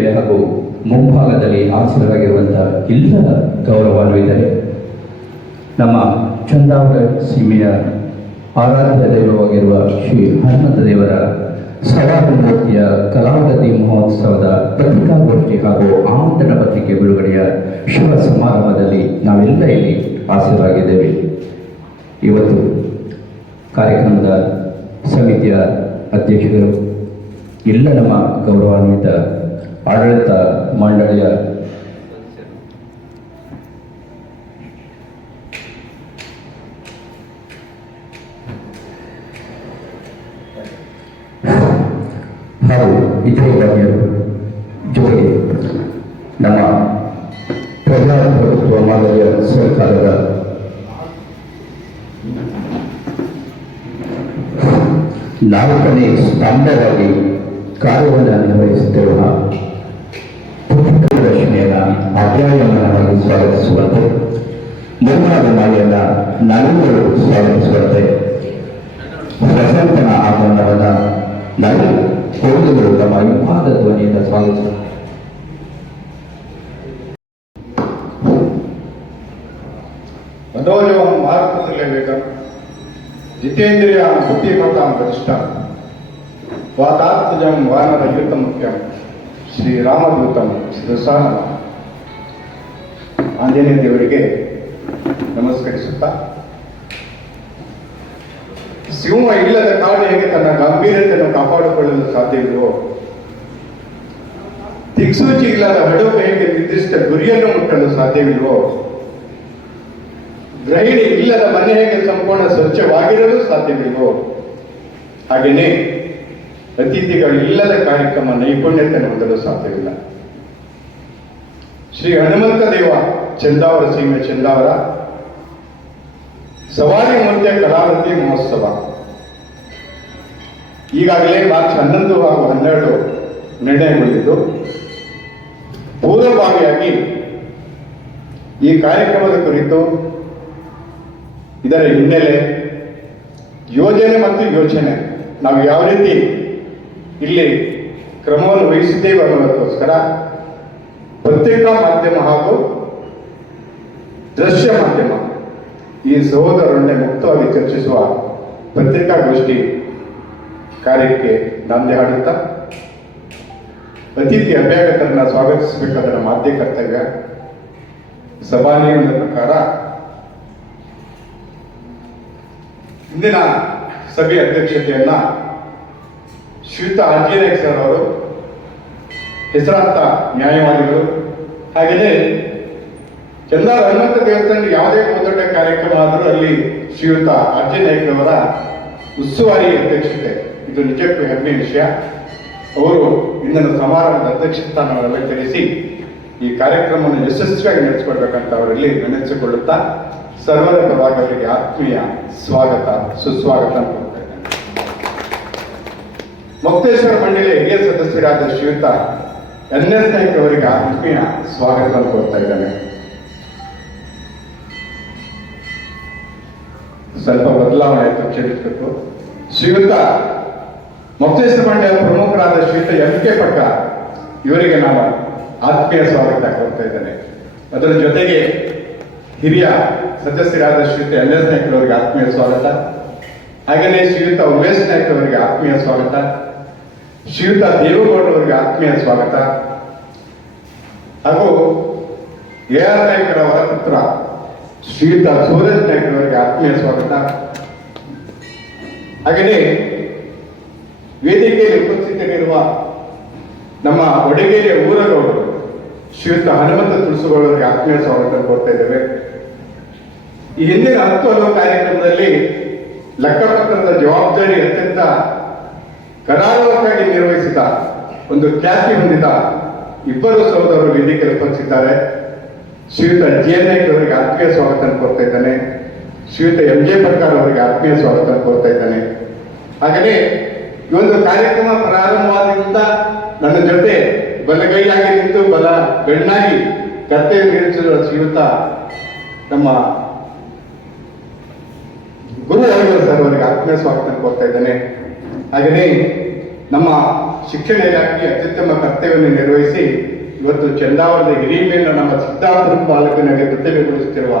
ಮೇಲೆ ಹಾಗೂ ಮುಂಭಾಗದಲ್ಲಿ ಆಸೀನರಾಗಿರುವಂತಹ ಎಲ್ಲ ಗೌರವಾನ್ವಿತರೆ, ನಮ್ಮ ಚಂದಾವರ ಸೀಮೆಯ ಆರಾಧ್ಯ ದೈವವಾಗಿರುವ ಶ್ರೀ ಹನುಮಂತ ದೇವರ ಸವಾಮೂರ್ತಿಯ ಕಲಾವತಿ ಮಹೋತ್ಸವದ ಪತ್ರಿಕಾಗೋಷ್ಠಿ ಹಾಗೂ ಆಮಂತ್ರಣ ಪತ್ರಿಕೆ ಬಿಡುಗಡೆಯ ಶುಭ ಸಮಾರಂಭದಲ್ಲಿ ನಾವೆಲ್ಲ ಇಲ್ಲಿ ಆಸೀನರಾಗಿದ್ದೇವೆ. ಇವತ್ತು ಕಾರ್ಯಕ್ರಮದ ಸಮಿತಿಯ ಅಧ್ಯಕ್ಷರು, ಎಲ್ಲ ನಮ್ಮ ಗೌರವಾನ್ವಿತ ಆಡಳಿತ ಮಂಡಳಿಯ ಹಾಗೂ ಇತರೆ ಗಣ್ಯರು, ಜೊತೆಗೆ ನಮ್ಮ ಪ್ರಜಾಪ್ರಭುತ್ವ ಮಾದರಿಯ ಸರ್ಕಾರದ ನಾಲ್ಕನೇ ಸ್ತಂಭವಾಗಿ ಕಾರ್ಯವನ್ನು ನಿರ್ವಹಿಸುತ್ತಿರುವ ರಚನೆಯನ್ನು ಅಧ್ಯಾಯಮನವಾಗಿ ಸ್ವಾಗತಿಸುವಂತೆ, ನಿರ್ಮಾಣದ ಮಾಲೆಯನ್ನು ನಾವೆಲ್ಲರೂ ಸ್ವಾಗತಿಸುವಂತೆ, ವಸಂತನ ಆಗಮನವನ್ನು ನಾವು ಕೋರಿದರು ತಮ್ಮ ವಿವಾದ ಧ್ವನಿಯಿಂದ ಸ್ವಾಗತಿಸುತ್ತಾರೆ. मनोजवं मार्गदर्शकं जितेन्द्रियां बुद्धिमतां प्रतिष्ठां वातात्मजं वानरयुतमुख्यं ಶ್ರೀರಾಮದೂತಂ ಶಿರಸಾನ ಆಂಜನೇಯ ದೇವರಿಗೆ ನಮಸ್ಕರಿಸುತ್ತಾ, ಸಿಂಹ ಇಲ್ಲದ ಕಾಡು ಹೇಗೆ ತನ್ನ ಗಂಭೀರತೆಯನ್ನು ಕಾಪಾಡಿಕೊಳ್ಳಲು ಸಾಧ್ಯವಿದೆಯೋ, ದಿಕ್ಸೂಚಿ ಇಲ್ಲದ ಹಡಗು ಹೇಗೆ ನಿರ್ದಿಷ್ಟ ಗುರಿಯನ್ನು ಮುಟ್ಟಲು ಸಾಧ್ಯವಿಲ್ವೋ, ಗೃಹಿಣಿ ಇಲ್ಲದ ಮನೆ ಹೇಗೆ ಸಂಪೂರ್ಣ ಸ್ವಚ್ಛವಾಗಿರಲು ಸಾಧ್ಯವಿಲ್ವೋ, ಹಾಗೆಯೇ ಅತಿಥಿಗಳು ಇಲ್ಲದ ಕಾರ್ಯಕ್ರಮ ನೈಪುಣ್ಯತೆಯನ್ನು ಹೊಂದಲು ಸಾಧ್ಯವಿಲ್ಲ. ಶ್ರೀ ಹನುಮಂತ ದೇವ ಚಂದಾವರ ಸೀಮೆ ಚಂದಾವರ ಸವಾರಿ ಮೂರ್ತಿಯ ಕಲಾವತಿ ಮಹೋತ್ಸವ ಈಗಾಗಲೇ ಮಾರ್ಚ್ 11 ಹಾಗೂ 12 ನಿರ್ಣಯಗೊಂಡಿದ್ದು, ಪೂರ್ವಭಾವಿಯಾಗಿ ಈ ಕಾರ್ಯಕ್ರಮದ ಕುರಿತು ಇದರ ಹಿನ್ನೆಲೆ, ಯೋಜನೆ ಮತ್ತು ಯೋಚನೆ ನಾವು ಯಾವ ರೀತಿ ಇಲ್ಲಿ ಕ್ರಮವನ್ನು ವಹಿಸಿದ್ದೇವೆ ಅನ್ನೋದಕ್ಕೋಸ್ಕರ ಪತ್ರಿಕಾ ಮಾಧ್ಯಮ ಹಾಗೂ ದೃಶ್ಯ ಮಾಧ್ಯಮ ಈ ಸಹೋದರರನ್ನೇ ಮುಕ್ತವಾಗಿ ಚರ್ಚಿಸುವ ಪತ್ರಿಕಾಗೋಷ್ಠಿ ಕಾರ್ಯಕ್ಕೆ ನಾಂದಿ ಹಾಡುತ್ತಾ, ಅತಿಥಿ ಅಭ್ಯಾಗತರನ್ನ ಸ್ವಾಗತಿಸಬೇಕಾದ ನಮ್ಮ ಆದ್ಯ ಕರ್ತವ್ಯ. ಸಭಾ ನಿಯಮದ ಪ್ರಕಾರ ಇಂದಿನ ಸಭೆ ಅಧ್ಯಕ್ಷತೆಯನ್ನ ಶ್ರೀಯುತ ಆಂಜನೇಯ ಸರ್ ಅವರು, ಹೆಸರಾಂತ ನ್ಯಾಯವಾದಿಗಳು, ಹಾಗೆಯೇ ಚಂದಾವರ ಹನುಮಂತ ದೇವಸ್ಥಾನದ ಯಾವುದೇ ದೊಡ್ಡ ಕಾರ್ಯಕ್ರಮ ಆದರೂ ಅಲ್ಲಿ ಶ್ರೀಯುತ ಆಂಜನೇಯರವರ ಉಸ್ತುವಾರಿ ಅಧ್ಯಕ್ಷತೆ, ಇದು ನಿಜಕ್ಕೂ ಹೆಮ್ಮೆಯ ವಿಷಯ. ಅವರು ಇಂದಿನ ಸಮಾರಂಭದ ಅಧ್ಯಕ್ಷ ಸ್ಥಾನವನ್ನು ಅಲಂಕರಿಸಿ ಈ ಕಾರ್ಯಕ್ರಮವನ್ನು ಯಶಸ್ವಿಯಾಗಿ ನಡೆಸಿಕೊಡ್ಬೇಕಂತ ಅವರಲ್ಲಿ ವಿನಂತಿಸಿಕೊಳ್ಳುತ್ತಾ, ಸರ್ವರ ಪರವಾಗಿ ಅವರಿಗೆ ಆತ್ಮೀಯ ಸ್ವಾಗತ ಸುಸ್ವಾಗತ ಅಂತ ಕೊಡ್ತಾ ಇದ್ದೇನೆ. ಮುಕ್ತೇಶ್ವರ ಮಂಡಳಿಯ ಹಿರಿಯ ಸದಸ್ಯರಾದ ಶ್ರೀಯುತ NS ನಾಯ್ಕ ಅವರಿಗೆ ಆತ್ಮೀಯ ಸ್ವಾಗತ ಕೊಡ್ತಾ ಇದ್ದೇನೆ. ಸ್ವಲ್ಪ ಬದಲಾವಣೆ ಆಯಿತು, ಕ್ಷಮಿಸಬೇಕು. ಶ್ರೀಯುತ ಮುಕ್ತೇಶ್ವರ ಮಂಡಳಿಯ ಪ್ರಮುಖರಾದ ಶ್ರೀಯುತ MK ಪಟ್ಟ ಇವರಿಗೆ ನಾನು ಆತ್ಮೀಯ ಸ್ವಾಗತ ಕೊಡ್ತಾ ಇದ್ದೇನೆ. ಅದರ ಜೊತೆಗೆ ಹಿರಿಯ ಸದಸ್ಯರಾದ ಶ್ರೀಯುತ NS ನಾಯ್ಕ ಅವರಿಗೆ ಆತ್ಮೀಯ ಸ್ವಾಗತ, ಹಾಗೆಯೇ ಶ್ರೀಯುತ ಉಮೇಶ್ ನಾಯ್ಕ ಅವರಿಗೆ ಆತ್ಮೀಯ ಸ್ವಾಗತ, ಶ್ರೀಯುತ ದೇವೇಗೌಡರವರಿಗೆ ಆತ್ಮೀಯ ಸ್ವಾಗತ, ಹಾಗೂ AR ನಾಯ್ಕರವರ ಪುತ್ರ ಶ್ರೀಯುತ ಸೂರಜ್ ನಾಯ್ಕರವರಿಗೆ ಆತ್ಮೀಯ ಸ್ವಾಗತ. ಹಾಗೆಯೇ ವೇದಿಕೆಯಲ್ಲಿ ಉಪಸ್ಥಿತರಿರುವ ನಮ್ಮ ಒಡಗೇರಿಯ ಊರಗೌಡರು ಶ್ರೀಯುತ ಹನುಮಂತ ತುಳಸುಗಳವರಿಗೆ ಆತ್ಮೀಯ ಸ್ವಾಗತ ಕೊಡ್ತಾ ಇದ್ದೇವೆ. ಈ ಹಿಂದಿನ 10 ಹಲವು ಕಾರ್ಯಕ್ರಮದಲ್ಲಿ ಲೆಕ್ಕಪತ್ರದ ಜವಾಬ್ದಾರಿ ಅತ್ಯಂತ ಕರಾರುವಕ್ಕಾಗಿ ನಿರ್ವಹಿಸಿದ ಒಂದು ಖ್ಯಾತಿ ಹೊಂದಿದ ಇಬ್ಬರು ಸಹೋದರರು ವೇದಿಕೆಯಲ್ಲಿ ಉಪಸ್ಥಿತಿದ್ದಾರೆ. ಶ್ರೀಯುತ JN ನಾಯ್ಕ ಅವರಿಗೆ ಆತ್ಮೀಯ ಸ್ವಾಗತ ಕೊಡ್ತಾ ಇದ್ದಾನೆ, ಶ್ರೀಯುತ MJ ಪ್ರಕಾರ ಅವರಿಗೆ ಆತ್ಮೀಯ ಸ್ವಾಗತ ಕೊಡ್ತಾ ಇದ್ದಾನೆ. ಹಾಗೆಯೇ ಈ ಒಂದು ಕಾರ್ಯಕ್ರಮ ಪ್ರಾರಂಭವಾದಿಂದ ನನ್ನ ಜೊತೆ ಬಲಗೈಯಾಗಿ ನಿಂತು ಬಲ ಗಣ್ಣಾಗಿ ಕರ್ತವ್ಯ ನಿರ್ವಹಿಸಿರುವ ಶ್ರೀಯುತ ನಮ್ಮ ಗುರು ಸರ್ ಅವರಿಗೆ ಆತ್ಮೀಯ ಸ್ವಾಗತ ಕೊಡ್ತಾ ಇದ್ದೇನೆ. ಹಾಗೆಯೇ ನಮ್ಮ ಶಿಕ್ಷಣ ಇಲಾಖೆಯ ಅತ್ಯುತ್ತಮ ಕರ್ತವ್ಯವನ್ನು ನಿರ್ವಹಿಸಿ ಇವತ್ತು ಚಂದಾವರದ ಹಿರಿಮೆಯನ್ನು ನಮ್ಮ ಸಿದ್ಧಾರ್ಥ ಬಾಲಕನಿಗೆ ಕರ್ತವ್ಯಗೊಳಿಸುತ್ತಿರುವ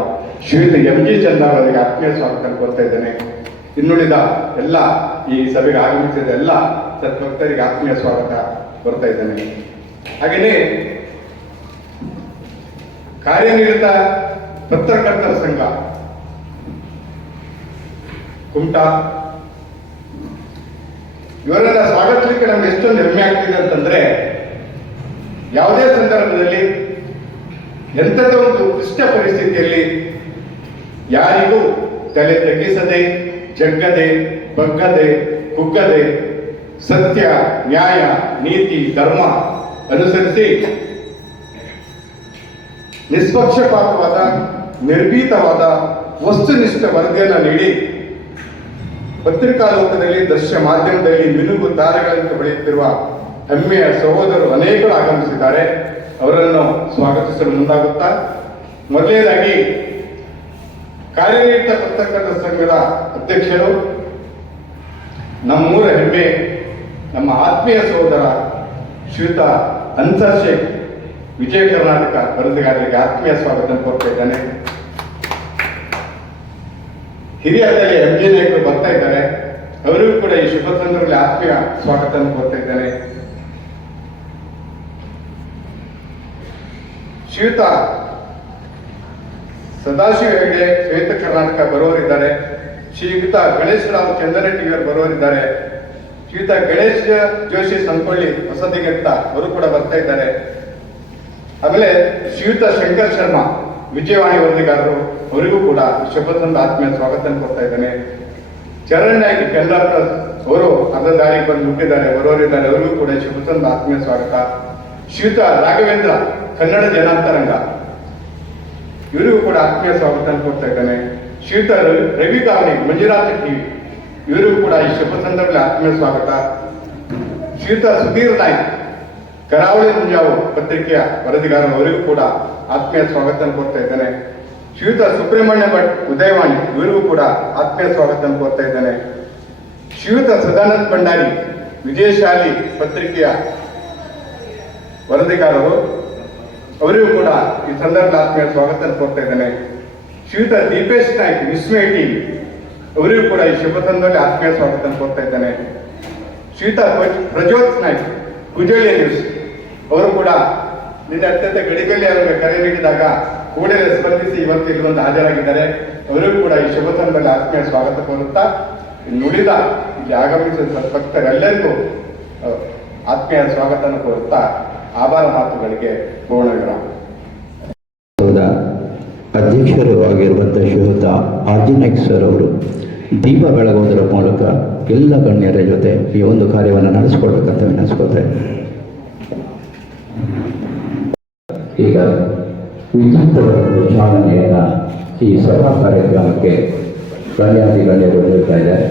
ಶ್ರೀಯುತ ಎಂ ಜಿ ಚಂದಾವರಿಗೆ ಆತ್ಮೀಯ ಸ್ವಾಗತ ಕೋರ್ತಾ ಇದ್ದೇನೆ. ಇನ್ನುಳಿದ ಎಲ್ಲ ಈ ಸಭೆಗೆ ಆಗಮಿಸಿದ ಎಲ್ಲ ಸದ್ಭಕ್ತರಿಗೆ ಆತ್ಮೀಯ ಸ್ವಾಗತ ಕೋರ್ತಾ ಇದ್ದೇನೆ. ಹಾಗೆಯೇ ಕಾರ್ಯನಿರತ ಪತ್ರಕರ್ತರ ಸಂಘ ಕುಮಟಾ ಇವರೆಲ್ಲ ಸ್ವಾಗತಿಸಲಿಕ್ಕೆ ನಮ್ಗೆ ಎಷ್ಟೊಂದು ಹೆಮ್ಮೆ ಆಗ್ತಿದೆ ಅಂತಂದ್ರೆ, ಯಾವುದೇ ಸಂದರ್ಭದಲ್ಲಿ ಎಂಥದೇ ಒಂದು ಕ್ಲಿಷ್ಟ ಪರಿಸ್ಥಿತಿಯಲ್ಲಿ ಯಾರಿಗೂ ತಲೆ ತಗ್ಗಿಸದೆ, ಜಗ್ಗದೆ, ಬಗ್ಗದೆ, ಕುಗ್ಗದೆ, ಸತ್ಯ, ನ್ಯಾಯ, ನೀತಿ, ಧರ್ಮ ಅನುಸರಿಸಿ ನಿಷ್ಪಕ್ಷಪಾತವಾದ, ನಿರ್ಭೀತವಾದ, ವಸ್ತುನಿಷ್ಠ ವರದಿಯನ್ನು ನೀಡಿ ಪತ್ರಿಕಾ ಲೋಕದಲ್ಲಿ, ದೃಶ್ಯ ಮಾಧ್ಯಮದಲ್ಲಿ ಮಿನುಗು ತಾರೆಗಳಂತೆ ಬೆಳೆಯುತ್ತಿರುವ ಹೆಮ್ಮೆಯ ಸಹೋದರರು ಅನೇಕರು ಆಗಮಿಸಿದ್ದಾರೆ. ಅವರನ್ನು ಸ್ವಾಗತಿಸಲು ಮುಂದಾಗುತ್ತಾ, ಮೊದಲನೇದಾಗಿ ಕಾರ್ಯನಿರತ ಪತ್ರಕರ್ತರ ಸಂಘದ ಅಧ್ಯಕ್ಷರು, ನಮ್ಮೂರ ಹೆಮ್ಮೆ, ನಮ್ಮ ಆತ್ಮೀಯ ಸಹೋದರ ಶ್ರೀಯುತ ಅನ್ಸರ್ ಶೇಖ್ ವಿಜಯ ಕರ್ನಾಟಕ ವರದಿಗಾರರಿಗೆ ಆತ್ಮೀಯ ಸ್ವಾಗತ ಕೋರ್ತಾ ಇದ್ದಾನೆ. ಹಿರಿಯರಲ್ಲಿ ಎಂ ಜಿ ನಾಯಕರು ಬರ್ತಾ ಇದ್ದಾರೆ, ಅವರಿಗೂ ಕೂಡ ಈ ಶುಭ ಸಂದರ್ಭದಲ್ಲಿ ಆತ್ಮೀಯ ಸ್ವಾಗತ ಕೋರ್ತಾ ಇದ್ದೇನೆ. ಶ್ರೀಯುತ ಸದಾಶಿವ ಹೆಗಡೆ ಶ್ವೇತ ಕರ್ನಾಟಕ ಬರುವವರಿದ್ದಾರೆ. ಶ್ರೀಯುತ ಗಣೇಶ್ ರಾವ್ ಚಂದನಟ್ಟಿಗರ್ ಬರುವವರಿದ್ದಾರೆ. ಶ್ರೀಯುತ ಗಣೇಶ್ ಜೋಶಿ ಸಂಕೊಳ್ಳಿ ಹೊಸದಿಗೆತ್ತ ಅವರು ಕೂಡ ಬರ್ತಾ ಇದ್ದಾರೆ. ಆಮೇಲೆ ಶ್ರೀಯುತ ಶಂಕರ್ ಶರ್ಮಾ ವಿಜಯವಾಣಿ ವರದಿಗಾರರು, ಅವರಿಗೂ ಕೂಡ ಶುಭದಿಂದ ಆತ್ಮೀಯ ಸ್ವಾಗತ ಕೊಡ್ತಾ ಇದ್ದೇನೆ. ಚರಣ್ ನಾಯ್ಕ ಕನ್ನಡ ಪ್ಲಸ್ ಅವರು ಅರ್ಧ ದಾರಿಗೆ ಬಂದು ಮುಟ್ಟಿದ್ದಾರೆ, ಬರೋರಿದ್ದಾರೆ, ಅವರಿಗೂ ಕೂಡ ಶುಭದಿಂದ ಆತ್ಮೀಯ ಸ್ವಾಗತ. ಶ್ರೀಯುತ ರಾಘವೇಂದ್ರ ಕನ್ನಡ ಜನಾಂತರಂಗ, ಇವರಿಗೂ ಕೂಡ ಆತ್ಮೀಯ ಸ್ವಾಗತ ಕೊಡ್ತಾ ಇದ್ದೇನೆ. ಶ್ರೀಯುತ ರವಿ ಗಾವಣಿ ಮಂಜುನಾಥ ಟಿವಿ, ಇವರಿಗೂ ಕೂಡ ಈ ಶುಭ ಸಂದರ್ಭದಲ್ಲಿ ಆತ್ಮೀಯ ಸ್ವಾಗತ. ಶ್ರೀಯುತ ಸುಧೀರ್ ನಾಯ್ಕ್ ಕರಾವಳಿ ಮುಂಜಾವು ಪತ್ರಿಕೆಯ ವರದಿಗಾರ, ಅವರಿಗೂ ಕೂಡ ಆತ್ಮೀಯ ಸ್ವಾಗತ ಕೋರ್ತಾ ಇದ್ದೇನೆ. ಶ್ರೀಯುತ ಸುಬ್ರಹ್ಮಣ್ಯ ಭಟ್ ಉದಯವಾಣಿ, ಇವರಿಗೂ ಕೂಡ ಆತ್ಮೀಯ ಸ್ವಾಗತ ಕೋರ್ತಾ ಇದ್ದೇನೆ. ಶ್ರೀಯುತ ಸದಾನಂದ ಭಂಡಾರಿ ವಿಜಯಶಾಲಿ ಪತ್ರಿಕೆಯ ವರದಿಗಾರರು, ಅವರಿಗೂ ಕೂಡ ಈ ಸಂದರ್ಭದಲ್ಲಿ ಆತ್ಮೀಯ ಸ್ವಾಗತ ಕೋರ್ತಾ ಇದ್ದೇನೆ. ಶ್ರೀಯುತ ದೀಪೇಶ್ ನಾಯ್ಕ್ ವಿಸ್ಮಯ ಟಿವಿ, ಅವರಿಗೂ ಕೂಡ ಈ ಶುಭ ಸಂದರ್ಭದಲ್ಲಿ ಆತ್ಮೀಯ ಸ್ವಾಗತ ಕೋರ್ತಾ ಇದ್ದೇನೆ. ಶ್ರೀಯುತ ಪ್ರಜ್ಯೋತ್ ನಾಯ್ಕ್ ಕುಜಳ್ಳಿ ನ್ಯೂಸ್, ಅವರು ಕೂಡ ನಿನ್ನೆ ಅತ್ಯಂತ ಗಡಿಬಿಡಿ ಅವರಿಗೆ ಕರೆ ನೀಡಿದಾಗ ಕೂಡಲೇ ಸ್ಪಂದಿಸಿ ಇವತ್ತು ಇಲ್ಲಿ ಒಂದು ಹಾಜರಾಗಿದ್ದಾರೆ. ಅವರಿಗೂ ಕೂಡ ಈ ಶುಭ ಸಂದರ್ಭದಲ್ಲಿ ಆತ್ಮೀಯ ಸ್ವಾಗತ ಕೋರುತ್ತಾ, ನುಡಿದ ಇಲ್ಲಿ ಆಗಮಿಸಿದ ಭಕ್ತರೆಲ್ಲರಿಗೂ ಆತ್ಮೀಯ ಸ್ವಾಗತ ಕೋರುತ್ತಾ ಆಭಾರ ಮಾತುಗಳಿಗೆ ಪೂರ್ಣ ವಿರಾಮ. ಅಧ್ಯಕ್ಷರು ಆಗಿರುವಂತಹ ಶ್ರೀಯುತ ಆರ್ಜಿ ನಾಯ್ಕ್ ಸರ್ ಅವರು ದೀಪ ಬೆಳಗೋದರ ಮೂಲಕ ಎಲ್ಲ ಗಣ್ಯರ ಜೊತೆ ಈ ಒಂದು ಕಾರ್ಯವನ್ನು ನಡೆಸ್ಕೊಳ್ಬೇಕಂತ ವಿನಂತಿಸ್ಕೊಳ್ತಾರೆ. ಈಗ ವಿಚಿತ್ರವಾದ ಚಾಲನೆಯನ್ನ ಈ ಸಭಾ ಕಾರ್ಯಕ್ರಮಕ್ಕೆ ಗಣ್ಯರು ನೀಡ್ತಾ ಇದ್ದಾರೆ.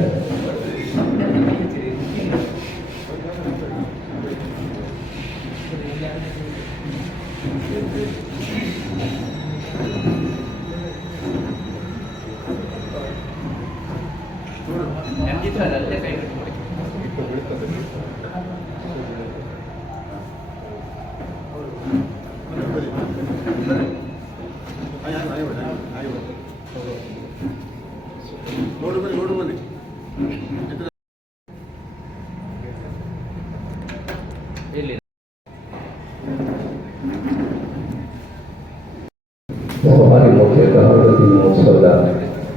ಸವಾರಿ ಮುಖ್ಯ ಗಣಪತಿ ಮಹೋತ್ಸವದ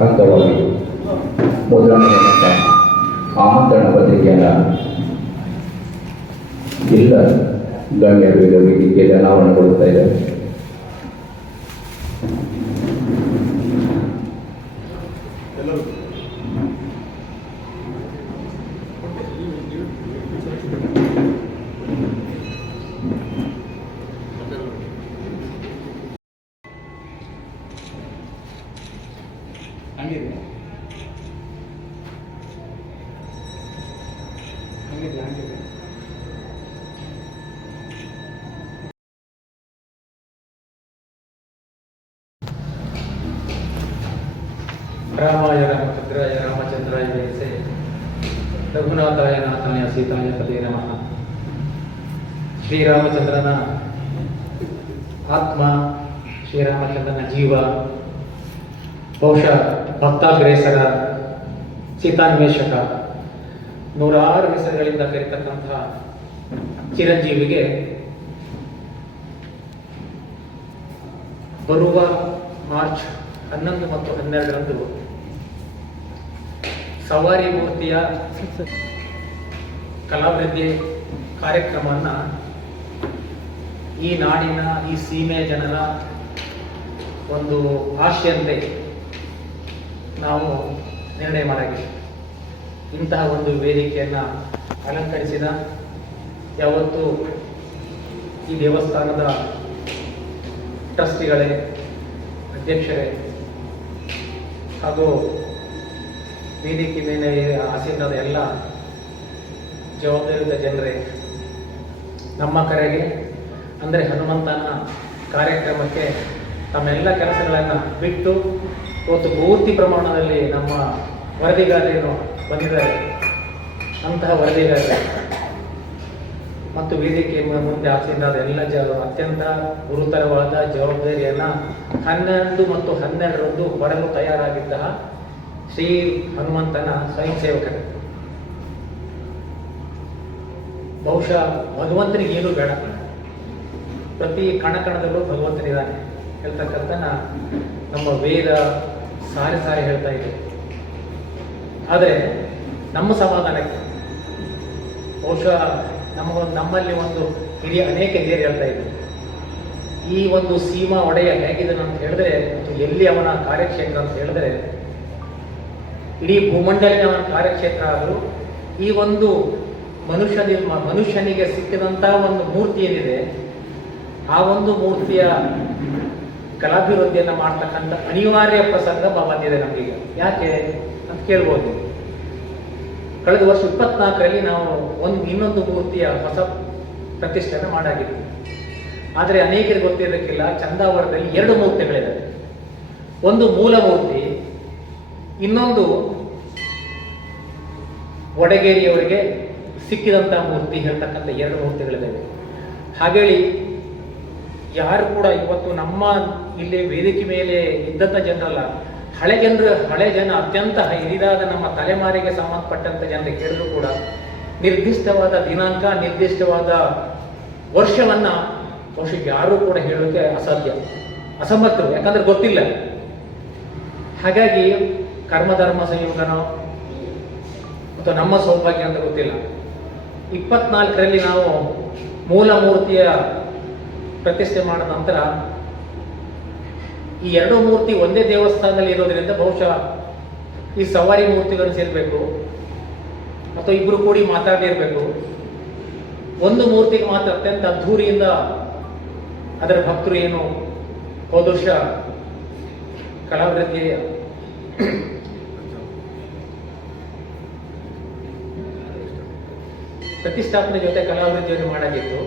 ಅಂಗವಾಗಿ ಮೊದಲನೇ ಆಮಂತ್ರಣ ಪತ್ರಿಕೆಯನ್ನು ಎಲ್ಲ ಗಣ್ಯರು ಈಗ ವೇದಿಕೆಯಲ್ಲಿ ಅನಾವರಣಗೊಳ್ಳುತ್ತಾ ಇದ್ದಾರೆ. ರಾಮಾಯ ರಾಮಚಂದ್ರಾಯ ರಾಮಚಂದ್ರಾಯ ಜಯಸೆ ರಘುನಾಥಾಯ ನಾಥಾಯ ಸೀತಾಯ ಪದೇ ನಮಃ. ಶ್ರೀರಾಮಚಂದ್ರನ ಆತ್ಮ, ಶ್ರೀರಾಮಚಂದ್ರನ ಜೀವ, ಬಹುಶಃ ಭಕ್ತಾಗ್ರೇಸರ, ಸೀತಾನ್ವೇಷಕ, ನೂರಾರು ಹೆಸರುಗಳಿಂದ ಕರೀತಕ್ಕಂತಹ ಚಿರಂಜೀವಿಗೆ ಬರುವ ಮಾರ್ಚ್ 11 ಮತ್ತು 12ರಂದು ಸವಾರಿ ಮೂರ್ತಿಯ ಕಲಾಭಿವೃದ್ಧಿ ಕಾರ್ಯಕ್ರಮವನ್ನು ಈ ನಾಡಿನ, ಈ ಸೀಮೆಯ ಜನರ ಒಂದು ಆಶೆಯಂತೆ ನಾವು ನಿರ್ಣಯ ಮಾಡಾಗಿದೆ. ಇಂತಹ ಒಂದು ವೇದಿಕೆಯನ್ನು ಅಲಂಕರಿಸಿದ ಯಾವತ್ತು ಈ ದೇವಸ್ಥಾನದ ಟ್ರಸ್ಟಿಗಳೇ, ಅಧ್ಯಕ್ಷರೇ ಹಾಗೂ ವೇದಿಕೆ ಮೇಲೆ ಆಸೀನರಾದ ಎಲ್ಲ ಜವಾಬ್ದಾರಿಯುತ ಜನರೇ, ನಮ್ಮ ಕರೆಗೆ ಅಂದರೆ ಹನುಮಂತನ ಕಾರ್ಯಕ್ರಮಕ್ಕೆ ತಮ್ಮೆಲ್ಲ ಕೆಲಸಗಳನ್ನು ಬಿಟ್ಟು ಇವತ್ತು ಪೂರ್ತಿ ಪ್ರಮಾಣದಲ್ಲಿ ನಮ್ಮ ವರದಿಗಾರರೇನು ಬಂದಿದ್ದಾರೆ, ಅಂತಹ ವರದಿಗಾರರು ಮತ್ತು ವೇದಿಕೆ ಮುಂದೆ ಆಸೀನರಾದ ಎಲ್ಲ ಅತ್ಯಂತ ಗುರುತರವಾದ ಜವಾಬ್ದಾರಿಯನ್ನು 11 ಮತ್ತು 12ರಂದು ಹೊರಲು ತಯಾರಾಗಿದ್ದ ಶ್ರೀ ಹನುಮಂತನ ಸ್ವಯಂ ಸೇವಕರು. ಬಹುಶಃ ಭಗವಂತನಿಗೆ ಏನೂ ಬೇಡ, ಪ್ರತಿ ಕಣಕಣದಲ್ಲೂ ಭಗವಂತನಿದ್ದಾನೆ ಹೇಳ್ತಕ್ಕಂಥ ನಮ್ಮ ವೇದ ಸಾರಿ ಸಾರಿ ಹೇಳ್ತಾ ಇದೆ. ಆದರೆ ನಮ್ಮ ಸಮಾಧಾನಕ್ಕೆ ಬಹುಶಃ ನಮ್ಮಲ್ಲಿ ಒಂದು ಹಿರಿಯ ಅನೇಕ ಹಿರಿಯರು ಹೇಳ್ತಾ ಇದ್ರು, ಈ ಒಂದು ಸೀಮಾ ಒಡೆಯ ಹೇಗಿದನು ಅಂತ ಹೇಳಿದ್ರೆ, ಎಲ್ಲಿ ಅವನ ಕಾರ್ಯಕ್ಷೇತ್ರ ಅಂತ ಹೇಳಿದ್ರೆ ಇಡೀ ಭೂಮಂಡಲಿನ ಅವನ ಕಾರ್ಯಕ್ಷೇತ್ರ ಆದರೂ ಈ ಒಂದು ಮನುಷ್ಯನಿಗೆ ಸಿಕ್ಕಿದಂತಹ ಒಂದು ಮೂರ್ತಿ ಏನಿದೆ, ಆ ಒಂದು ಮೂರ್ತಿಯ ಕಲಾಭಿವೃದ್ಧಿಯನ್ನು ಮಾಡ್ತಕ್ಕಂಥ ಅನಿವಾರ್ಯ ಪ್ರಸಂಗ ಬಂದಿದೆ ನಮಗೀಗ. ಯಾಕೆ ಅಂತ ಕೇಳ್ಬೋದು. ಕಳೆದ ವರ್ಷ 24ರಲ್ಲಿ ನಾವು ಇನ್ನೊಂದು ಮೂರ್ತಿಯ ಹೊಸ ಪ್ರತಿಷ್ಠೆಯನ್ನು ಮಾಡಾಗಿದ್ವಿ. ಆದರೆ ಅನೇಕರಿಗೆ ಗೊತ್ತಿರಲಿಕ್ಕಿಲ್ಲ, ಚಂದಾವರದಲ್ಲಿ 2 ಮೂರ್ತಿಗಳಿವೆ. ಒಂದು ಮೂಲ ಮೂರ್ತಿ, ಇನ್ನೊಂದು ವಡಗೇರಿಯವರಿಗೆ ಸಿಕ್ಕಿದಂತಹ ಮೂರ್ತಿ ಹೇಳ್ತಕ್ಕಂಥ 2 ಮೂರ್ತಿಗಳಿದ್ದಾವೆ. ಹಾಗೇಳಿ ಯಾರು ಕೂಡ ಇವತ್ತು ನಮ್ಮ ಇಲ್ಲಿ ವೇದಿಕೆ ಮೇಲೆ ಇದ್ದಂಥ ಜನರಲ್ಲ, ಹಳೆ ಜನ ಅತ್ಯಂತ ಹಿರಿದಾದ ನಮ್ಮ ತಲೆಮಾರಿಗೆ ಸಂಬಂಧಪಟ್ಟಂತ ಜನರಿಗೆ ಕೇಳಿದ್ರು ಕೂಡ ನಿರ್ದಿಷ್ಟವಾದ ದಿನಾಂಕ, ನಿರ್ದಿಷ್ಟವಾದ ವರ್ಷವನ್ನ ಬಹುಶಃ ಯಾರೂ ಕೂಡ ಹೇಳೋಕೆ ಅಸಮರ್ಥರು, ಯಾಕಂದ್ರೆ ಗೊತ್ತಿಲ್ಲ. ಹಾಗಾಗಿ ಕರ್ಮಧರ್ಮ ಸಂಯೋಗನೋ ಅಥವಾ ನಮ್ಮ ಸೌಭಾಗ್ಯ ಅಂತ ಗೊತ್ತಿಲ್ಲ. 24ರಲ್ಲಿ ನಾವು ಮೂಲ ಮೂರ್ತಿಯ ಪ್ರತಿಷ್ಠೆ ಮಾಡಿದ ನಂತರ ಈ 2 ಮೂರ್ತಿ ಒಂದೇ ದೇವಸ್ಥಾನದಲ್ಲಿ ಇರೋದ್ರಿಂದ ಬಹುಶಃ ಈ ಸವಾರಿ ಮೂರ್ತಿಗಳನ್ನು ಸೇರಬೇಕು ಅಥವಾ ಇಬ್ರು ಕೂಡಿ ಮಾತಾಡಿರ್ಬೇಕು. ಒಂದು ಮೂರ್ತಿಗೆ ಮಾತ್ರ ಅತ್ಯಂತ ಅದ್ಧೂರಿಯಿಂದ ಅದರ ಭಕ್ತರು ಏನು ಹೋದ ವರ್ಷ ಕಲಾಭಿವೃದ್ಧಿ ಪ್ರತಿಷ್ಠಾಪನೆ ಜೊತೆ ಕಲಾಭಿವೃದ್ಧಿಯನ್ನು ಮಾಡಾಗಿತ್ತು.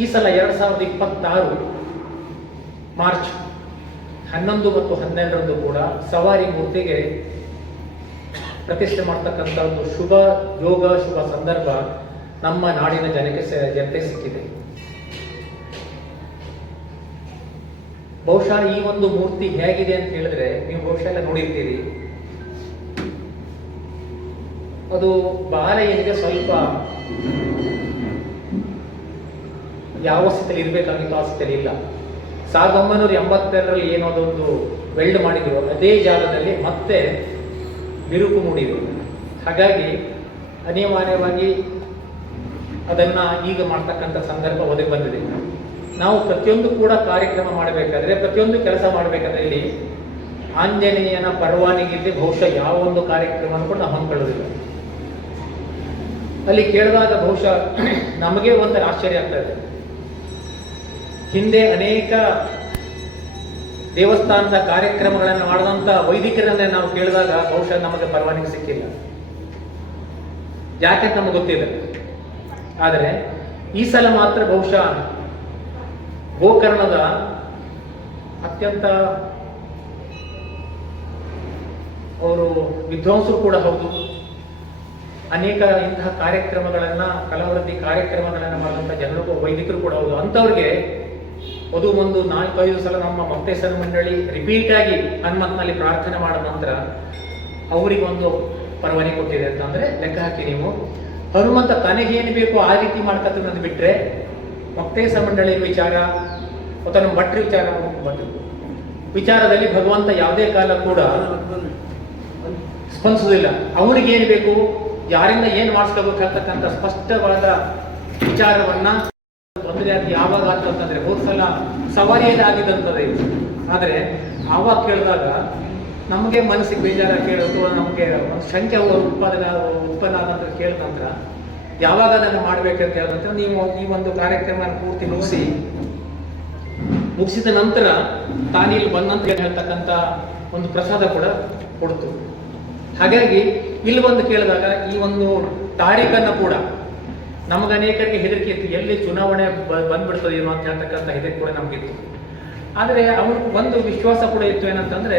ಈ ಸಲ 2026 ಮಾರ್ಚ್ 11 ಮತ್ತು 12ರಂದು ಕೂಡ ಸವಾರಿ ಮೂರ್ತಿಗೆ ಪ್ರತಿಷ್ಠೆ ಮಾಡ್ತಕ್ಕಂಥ ಒಂದು ಶುಭ ಸಂದರ್ಭ ನಮ್ಮ ನಾಡಿನ ಜನತೆ ಸಿಕ್ಕಿದೆ. ಬಹುಶಃ ಈ ಒಂದು ಮೂರ್ತಿ ಹೇಗಿದೆ ಅಂತ ಹೇಳಿದ್ರೆ ನೀವು ಬಹುಶಃ ಎಲ್ಲ ನೋಡಿರ್ತೀರಿ. ಅದು ಬಾಲೆಯನಿಗೆ ಸ್ವಲ್ಪ ಯಾವ ಸ್ಥಿತಿಯಲ್ಲಿ ಇರಬೇಕಾಗಿತ್ತು ಆ ಸ್ಥಿತಿಯಲ್ಲಿ ಇಲ್ಲ. 1982ರಲ್ಲಿ ಏನೋ ಅದೊಂದು ವೆಲ್ಡ್ ಮಾಡಿದ್ರು, ಅದೇ ಜಾಗದಲ್ಲಿ ಮತ್ತೆ ಬಿರುಕು ಮೂಡಿದೆ. ಹಾಗಾಗಿ ಅನಿವಾರ್ಯವಾಗಿ ಅದನ್ನ ಈಗ ಮಾಡ್ತಕ್ಕಂಥ ಸಂದರ್ಭ ಒದಗಿ ಬಂದಿದೆ. ನಾವು ಪ್ರತಿಯೊಂದು ಕೂಡ ಕಾರ್ಯಕ್ರಮ ಮಾಡಬೇಕಾದ್ರೆ, ಪ್ರತಿಯೊಂದು ಕೆಲಸ ಮಾಡಬೇಕಾದ್ರೆ ಇಲ್ಲಿ ಆಂಜನೇಯನ ಪರವಾನಗಿ ಬಹುಶಃ ಯಾವ ಒಂದು ಕಾರ್ಯಕ್ರಮವನ್ನು ಕೂಡ ನಾವು ಹಮ್ಮಿಕೊಳ್ಳೋದಿಲ್ಲ. ಅಲ್ಲಿ ಕೇಳಿದಾಗ ಬಹುಶಃ ನಮಗೆ ಒಂಥರ ಆಶ್ಚರ್ಯ ಆಗ್ತಾ ಇದೆ. ಹಿಂದೆ ಅನೇಕ ದೇವಸ್ಥಾನದ ಕಾರ್ಯಕ್ರಮಗಳನ್ನು ಮಾಡಿದಂಥ ವೈದಿಕರನ್ನೇ ನಾವು ಕೇಳಿದಾಗ ಬಹುಶಃ ನಮಗೆ ಪರವಾನಗಿ ಸಿಕ್ಕಿಲ್ಲ. ಯಾಕೆ ನಮಗೆ ಗೊತ್ತಿದೆ. ಆದರೆ ಈ ಸಲ ಮಾತ್ರ ಬಹುಶಃ ಗೋಕರ್ಣದ ಅತ್ಯಂತ ಅವರು ವಿದ್ವಾಂಸರು ಕೂಡ ಹೌದು, ಅನೇಕ ಇಂತಹ ಕಾರ್ಯಕ್ರಮಗಳನ್ನು ಕಲಾವೃತ್ತಿ ಕಾರ್ಯಕ್ರಮಗಳನ್ನು ಮಾಡಿದಂಥ ಜನರಿಗೂ ವೈದಿಕರು ಕೂಡ ಹೌದು. ಅಂಥವ್ರಿಗೆ ಅದು ಒಂದು 4-5 ಸಲ ನಮ್ಮ ಮೊಕ್ತೇಸರ ಮಂಡಳಿ ರಿಪೀಟಾಗಿ ಹನುಮಂತನಲ್ಲಿ ಪ್ರಾರ್ಥನೆ ಮಾಡಿದ ನಂತರ ಅವರಿಗೊಂದು ಪರವಾನಗಿ ಕೊಟ್ಟಿದೆ ಅಂತಂದರೆ ಲೆಕ್ಕ ಹಾಕಿ ನೀವು. ಹನುಮಂತ ತನಗೇನು ಬೇಕೋ ಆ ರೀತಿ ಮಾಡ್ಕೊತ ಬಿಟ್ಟರೆ ಮೊಕ್ತೇಸರ ಮಂಡಳಿ ವಿಚಾರ ಅಥವಾ ನಮ್ಮ ಭಟ್ರ ವಿಚಾರದಲ್ಲಿ ಭಗವಂತ ಯಾವುದೇ ಕಾಲ ಕೂಡ ಸ್ಪಂದಿಸುವುದಿಲ್ಲ. ಅವನಿಗೇನು ಬೇಕು, ಯಾರಿಂದ ಏನು ಮಾಡಿಸ್ಕೋಬೇಕಾಗ್ತಕ್ಕಂಥ ಸ್ಪಷ್ಟವಾದ ವಿಚಾರವನ್ನ ತೊಂದರೆ ಆಗಿ ಯಾವಾಗ ಆಗ್ತಂತಂದ್ರೆ ಹೋದ ಸಲ ಸವಾರಿಯಲ್ಲಿ ಆಗಿದ್ದಂಥದ್ದು ಇದು. ಆದರೆ ಆವಾಗ ಕೇಳಿದಾಗ ನಮಗೆ ಮನಸ್ಸಿಗೆ ಬೇಜಾರ ಕೇಳೋದು, ನಮಗೆ ಶಂಕೆ ಉತ್ಪನ್ನ ಆದಂತ ಕೇಳಿದ ನಂತರ ಯಾವಾಗ ಅದನ್ನು ಮಾಡ್ಬೇಕಂತ ಹೇಳಿದ ನಂತರ ನೀವು ಈ ಒಂದು ಕಾರ್ಯಕ್ರಮ ಪೂರ್ತಿ ಮುಗಿಸಿದ ನಂತರ ತಾನಿಲ್ಲಿ ಬಂದಂತ ಹೇಳ್ತಕ್ಕಂಥ ಒಂದು ಪ್ರಸಾದ ಕೂಡ ಕೊಡ್ತು. ಹಾಗಾಗಿ ಇಲ್ಲಿ ಬಂದು ಕೇಳಿದಾಗ ಈ ಒಂದು ತಾರೀಖನ್ನು ಕೂಡ ನಮಗನೇಕರಿಗೆ ಹೆದರಿಕೆ ಇತ್ತು, ಎಲ್ಲಿ ಚುನಾವಣೆ ಬಂದ್ಬಿಡ್ತದೇನೋ ಅಂತ ಹೇಳ್ತಕ್ಕಂಥ ಹೆದರಿಕೆ ಕೂಡ ನಮಗಿತ್ತು. ಆದರೆ ಅವನು ಒಂದು ವಿಶ್ವಾಸ ಕೂಡ ಇತ್ತು, ಏನಂತಂದ್ರೆ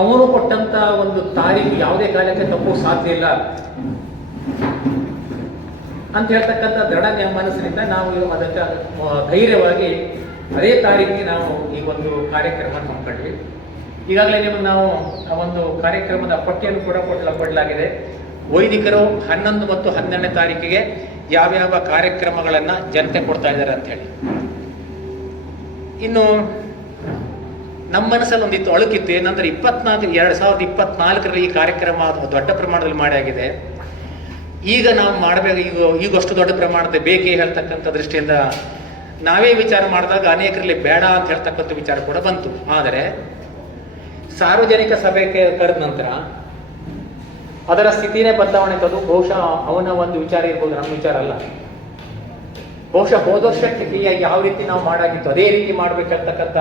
ಅವನು ಕೊಟ್ಟಂತ ಒಂದು ತಾರೀಖು ಯಾವುದೇ ಕಾಲಕ್ಕೆ ತಪ್ಪೋಕೆ ಸಾಧ್ಯ ಇಲ್ಲ ಅಂತ ಹೇಳ್ತಕ್ಕಂಥ ದೃಢ ಮನಸ್ಸಿನಿಂದ ನಾವು ಅದಕ್ಕೆ ಧೈರ್ಯವಾಗಿ ಅದೇ ತಾರೀಕಿಗೆ ನಾವು ಈ ಒಂದು ಕಾರ್ಯಕ್ರಮ ಹಮ್ಮಿಕೊಂಡ್ವಿ. ಈಗಾಗಲೇ ನಿಮಗೆ ನಾವು ಆ ಒಂದು ಕಾರ್ಯಕ್ರಮದ ಪಟ್ಟಿಯನ್ನು ಕೂಡ ಕೊಡಲಾಗಿದೆ. ವೈದಿಕರು 11 ಮತ್ತು 12ನೇ ತಾರೀಕಿಗೆ ಯಾವ್ಯಾವ ಕಾರ್ಯಕ್ರಮಗಳನ್ನು ಜನತೆ ಕೊಡ್ತಾ ಇದ್ದಾರೆ ಅಂತ ಹೇಳಿ. ಇನ್ನು ನಮ್ಮ ಮನಸ್ಸಲ್ಲಿ ಒಂದಿತ್ತು ಅಳುಕಿತ್ತು, ಏನಂದ್ರೆ 2024ರಲ್ಲಿ ಈ ಕಾರ್ಯಕ್ರಮ ದೊಡ್ಡ ಪ್ರಮಾಣದಲ್ಲಿ ಮಾಡಿ ಆಗಿದೆ. ಈಗ ನಾವು ಮಾಡಬೇಕು, ಈಗ ಅಷ್ಟು ದೊಡ್ಡ ಪ್ರಮಾಣದ ಬೇಕೇ ಹೇಳ್ತಕ್ಕಂಥ ದೃಷ್ಟಿಯಿಂದ ನಾವೇ ವಿಚಾರ ಮಾಡಿದಾಗ ಅನೇಕರಲ್ಲಿ ಬೇಡ ಅಂತ ಹೇಳ್ತಕ್ಕಂಥ ವಿಚಾರ ಕೂಡ ಬಂತು. ಆದರೆ ಸಾರ್ವಜನಿಕ ಸಭೆಗೆ ಕರೆದ ನಂತರ ಅದರ ಸ್ಥಿತಿನೇ ಬದಲಾವಣೆ ತದು. ಬಹುಶಃ ಅವನ ಒಂದು ವಿಚಾರ ಇರ್ಬೋದು, ನಮ್ಮ ವಿಚಾರ ಅಲ್ಲ. ಬಹುಶಃ ಹೋದ ವರ್ಷಕ್ಕೆ ಯಾವ ರೀತಿ ನಾವು ಮಾಡಾಗಿತ್ತು ಅದೇ ರೀತಿ ಮಾಡ್ಬೇಕಂತಕ್ಕಂಥ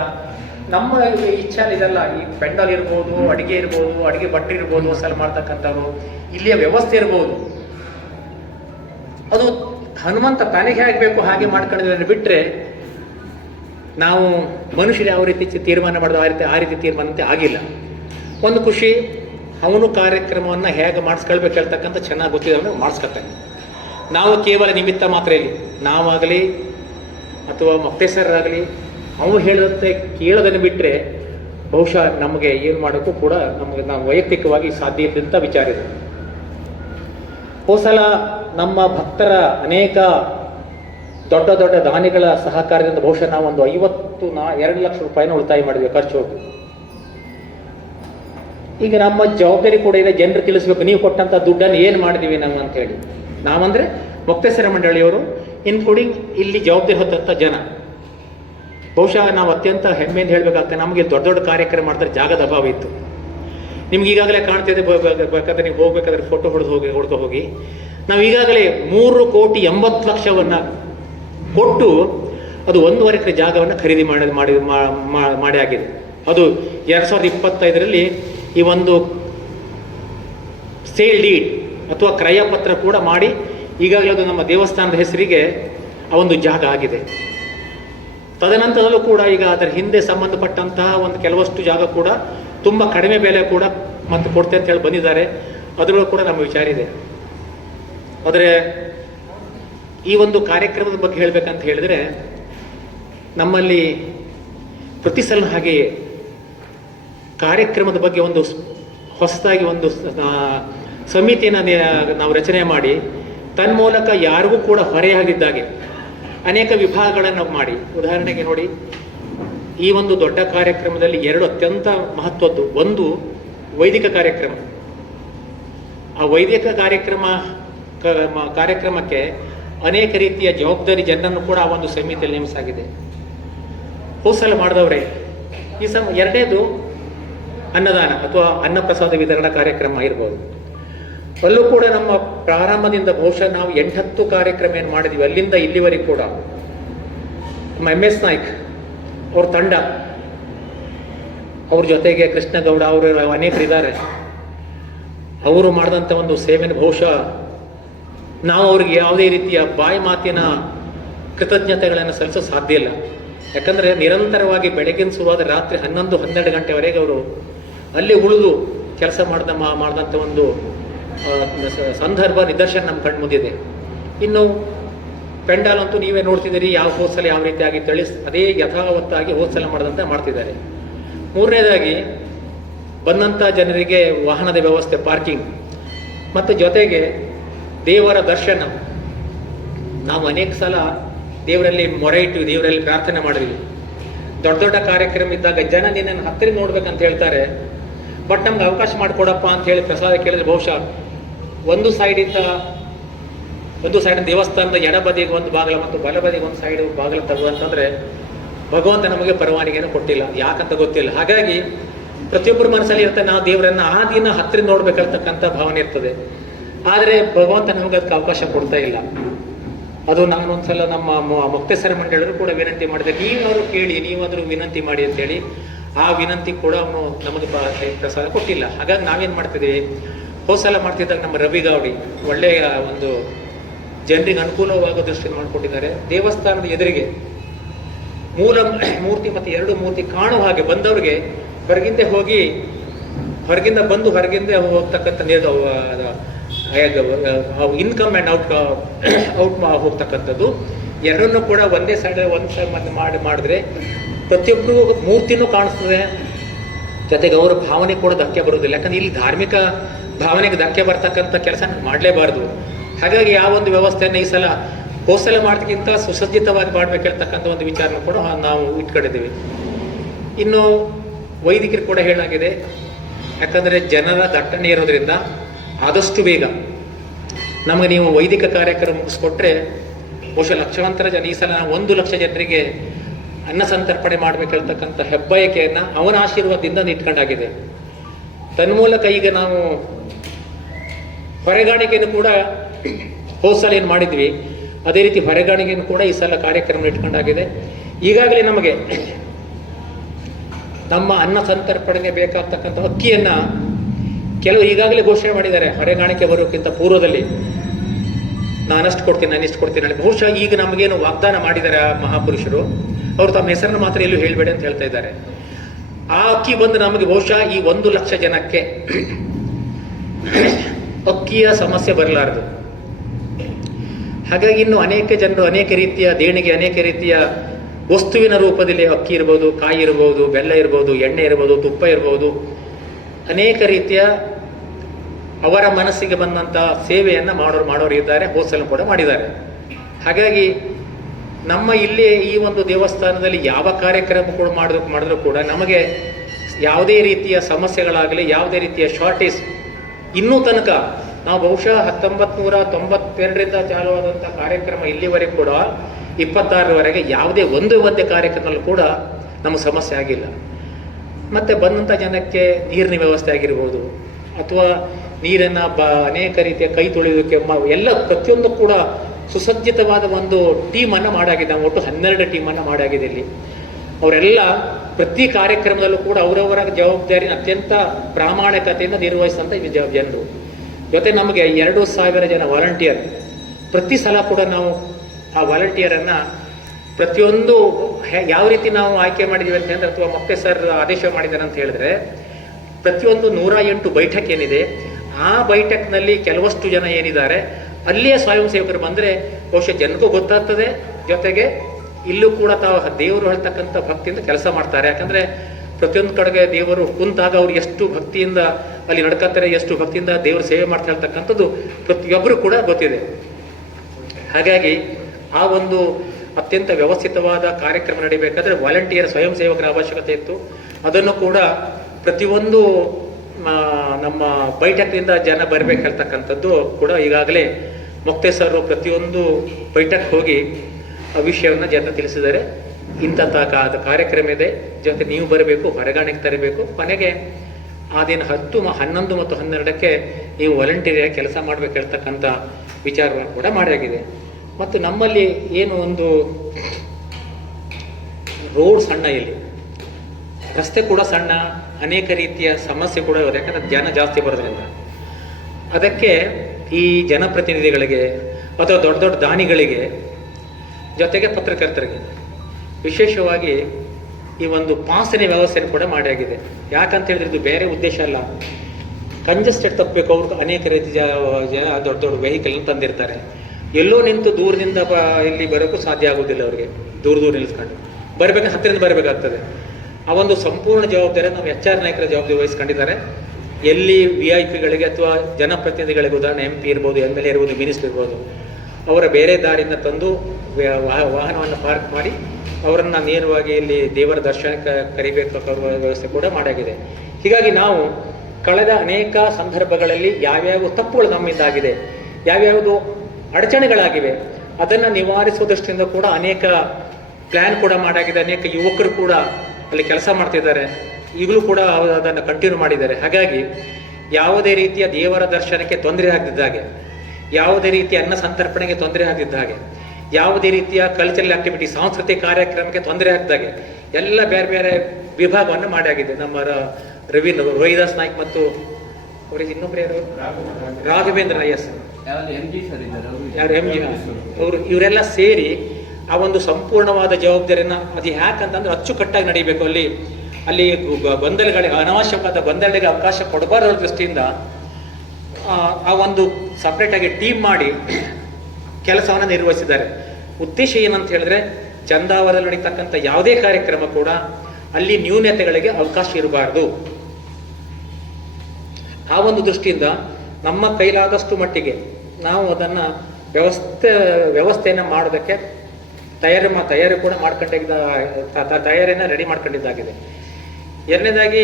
ನಮ್ಮ ಇಚ್ಛೆ ಇದೆಲ್ಲ. ಈ ಪೆಂಡಲ್ ಇರ್ಬೋದು, ಅಡಿಗೆ ಇರ್ಬೋದು, ಅಡಿಗೆ ಭಟ್ರು ಇರ್ಬೋದು, ಸಲ ಮಾಡ್ತಕ್ಕಂಥವ್ರು, ಇಲ್ಲಿಯ ವ್ಯವಸ್ಥೆ ಇರ್ಬೋದು, ಅದು ಹನುಮಂತ ತನಗೆ ಆಗಬೇಕು ಹಾಗೆ ಮಾಡ್ಕೊಂಡಿದ್ರೆ ಬಿಟ್ಟರೆ ನಾವು ಮನುಷ್ಯರು ಯಾವ ರೀತಿ ತೀರ್ಮಾನ ಮಾಡಿದ ಆ ರೀತಿ ತೀರ್ಮಾನಂತೆ ಆಗಿಲ್ಲ. ಒಂದು ಖುಷಿ, ಅವನು ಕಾರ್ಯಕ್ರಮವನ್ನು ಹೇಗೆ ಮಾಡಿಸ್ಕೊಳ್ಬೇಕು ಹೇಳ್ತಕ್ಕಂಥ ಚೆನ್ನಾಗಿ ಗೊತ್ತಿದ್ದವನು ಮಾಡಿಸ್ಕೊತಾನೆ. ನಾವು ಕೇವಲ ನಿಮಿತ್ತ ಮಾತ್ರ ಇಲ್ಲಿ, ನಾವಾಗಲಿ ಅಥವಾ ಮೊಕ್ತೇಸರಾಗಲಿ ಅವನು ಹೇಳದಂತೆ ಕೇಳೋದನ್ನು ಬಿಟ್ಟರೆ ಬಹುಶಃ ನಮಗೆ ಏನು ಮಾಡೋಕ್ಕೂ ಕೂಡ ನಾವು ವೈಯಕ್ತಿಕವಾಗಿ ಸಾಧ್ಯ ಇದ್ದಂಥ ವಿಚಾರ ಇದೆ. ಹೋಸಲ ನಮ್ಮ ಭಕ್ತರ ಅನೇಕ ದೊಡ್ಡ ದೊಡ್ಡ ದಾನಿಗಳ ಸಹಕಾರದಿಂದ ಬಹುಶಃ ನಾವು ಒಂದು 2 ಲಕ್ಷ ರೂಪಾಯಿನ ಉಳಿತಾಯ ಮಾಡಿದ್ವಿ, ಖರ್ಚು ಹೋಗಿ. ಈಗ ನಮ್ಮ ಜವಾಬ್ದಾರಿ ಕೂಡ ಇದೆ, ಜನರು ತಿಳಿಸ್ಬೇಕು ನೀವು ಕೊಟ್ಟಂಥ ದುಡ್ಡನ್ನು ಏನು ಮಾಡಿದೀವಿ ನಾವು ಅಂತ ಹೇಳಿ. ನಾವಂದ್ರೆ ಮೊಕ್ತೇಸರ ಮಂಡಳಿಯವರು, ಇನ್ಕ್ಲೂಡಿಂಗ್ ಇಲ್ಲಿ ಜವಾಬ್ದಾರಿ ಹೊತ್ತಂಥ ಜನ. ಬಹುಶಃ ನಾವು ಅತ್ಯಂತ ಹೆಮ್ಮೆಯಿಂದ ಹೇಳಬೇಕಾಗ್ತದೆ, ನಮಗೆ ದೊಡ್ಡ ದೊಡ್ಡ ಕಾರ್ಯಕ್ರಮ ಮಾಡ್ತಾರೆ, ಜಾಗದ ಅಭಾವ ಇತ್ತು. ನಿಮ್ಗೆ ಈಗಾಗಲೇ ಕಾಣ್ತಿದೆ, ಬೇಕಾದ್ರೆ ನೀವು ಹೋಗ್ಬೇಕಾದ್ರೆ ಫೋಟೋ ಹೊಡ್ಕೊ ಹೋಗಿ. ನಾವು ಈಗಾಗಲೇ 3,80,00,000 ಕೊಟ್ಟು ಅದು 1.5 ಎಕರೆ ಜಾಗವನ್ನು ಖರೀದಿ ಮಾಡಿ ಆಗಿದೆ. ಅದು 2025ರಲ್ಲಿ ಈ ಒಂದು ಸೇಲ್ ಡೀಡ್ ಅಥವಾ ಕ್ರಯ ಪತ್ರ ಕೂಡ ಮಾಡಿ ಈಗಾಗಲೇ ಅದು ನಮ್ಮ ದೇವಸ್ಥಾನದ ಹೆಸರಿಗೆ ಆ ಒಂದು ಜಾಗ ಆಗಿದೆ. ತದನಂತರದಲ್ಲೂ ಕೂಡ ಈಗ ಅದರ ಹಿಂದೆ ಸಂಬಂಧಪಟ್ಟಂತಹ ಒಂದು ಕೆಲವಷ್ಟು ಜಾಗ ಕೂಡ ತುಂಬ ಕಡಿಮೆ ಬೆಲೆ ಕೂಡ ಮತ್ತೆ ಕೊಡ್ತೆ ಅಂತ ಹೇಳಿ ಬಂದಿದ್ದಾರೆ. ಅದರಲ್ಲೂ ಕೂಡ ನಮ್ಮ ವಿಚಾರ ಇದೆ. ಆದರೆ ಈ ಒಂದು ಕಾರ್ಯಕ್ರಮದ ಬಗ್ಗೆ ಹೇಳಬೇಕಂತ ಹೇಳಿದ್ರೆ, ನಮ್ಮಲ್ಲಿ ಪ್ರತಿ ಸಲ ಹಾಗೆಯೇ ಕಾರ್ಯಕ್ರಮದ ಬಗ್ಗೆ ಒಂದು ಹೊಸದಾಗಿ ಒಂದು ಸಮಿತಿಯನ್ನು ನಾವು ರಚನೆ ಮಾಡಿ ತನ್ಮೂಲಕ ಯಾರಿಗೂ ಕೂಡ ಹೊರೆಯಾಗಿದ್ದಾಗೆ ಅನೇಕ ವಿಭಾಗಗಳನ್ನು ಮಾಡಿ, ಉದಾಹರಣೆಗೆ ನೋಡಿ, ಈ ಒಂದು ದೊಡ್ಡ ಕಾರ್ಯಕ್ರಮದಲ್ಲಿ 2 ಅತ್ಯಂತ ಮಹತ್ವದ್ದು. ಒಂದು ವೈದಿಕ ಕಾರ್ಯಕ್ರಮ. ಆ ವೈದಿಕ ಕಾರ್ಯಕ್ರಮಕ್ಕೆ ಅನೇಕ ರೀತಿಯ ಜವಾಬ್ದಾರಿ ಜನರನ್ನು ಕೂಡ ಆ ಒಂದು ಸಮಿತಿಯಲ್ಲಿ ನೇಮಿಸಾಗಿದೆ. ಹೋಸಲ ಮಾಡಿದವರೇ. ಎರಡನೇದು ಅನ್ನದಾನ ಅಥವಾ ಅನ್ನಪ್ರಸಾದ ವಿತರಣಾ ಕಾರ್ಯಕ್ರಮ ಇರ್ಬೋದು. ಅಲ್ಲೂ ಕೂಡ ನಮ್ಮ ಪ್ರಾರಂಭದಿಂದ ಬಹುಶಃ ನಾವು 8-10 ಕಾರ್ಯಕ್ರಮ ಏನು ಮಾಡಿದ್ವಿ ಅಲ್ಲಿಂದ ಇಲ್ಲಿವರೆಗೂ ಕೂಡ ನಮ್ಮ MS ನಾಯ್ಕ್ ಅವ್ರ ತಂಡ, ಅವ್ರ ಜೊತೆಗೆ ಕೃಷ್ಣಗೌಡ ಅವರು ಅನೇಕರಿದ್ದಾರೆ. ಅವರು ಮಾಡಿದಂಥ ಒಂದು ಸೇವೆಯನ್ನು ಬಹುಶಃ ನಾವು ಅವ್ರಿಗೆ ಯಾವುದೇ ರೀತಿಯ ಬಾಯಿ ಮಾತಿನ ಕೃತಜ್ಞತೆಗಳನ್ನು ಸಲ್ಲಿಸೋ ಸಾಧ್ಯ ಇಲ್ಲ. ಯಾಕಂದರೆ ನಿರಂತರವಾಗಿ ಬೆಳಗಿನ ಶುರುವಾದ ರಾತ್ರಿ 11-12 ಗಂಟೆವರೆಗೆ ಅವರು ಅಲ್ಲಿ ಉಳಿದು ಕೆಲಸ ಮಾಡಿದಂಥ ಒಂದು ಸಂದರ್ಭ ನಿದರ್ಶನ ನಮ್ಮ ಕಣ್ಮುಂದಿದೆ. ಇನ್ನು ಪೆಂಡಾಲ್ ಅಂತೂ ನೀವೇ ನೋಡ್ತಿದ್ದೀರಿ, ಯಾವ ಹೋದ್ಸಲ ಯಾವ ರೀತಿಯಾಗಿ ತಳಿ ಅದೇ ಯಥಾವತ್ತಾಗಿ ಹೋದ್ಸಲ ಮಾಡಿದಂತೆ ಮಾಡ್ತಿದ್ದಾರೆ. ಮೂರನೇದಾಗಿ ಬಂದಂಥ ಜನರಿಗೆ ವಾಹನದ ವ್ಯವಸ್ಥೆ, ಪಾರ್ಕಿಂಗ್ ಮತ್ತು ಜೊತೆಗೆ ದೇವರ ದರ್ಶನ. ನಾವು ಅನೇಕ ಸಲ ದೇವರಲ್ಲಿ ಮೊರೆ ಇಟ್ಟಿವಿ, ದೇವರಲ್ಲಿ ಪ್ರಾರ್ಥನೆ ಮಾಡಿದ್ವಿ. ದೊಡ್ಡ ದೊಡ್ಡ ಕಾರ್ಯಕ್ರಮ ಇದ್ದಾಗ ಜನ ನಿನ್ನನ್ನು ಹತ್ತಿರ ನೋಡ್ಬೇಕಂತ ಹೇಳ್ತಾರೆ, ಬಟ್ ನಮ್ಗೆ ಅವಕಾಶ ಮಾಡಿಕೊಡಪ್ಪ ಅಂತ ಹೇಳಿ ಪ್ರಸಾದ ಕೇಳಿದ್ರೆ ಬಹುಶಃ ಒಂದು ಸೈಡಿಂದ ದೇವಸ್ಥಾನದ ಎಡಬದಿಗೆ ಒಂದು ಬಾಗಿಲ ಮತ್ತು ಬಲಬದಿಗೆ ಒಂದು ಸೈಡ್ ಬಾಗಿಲು ತಗುವಂತಂದ್ರೆ ಭಗವಂತ ನಮಗೆ ಪರವಾನಗಿಯನ್ನು ಕೊಟ್ಟಿಲ್ಲ, ಯಾಕಂತ ಗೊತ್ತಿಲ್ಲ. ಹಾಗಾಗಿ ಪ್ರತಿಯೊಬ್ಬರ ಮನಸ್ಸಲ್ಲಿ ಇರ್ತದೆ, ನಾವು ದೇವರನ್ನ ಆ ದಿನ ಹತ್ತಿರ ನೋಡ್ಬೇಕಂತಕ್ಕಂಥ ಭಾವನೆ ಇರ್ತದೆ. ಆದರೆ ಭಗವಂತ ನಮಗೆ ಅದಕ್ಕೆ ಅವಕಾಶ ಕೊಡ್ತಾ ಇಲ್ಲ. ಅದು ನಾನೊಂದ್ಸಲ ನಮ್ಮ ಮುಕ್ತೇಶ್ವರ ಮಂಡಳರು ಕೂಡ ವಿನಂತಿ ಮಾಡಿದೆ, ನೀವಾದರೂ ಕೇಳಿ, ನೀವಾದರೂ ವಿನಂತಿ ಮಾಡಿ ಅಂತೇಳಿ. ಆ ವಿನಂತಿ ಕೂಡ ಅವನು ನಮಗೆ ಪ್ರಸಾದ ಕೊಟ್ಟಿಲ್ಲ. ಹಾಗಾಗಿ ನಾವೇನು ಮಾಡ್ತಿದ್ದೀವಿ, ಹೋದ್ಸಲ ಮಾಡ್ತಿದ್ದಾಗ ನಮ್ಮ ರವಿ ಗಾವಡಿ ಒಳ್ಳೆಯ ಒಂದು ಜನರಿಗೆ ಅನುಕೂಲವಾಗೋ ದೃಷ್ಟಿಯನ್ನು ಮಾಡಿಕೊಟ್ಟಿದ್ದಾರೆ. ದೇವಸ್ಥಾನದ ಎದುರಿಗೆ ಮೂಲ ಮೂರ್ತಿ ಮತ್ತು 2 ಮೂರ್ತಿ ಕಾಣುವ ಹಾಗೆ ಬಂದವರಿಗೆ ಹೊರಗಿಂದ ಬಂದು ಹೊರಗಿಂದ ಹೋಗ್ತಕ್ಕಂಥ ಇನ್ಕಮ್ ಆ್ಯಂಡ್ ಔಟ್ ಹೋಗ್ತಕ್ಕಂಥದ್ದು ಎರಡನ್ನೂ ಕೂಡ ಒಂದೇ ಸೈಡ್ ಮಾಡಿದ್ರೆ ಪ್ರತಿಯೊಬ್ಬರು ಮೂರ್ತಿನೂ ಕಾಣಿಸ್ತದೆ, ಜೊತೆಗೆ ಅವರ ಭಾವನೆ ಕೂಡ ಧಕ್ಕೆ ಬರುವುದಿಲ್ಲ. ಯಾಕಂದ್ರೆ ಇಲ್ಲಿ ಧಾರ್ಮಿಕ ಭಾವನೆಗೆ ಧಕ್ಕೆ ಬರ್ತಕ್ಕಂಥ ಕೆಲಸ ಮಾಡಲೇಬಾರ್ದು. ಹಾಗಾಗಿ ಯಾವ ಒಂದು ವ್ಯವಸ್ಥೆಯನ್ನು ಈ ಸಲ ಹೋದ್ಸಲ ಮಾಡೋದಕ್ಕಿಂತ ಸುಸಜ್ಜಿತವಾಗಿ ಮಾಡಬೇಕಿರ್ತಕ್ಕಂಥ ಒಂದು ವಿಚಾರನ ಕೂಡ ನಾವು ಇಟ್ಕೊಂಡಿದ್ದೀವಿ. ಇನ್ನು ವೈದಿಕರು ಕೂಡ ಹೇಳಾಗಿದೆ, ಯಾಕಂದರೆ ಜನರ ದಟ್ಟಣೆ ಇರೋದ್ರಿಂದ ಆದಷ್ಟು ಬೇಗ ನಮಗೆ ನೀವು ವೈದಿಕ ಕಾರ್ಯಕ್ರಮ ಮುಗಿಸ್ಕೊಟ್ರೆ ಬಹುಶಃ ಲಕ್ಷಾಂತರ ಜನ, ಈ ಸಲ 1 ಲಕ್ಷ ಜನರಿಗೆ ಅನ್ನ ಸಂತರ್ಪಣೆ ಮಾಡಬೇಕಿರ್ತಕ್ಕಂಥ ಹೆಬ್ಬಯಕೆಯನ್ನು ಅವನ ಆಶೀರ್ವಾದದಿಂದ ಇಟ್ಕೊಂಡಾಗಿದೆ. ತನ್ಮೂಲಕ ಈಗ ನಾವು ಹೊರೆಗಾಣಿಕೆಯನ್ನು ಕೂಡ ಹೋದ್ಸಲ ಏನು ಮಾಡಿದ್ವಿ ಅದೇ ರೀತಿ ಹೊರೆಗಾಣಿಕೆಯನ್ನು ಕೂಡ ಈ ಸಲ ಕಾರ್ಯಕ್ರಮ ಇಟ್ಕೊಂಡಾಗಿದೆ. ಈಗಾಗಲೇ ನಮಗೆ ನಮ್ಮ ಅನ್ನ ಸಂತರ್ಪಣೆಗೆ ಬೇಕಾಗ್ತಕ್ಕಂಥ ಅಕ್ಕಿಯನ್ನು ಕೆಲವು ಈಗಾಗಲೇ ಘೋಷಣೆ ಮಾಡಿದ್ದಾರೆ. ಹೊರೆಗಾಣಿಕೆ ಬರೋಕ್ಕಿಂತ ಪೂರ್ವದಲ್ಲಿ ನಾನಷ್ಟು ಕೊಡ್ತೀನಿ, ನಾನಿಷ್ಟು ಕೊಡ್ತೀನಿ ಹೇಳಿ. ಬಹುಶಃ ಈಗ ನಮಗೇನು ವಾಗ್ದಾನ ಮಾಡಿದ್ದಾರೆ ಆ ಮಹಾಪುರುಷರು, ಅವರು ತಮ್ಮ ಹೆಸರನ್ನು ಮಾತ್ರ ಎಲ್ಲೂ ಹೇಳಬೇಡಿ ಅಂತ ಹೇಳ್ತಾ ಇದ್ದಾರೆ. ಆ ಅಕ್ಕಿ ಬಂದು ನಮಗೆ ಬಹುಶಃ ಈ 1 ಲಕ್ಷ ಜನಕ್ಕೆ ಅಕ್ಕಿಯ ಸಮಸ್ಯೆ ಬರಲಾರದು. ಹಾಗಾಗಿ ಇನ್ನು ಅನೇಕ ಜನರು ಅನೇಕ ರೀತಿಯ ದೇಣಿಗೆ, ಅನೇಕ ರೀತಿಯ ವಸ್ತುವಿನ ರೂಪದಲ್ಲಿ ಅಕ್ಕಿ ಇರ್ಬೋದು, ಕಾಯಿ ಇರ್ಬೋದು, ಬೆಲ್ಲ ಇರ್ಬೋದು, ಎಣ್ಣೆ ಇರ್ಬೋದು, ತುಪ್ಪ ಇರ್ಬೋದು, ಅನೇಕ ರೀತಿಯ ಅವರ ಮನಸ್ಸಿಗೆ ಬಂದಂಥ ಸೇವೆಯನ್ನು ಮಾಡೋರು ಇದ್ದಾರೆ, ಹೋದ್ಸಲ ಕೂಡ ಮಾಡಿದ್ದಾರೆ. ಹಾಗಾಗಿ ನಮ್ಮ ಇಲ್ಲಿ ಈ ಒಂದು ದೇವಸ್ಥಾನದಲ್ಲಿ ಯಾವ ಕಾರ್ಯಕ್ರಮ ಕೂಡ ಮಾಡಿದ್ರು ಕೂಡ ನಮಗೆ ಯಾವುದೇ ರೀತಿಯ ಸಮಸ್ಯೆಗಳಾಗಲಿ, ಯಾವುದೇ ರೀತಿಯ ಶಾರ್ಟೇಜ್ ಇನ್ನೂ ತನಕ ನಾವು ಬಹುಶಃ 1992ರಿಂದ ಚಾಲುವಾದಂಥ ಕಾರ್ಯಕ್ರಮ ಇಲ್ಲಿವರೆಗೂ ಕೂಡ 26ರವರೆಗೆ ಯಾವುದೇ ಒಂದೇ ಕಾರ್ಯಕ್ರಮದಲ್ಲೂ ಕೂಡ ನಮಗೆ ಸಮಸ್ಯೆ ಆಗಿಲ್ಲ. ಮತ್ತು ಬಂದಂಥ ಜನಕ್ಕೆ ನೀರಿನ ವ್ಯವಸ್ಥೆ ಆಗಿರ್ಬೋದು, ಅಥವಾ ನೀರನ್ನು ಅನೇಕ ರೀತಿಯ ಕೈ ತೊಳೆಯೋದಕ್ಕೆ ಎಲ್ಲ ಪ್ರತಿಯೊಂದು ಕೂಡ ಸುಸಜ್ಜಿತವಾದ ಒಂದು ಟೀಮನ್ನು ಮಾಡಾಗಿದೆ. ನಾವು ಒಟ್ಟು 12 ಟೀಮನ್ನು ಮಾಡಾಗಿದೆ ಇಲ್ಲಿ. ಅವರೆಲ್ಲ ಪ್ರತಿ ಕಾರ್ಯಕ್ರಮದಲ್ಲೂ ಕೂಡ ಅವರವರ ಜವಾಬ್ದಾರಿನ ಅತ್ಯಂತ ಪ್ರಾಮಾಣಿಕತೆಯಿಂದ ನಿರ್ವಹಿಸಿದಂಥ ಜನರು. ಜೊತೆ ನಮಗೆ 2000 ಜನ ವಾಲಂಟಿಯರ್. ಪ್ರತಿ ಸಲ ಕೂಡ ನಾವು ಆ ವಾಲಂಟಿಯರನ್ನು ಪ್ರತಿಯೊಂದು ಯಾವ ರೀತಿ ನಾವು ಆಯ್ಕೆ ಮಾಡಿದ್ದೀವಿ ಅಂತ ಹೇಳಿದ್ರೆ, ಅಥವಾ ಮತ್ತೆ ಸರ್ ಆದೇಶ ಮಾಡಿದ್ದಾರೆ ಅಂತ ಹೇಳಿದ್ರೆ, ಪ್ರತಿಯೊಂದು 108 ಬೈಠಕ್ ಏನಿದೆ ಆ ಬೈಠಕ್ನಲ್ಲಿ ಕೆಲವಷ್ಟು ಜನ ಏನಿದ್ದಾರೆ ಅಲ್ಲಿಯೇ ಸ್ವಯಂ ಸೇವಕರು ಬಂದರೆ ಬಹುಶಃ ಜನಕ್ಕೂ ಗೊತ್ತಾಗ್ತದೆ. ಜೊತೆಗೆ ಇಲ್ಲೂ ಕೂಡ ತಾವು ದೇವರು ಹೇಳ್ತಕ್ಕಂಥ ಭಕ್ತಿಯಿಂದ ಕೆಲಸ ಮಾಡ್ತಾರೆ. ಯಾಕಂದರೆ ಪ್ರತಿಯೊಂದು ಕಡೆಗೆ ದೇವರು ಕುಂತಾಗ ಅವ್ರು ಎಷ್ಟು ಭಕ್ತಿಯಿಂದ ಅಲ್ಲಿ ನಡ್ಕೊತಾರೆ, ಎಷ್ಟು ಭಕ್ತಿಯಿಂದ ದೇವರು ಸೇವೆ ಮಾಡ್ತಾ ಇರ್ತಕ್ಕಂಥದ್ದು ಪ್ರತಿಯೊಬ್ಬರು ಕೂಡ ಗೊತ್ತಿದೆ. ಹಾಗಾಗಿ ಆ ಒಂದು ಅತ್ಯಂತ ವ್ಯವಸ್ಥಿತವಾದ ಕಾರ್ಯಕ್ರಮ ನಡೀಬೇಕಾದ್ರೆ ವಾಲಂಟಿಯರ್ ಸ್ವಯಂ ಸೇವಕರ ಅವಶ್ಯಕತೆ ಇತ್ತು. ಅದನ್ನು ಕೂಡ ಪ್ರತಿಯೊಂದು ನಮ್ಮ ಬೈಠಕ್ನಿಂದ ಜನ ಬರಬೇಕು ಹೇಳ್ತಕ್ಕಂಥದ್ದು ಕೂಡ ಈಗಾಗಲೇ ಮೊಕ್ತೇಸರು ಪ್ರತಿಯೊಂದು ಬೈಠಕ್ ಹೋಗಿ ಆ ವಿಷಯವನ್ನು ಜನ ತಿಳಿಸಿದ್ದಾರೆ. ಇಂಥ ಕಾರ್ಯಕ್ರಮ ಇದೆ, ಜೊತೆ ನೀವು ಬರಬೇಕು, ಹೊರಗಾಣಿಗೆ ತರಬೇಕು. ಕೊನೆಗೆ ಆ ದಿನ 10, 11 ಮತ್ತು 12ಕ್ಕೆ ನೀವು ವಾಲಂಟಿಯರ್ ಕೆಲಸ ಮಾಡಬೇಕು ಹೇಳ್ತಕ್ಕಂಥ ವಿಚಾರವನ್ನು ಕೂಡ ಮಾಡಾಗಿದೆ. ಮತ್ತು ನಮ್ಮಲ್ಲಿ ಏನು ಒಂದು ರೋಡ್ ಸಣ್ಣ, ಇಲ್ಲಿ ರಸ್ತೆ ಕೂಡ ಸಣ್ಣ, ಅನೇಕ ರೀತಿಯ ಸಮಸ್ಯೆ ಕೂಡ ಇದೆ. ಯಾಕಂದರೆ ಜನ ಜಾಸ್ತಿ ಬರೋದ್ರಿಂದ ಅದಕ್ಕೆ ಈ ಜನಪ್ರತಿನಿಧಿಗಳಿಗೆ ಅಥವಾ ದೊಡ್ಡ ದೊಡ್ಡ ದಾನಿಗಳಿಗೆ, ಜೊತೆಗೆ ಪತ್ರಕರ್ತರಿಗೆ ವಿಶೇಷವಾಗಿ ಈ ಒಂದು ಪಾಸನೆ ವ್ಯವಸ್ಥೆಯನ್ನು ಕೂಡ ಮಾಡಾಗಿದೆ. ಯಾಕಂತ ಹೇಳಿದ್ರೆ ಇದು ಬೇರೆ ಉದ್ದೇಶ ಅಲ್ಲ. ಕಂಜೆಸ್ಟೆಡ್ ತಪ್ಪಬೇಕು. ಅವ್ರಿಗೆ ಅನೇಕ ರೀತಿಯ ದೊಡ್ಡ ದೊಡ್ಡ ವೆಹಿಕಲ್ ತಂದಿರ್ತಾರೆ. ಎಲ್ಲೋ ನಿಂತು ದೂರದಿಂದ ಇಲ್ಲಿ ಬರೋಕ್ಕೂ ಸಾಧ್ಯ ಆಗೋದಿಲ್ಲ ಅವ್ರಿಗೆ. ದೂರ ನಿಲ್ಲಿಸ್ಕೊಂಡು ಬರಬೇಕು, ಹತ್ತಿರದಿಂದ ಬರಬೇಕಾಗ್ತದೆ. ಆ ಒಂದು ಸಂಪೂರ್ಣ ಜವಾಬ್ದಾರಿ ನಾವು HR ನಾಯಕರ ಜವಾಬ್ದಾರಿ ವಹಿಸ್ಕೊಂಡಿದ್ದಾರೆ. ಎಲ್ಲಿ VIP ಗಳಿಗೆ ಅಥವಾ ಜನಪ್ರತಿನಿಧಿಗಳಿಗೆ, ಉದಾಹರಣೆ MP ಇರ್ಬೋದು, MLA ಇರ್ಬೋದು, ಮಿನಿಸ್ಟರ್ ಇರ್ಬೋದು, ಅವರ ಬೇರೆ ದಾರಿಯಿಂದ ತಂದು ವಾಹನವನ್ನು ಪಾರ್ಕ್ ಮಾಡಿ ಅವರನ್ನು ನೇರವಾಗಿ ಇಲ್ಲಿ ದೇವರ ದರ್ಶನಕ್ಕೆ ಕರಿಬೇಕಾಗುವ ವ್ಯವಸ್ಥೆ ಕೂಡ ಮಾಡಾಗಿದೆ. ಹೀಗಾಗಿ ನಾವು ಕಳೆದ ಅನೇಕ ಸಂದರ್ಭಗಳಲ್ಲಿ ಯಾವ್ಯಾವ ತಪ್ಪುಗಳು ನಮ್ಮಿಂದಾಗಿದೆ, ಯಾವ್ಯಾವುದು ಅಡಚಣೆಗಳಾಗಿವೆ, ಅದನ್ನು ನಿವಾರಿಸುವ ದೃಷ್ಟಿಯಿಂದ ಕೂಡ ಅನೇಕ ಪ್ಲ್ಯಾನ್ ಕೂಡ ಮಾಡಾಗಿದೆ. ಅನೇಕ ಯುವಕರು ಕೂಡ ಅಲ್ಲಿ ಕೆಲಸ ಮಾಡ್ತಿದ್ದಾರೆ, ಈಗಲೂ ಕೂಡ ಅದನ್ನು ಕಂಟಿನ್ಯೂ ಮಾಡಿದ್ದಾರೆ. ಹಾಗಾಗಿ ಯಾವುದೇ ರೀತಿಯ ದೇವರ ದರ್ಶನಕ್ಕೆ ತೊಂದರೆ ಆಗದಿದ್ದಾಗೆ, ಯಾವುದೇ ರೀತಿಯ ಅನ್ನ ಸಂತರ್ಪಣೆಗೆ ತೊಂದರೆ ಆಗದಿದ್ದ ಹಾಗೆ, ಯಾವುದೇ ರೀತಿಯ ಕಲ್ಚರಲ್ ಆಕ್ಟಿವಿಟಿ, ಸಾಂಸ್ಕೃತಿಕ ಕಾರ್ಯಕ್ರಮಕ್ಕೆ ತೊಂದರೆ ಆಗದಾಗೆ ಎಲ್ಲ ಬೇರೆ ಬೇರೆ ವಿಭಾಗವನ್ನು ಮಾಡಾಗಿದೆ. ನಮ್ಮ ರೋಹಿದಾಸ್ ನಾಯ್ಕ್ ಮತ್ತು ಅವರಿಗೆ ಇನ್ನೊಬ್ಬರು ಯಾರು, ರಾಘವೇಂದ್ರ ಐಎಸ್, ಯಾರು MG ಅವರು, ಇವರೆಲ್ಲ ಸೇರಿ ಆ ಒಂದು ಸಂಪೂರ್ಣವಾದ ಜವಾಬ್ದಾರಿಯನ್ನು ಅದು ಯಾಕಂತಂದ್ರೆ ಅಚ್ಚುಕಟ್ಟಾಗಿ ನಡೀಬೇಕು. ಅಲ್ಲಿ ಗೊಂದಲಗಳಿಗೆ, ಅನಾವಶ್ಯಕವಾದ ಗೊಂದಲಗಳಿಗೆ ಅವಕಾಶ ಕೊಡಬಾರದ ದೃಷ್ಟಿಯಿಂದ ಆ ಒಂದು ಸಪ್ರೇಟಾಗಿ ಟೀಮ್ ಮಾಡಿ ಕೆಲಸವನ್ನು ನಿರ್ವಹಿಸಿದ್ದಾರೆ. ಉದ್ದೇಶ ಏನಂತ ಹೇಳಿದ್ರೆ, ಚಂದಾವರದಲ್ಲಿ ನಡೀತಕ್ಕಂಥ ಯಾವುದೇ ಕಾರ್ಯಕ್ರಮ ಕೂಡ ಅಲ್ಲಿ ನ್ಯೂನತೆಗಳಿಗೆ ಅವಕಾಶ ಇರಬಾರ್ದು. ಆ ಒಂದು ದೃಷ್ಟಿಯಿಂದ ನಮ್ಮ ಕೈಲಾದಷ್ಟು ಮಟ್ಟಿಗೆ ನಾವು ಅದನ್ನು ವ್ಯವಸ್ಥೆಯನ್ನು ಮಾಡೋದಕ್ಕೆ ತಯಾರಿ ಕೂಡ ತಯಾರಿಯನ್ನು ರೆಡಿ ಮಾಡ್ಕೊಂಡಿದ್ದಾಗಿದೆ. ಎರಡನೇದಾಗಿ,